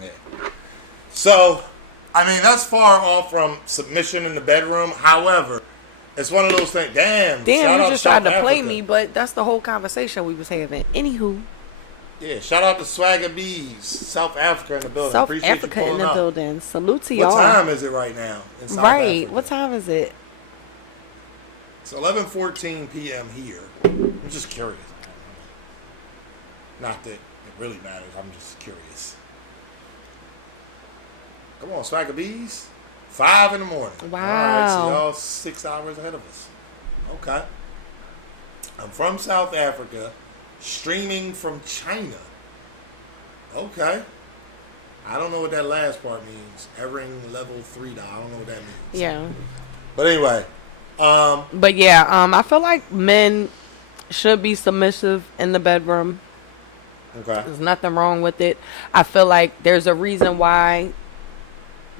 Yeah. So, I mean, that's far off from submission in the bedroom. However, it's one of those things. Damn, shout You out just tried South to play Africa. me, but that's the whole conversation we was having. Anywho, Yeah, shout out to Swagger Bees, South Africa in the building. South Appreciate Africa you in pulling the up. building. Salute to What y'all. time is it right now in South Right. Africa? What time is it? It's 11:14 p.m. here. I'm just curious. Not that it really matters. I'm just curious. Come on, Swagger Bees. 5 in the morning. Wow. All right, so y'all 6 hours ahead of us. Okay. I'm from South Africa, streaming from China. Okay. I don't know what that last part means. Evering level 3. I don't know what that means. Yeah. But anyway. But yeah, I feel like men should be submissive in the bedroom. Okay. There's nothing wrong with it. I feel like there's a reason why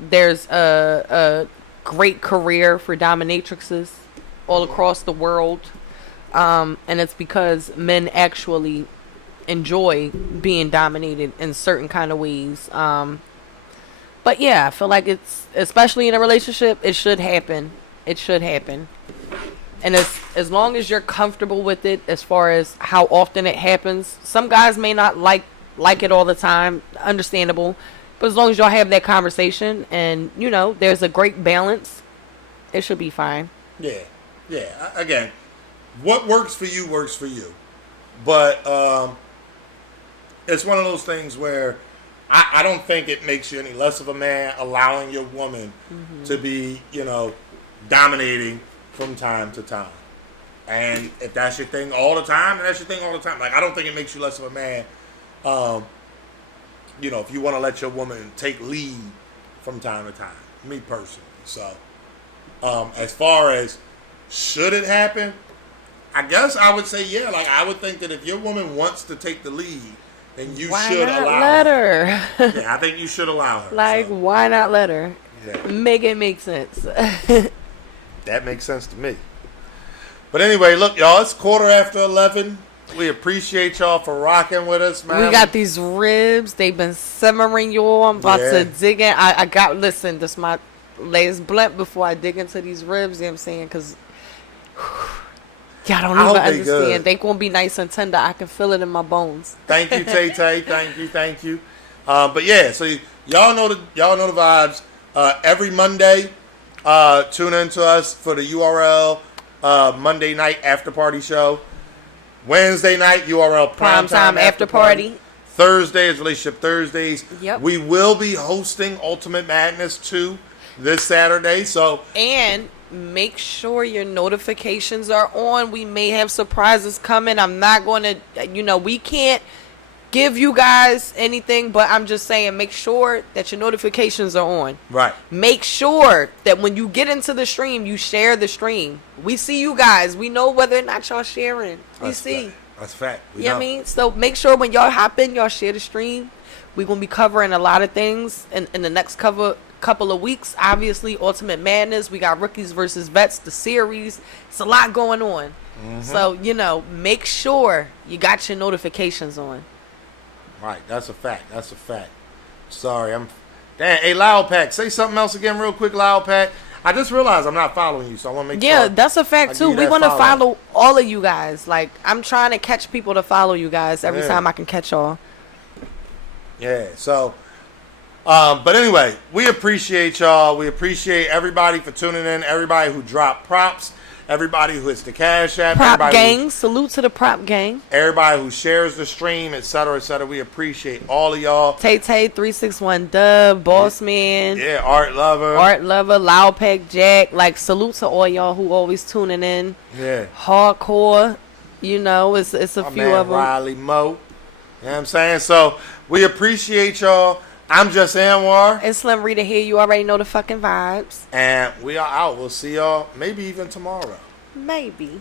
there's a great career for dominatrixes all across the world. And it's because men actually enjoy being dominated in certain kind of ways. But yeah, I feel like it's, especially in a relationship, it should happen. It should happen. And as long as you're comfortable with it, as far as how often it happens, some guys may not like it all the time, understandable. But as long as y'all have that conversation and, you know, there's a great balance, it should be fine. Yeah. Yeah. Again, what works for you works for you. But it's one of those things where I don't think it makes you any less of a man allowing your woman to be, you know, dominating from time to time. And if that's your thing all the time, then that's your thing all the time. Like, I don't think it makes you less of a man, you know, if you want to let your woman take lead from time to time. Me personally. So, as far as should it happen, I guess I would say, yeah. Like, I would think that if your woman wants to take the lead, then you should allow let her. her? Yeah, I think you should allow her. Like, So, why not let her? yeah. Make it make sense. That makes sense to me. But anyway, look, y'all, it's 11:15. We appreciate y'all for rocking with us, man. We got these ribs. They've been simmering, y'all. I'm about to dig in. I got, listen, this is my last blunt before I dig into these ribs, you know what I'm saying? Because y'all don't even understand. Good. They going to be nice and tender. I can feel it in my bones. Thank you, Tay Tay. Thank you. But yeah, so y'all know the vibes. Every Monday, tune in to us for the URL Monday night after party show. Wednesday night URL Primetime after party. Thursday is Relationship Thursdays. Yep. We will be hosting Ultimate Madness 2 this Saturday. So And make sure your notifications are on. We may have surprises coming. I'm not going to, we can't give you guys anything, but I'm just saying, make sure that your notifications are on. right. Make sure that when you get into the stream, you share the stream. We see you guys. We know whether or not y'all sharing. We see. That's fact. We You know know. what I mean? So make sure when y'all hop in, y'all share the stream. We're going to be covering a lot of things in the next couple of weeks. Obviously, Ultimate Madness. We got Rookies versus Vets, the series. It's a lot going on. So, make sure you got your notifications on. Right, that's a fact. Sorry, damn. Hey, Loud Pack, say something else again, real quick, Loud Pack. I just realized I'm not following you, so I want to make sure. Yeah, that's a I fact give too. you We that want to follow. follow all of you guys. Like, I'm trying to catch people to follow you guys every Yeah. time I can catch y'all. Yeah. So, But anyway, we appreciate y'all. We appreciate everybody for tuning in. Everybody who dropped props. Everybody who hits the Cash App. Prop gang. Salute to the prop gang. Everybody who shares the stream, etc., etc. We appreciate all of y'all. Tay 361 Dub, Boss Man. Yeah, Art Lover, Loud Pack Jack. Like, salute to all y'all who always tuning in. Yeah. Hardcore. You know, it's a My few man of them. Riley Mo. You know what I'm saying? So, we appreciate y'all. I'm just Anwar. And Slim Rita here. You already know the fucking vibes. And we are out. We'll see y'all maybe even tomorrow. Maybe.